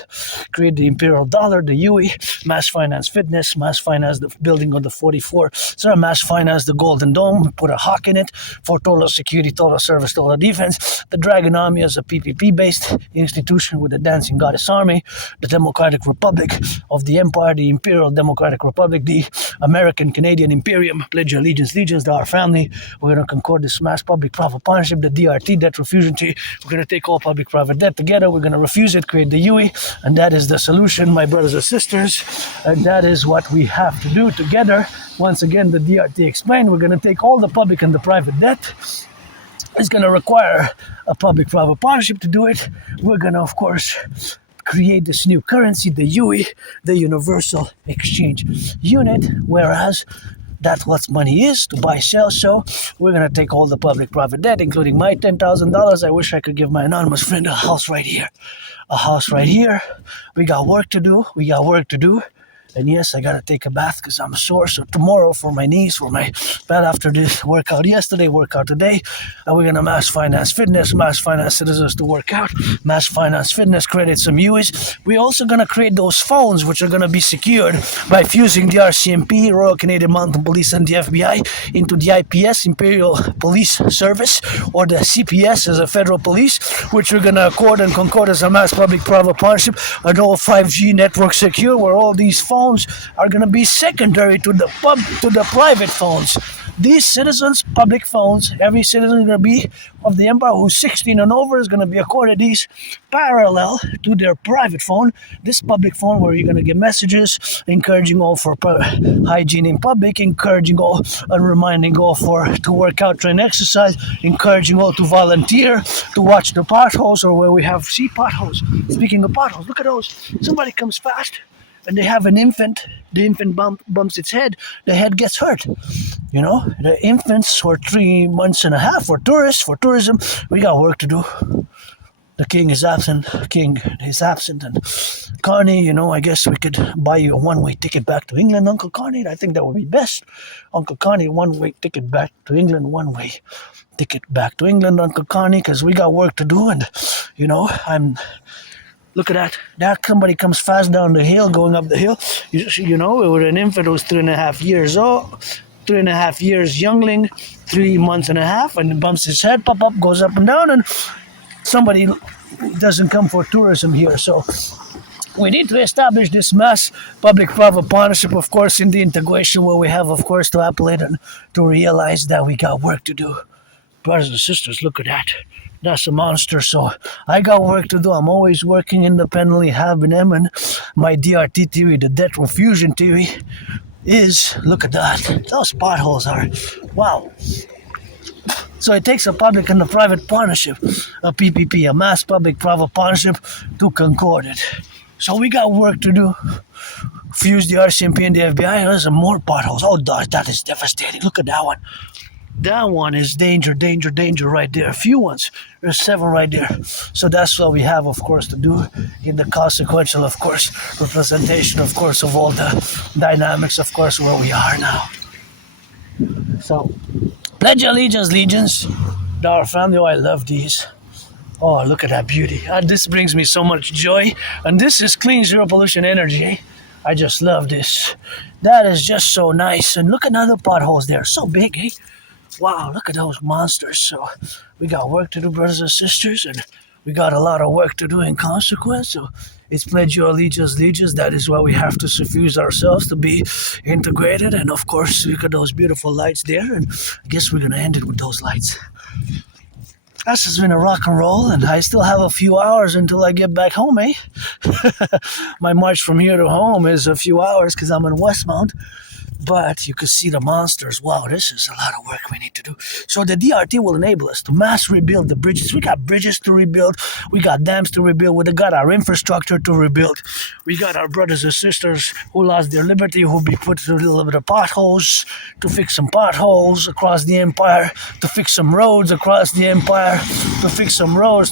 create the imperial dollar, the UE, mass finance fitness, mass finance the building of the 44, so mass finance the golden dome, put a hawk in it for total security, total service, total defense. The Dragon Army is a PPP based institution with a dancing goddess army, the Democratic Republic of the Empire, the Imperial Democratic Republic, the American Canadian Imperium, pledge your allegiance, legions to our family. We're gonna concord this mass public-private partnership, the DRT, debt refusal treaty. We're gonna take all public-private debt together. We're going to refuse it, create the UE, and that is the solution, my brothers and sisters, and that is what we have to do together. Once again, the DRT explained, we're going to take all the public and the private debt. It's going to require a public-private partnership to do it. We're going to, of course, create this new currency, the UE, the Universal Exchange Unit, whereas that's what money is, to buy, sell. So we're going to take all the public-private debt, including my $10,000. I wish I could give my anonymous friend a house right here. A house right here. We got work to do. And yes, I got to take a bath because I'm sore. So tomorrow for my knees, for my bad after this workout yesterday, workout today, and we're going to mass finance fitness, mass finance citizens to work out, mass finance fitness, create some UEs. We're also going to create those phones which are going to be secured by fusing the RCMP, Royal Canadian Mounted Police, and the FBI into the IPS, Imperial Police Service, or the CPS as a federal police, which we're going to accord and concord as a mass public-private partnership, an all 5G network secure, where all these phones are going to be secondary to the private phones. These citizens, public phones, every citizen is going to be of the empire who's 16 and over is going to be accorded these parallel to their private phone. This public phone where you're going to get messages encouraging all for hygiene in public, encouraging all and reminding all to work out, train, exercise, encouraging all to volunteer, to watch the potholes or where we see potholes. Speaking of potholes, look at those. Somebody comes fast and they have an infant, the infant bumps its head, the head gets hurt. You know, the infants for 3 months and a half for tourists, for tourism, we got work to do. The king is absent, and Carney, I guess we could buy you a one-way ticket back to England, Uncle Carney. I think that would be best. Uncle Carney, one-way ticket back to England, one-way ticket back to England, Uncle Carney, because we got work to do, and, look at that. That somebody comes fast down the hill, going up the hill. With an infant who's 3.5 years old, 3.5 years youngling, 3 months and a half, and bumps his head, pop up, goes up and down, and somebody doesn't come for tourism here. So we need to establish this mass public-private partnership, of course, in the integration where we have, of course, to appellate and to realize that we got work to do. Brothers and sisters, look at that. That's a monster, so I got work to do. I'm always working independently, have been, and my DRT theory, the debt refusion theory, is, look at that. Those potholes are, wow. So it takes a public and a private partnership, a PPP, a mass public-private partnership, to concord it. So we got work to do. Fuse the RCMP and the FBI, there's some more potholes. Oh, that is devastating. Look at that one. That one is danger right there. A few ones. There's 7 right there. So that's what we have, of course, to do in the consequential, of course, representation, of course, of all the dynamics, of course, where we are now. So, pledge allegiance, legions, to our family. Oh, I love these. Oh, look at that beauty. This brings me so much joy. And this is clean, zero pollution energy. I just love this. That is just so nice. And look at other potholes there. So big, eh? Wow, look at those monsters. So we got work to do, brothers and sisters, and we got a lot of work to do in consequence. So it's pledge your allegiance, legions. That is why we have to suffuse ourselves to be integrated. And of course, look at those beautiful lights there. And I guess we're going to end it with those lights. This has been a rock and roll, and I still have a few hours until I get back home, eh? My march from here to home is a few hours because I'm in Westmount. but you could see the monsters. Wow, this is a lot of work we need to do. So the DRT will enable us to mass rebuild the bridges. We got bridges to rebuild. We got dams to rebuild. We got our infrastructure to rebuild. We got our brothers and sisters who lost their liberty, who be put through a little bit of potholes, to fix some potholes across the empire, to fix some roads across the empire, to fix some roads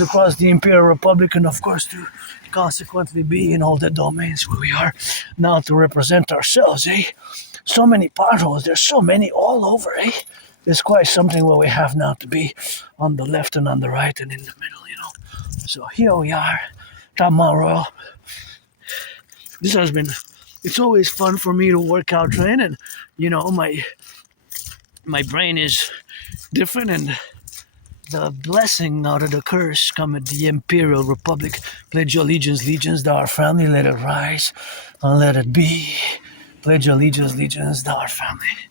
across the Imperial Republic, and of course to consequently be in all the domains where we are now to represent ourselves, eh? So many potholes, there's so many all over, eh? It's quite something where we have now to be on the left and on the right and in the middle, you know. So here we are, tomorrow. It's always fun for me to work out, train, and you know, my brain is different, and the blessing out of the curse come at the Imperial Republic. Pledge your allegiance, legions, thou our family, let it rise and let it be. Pledge your allegiance, legions, thou our family.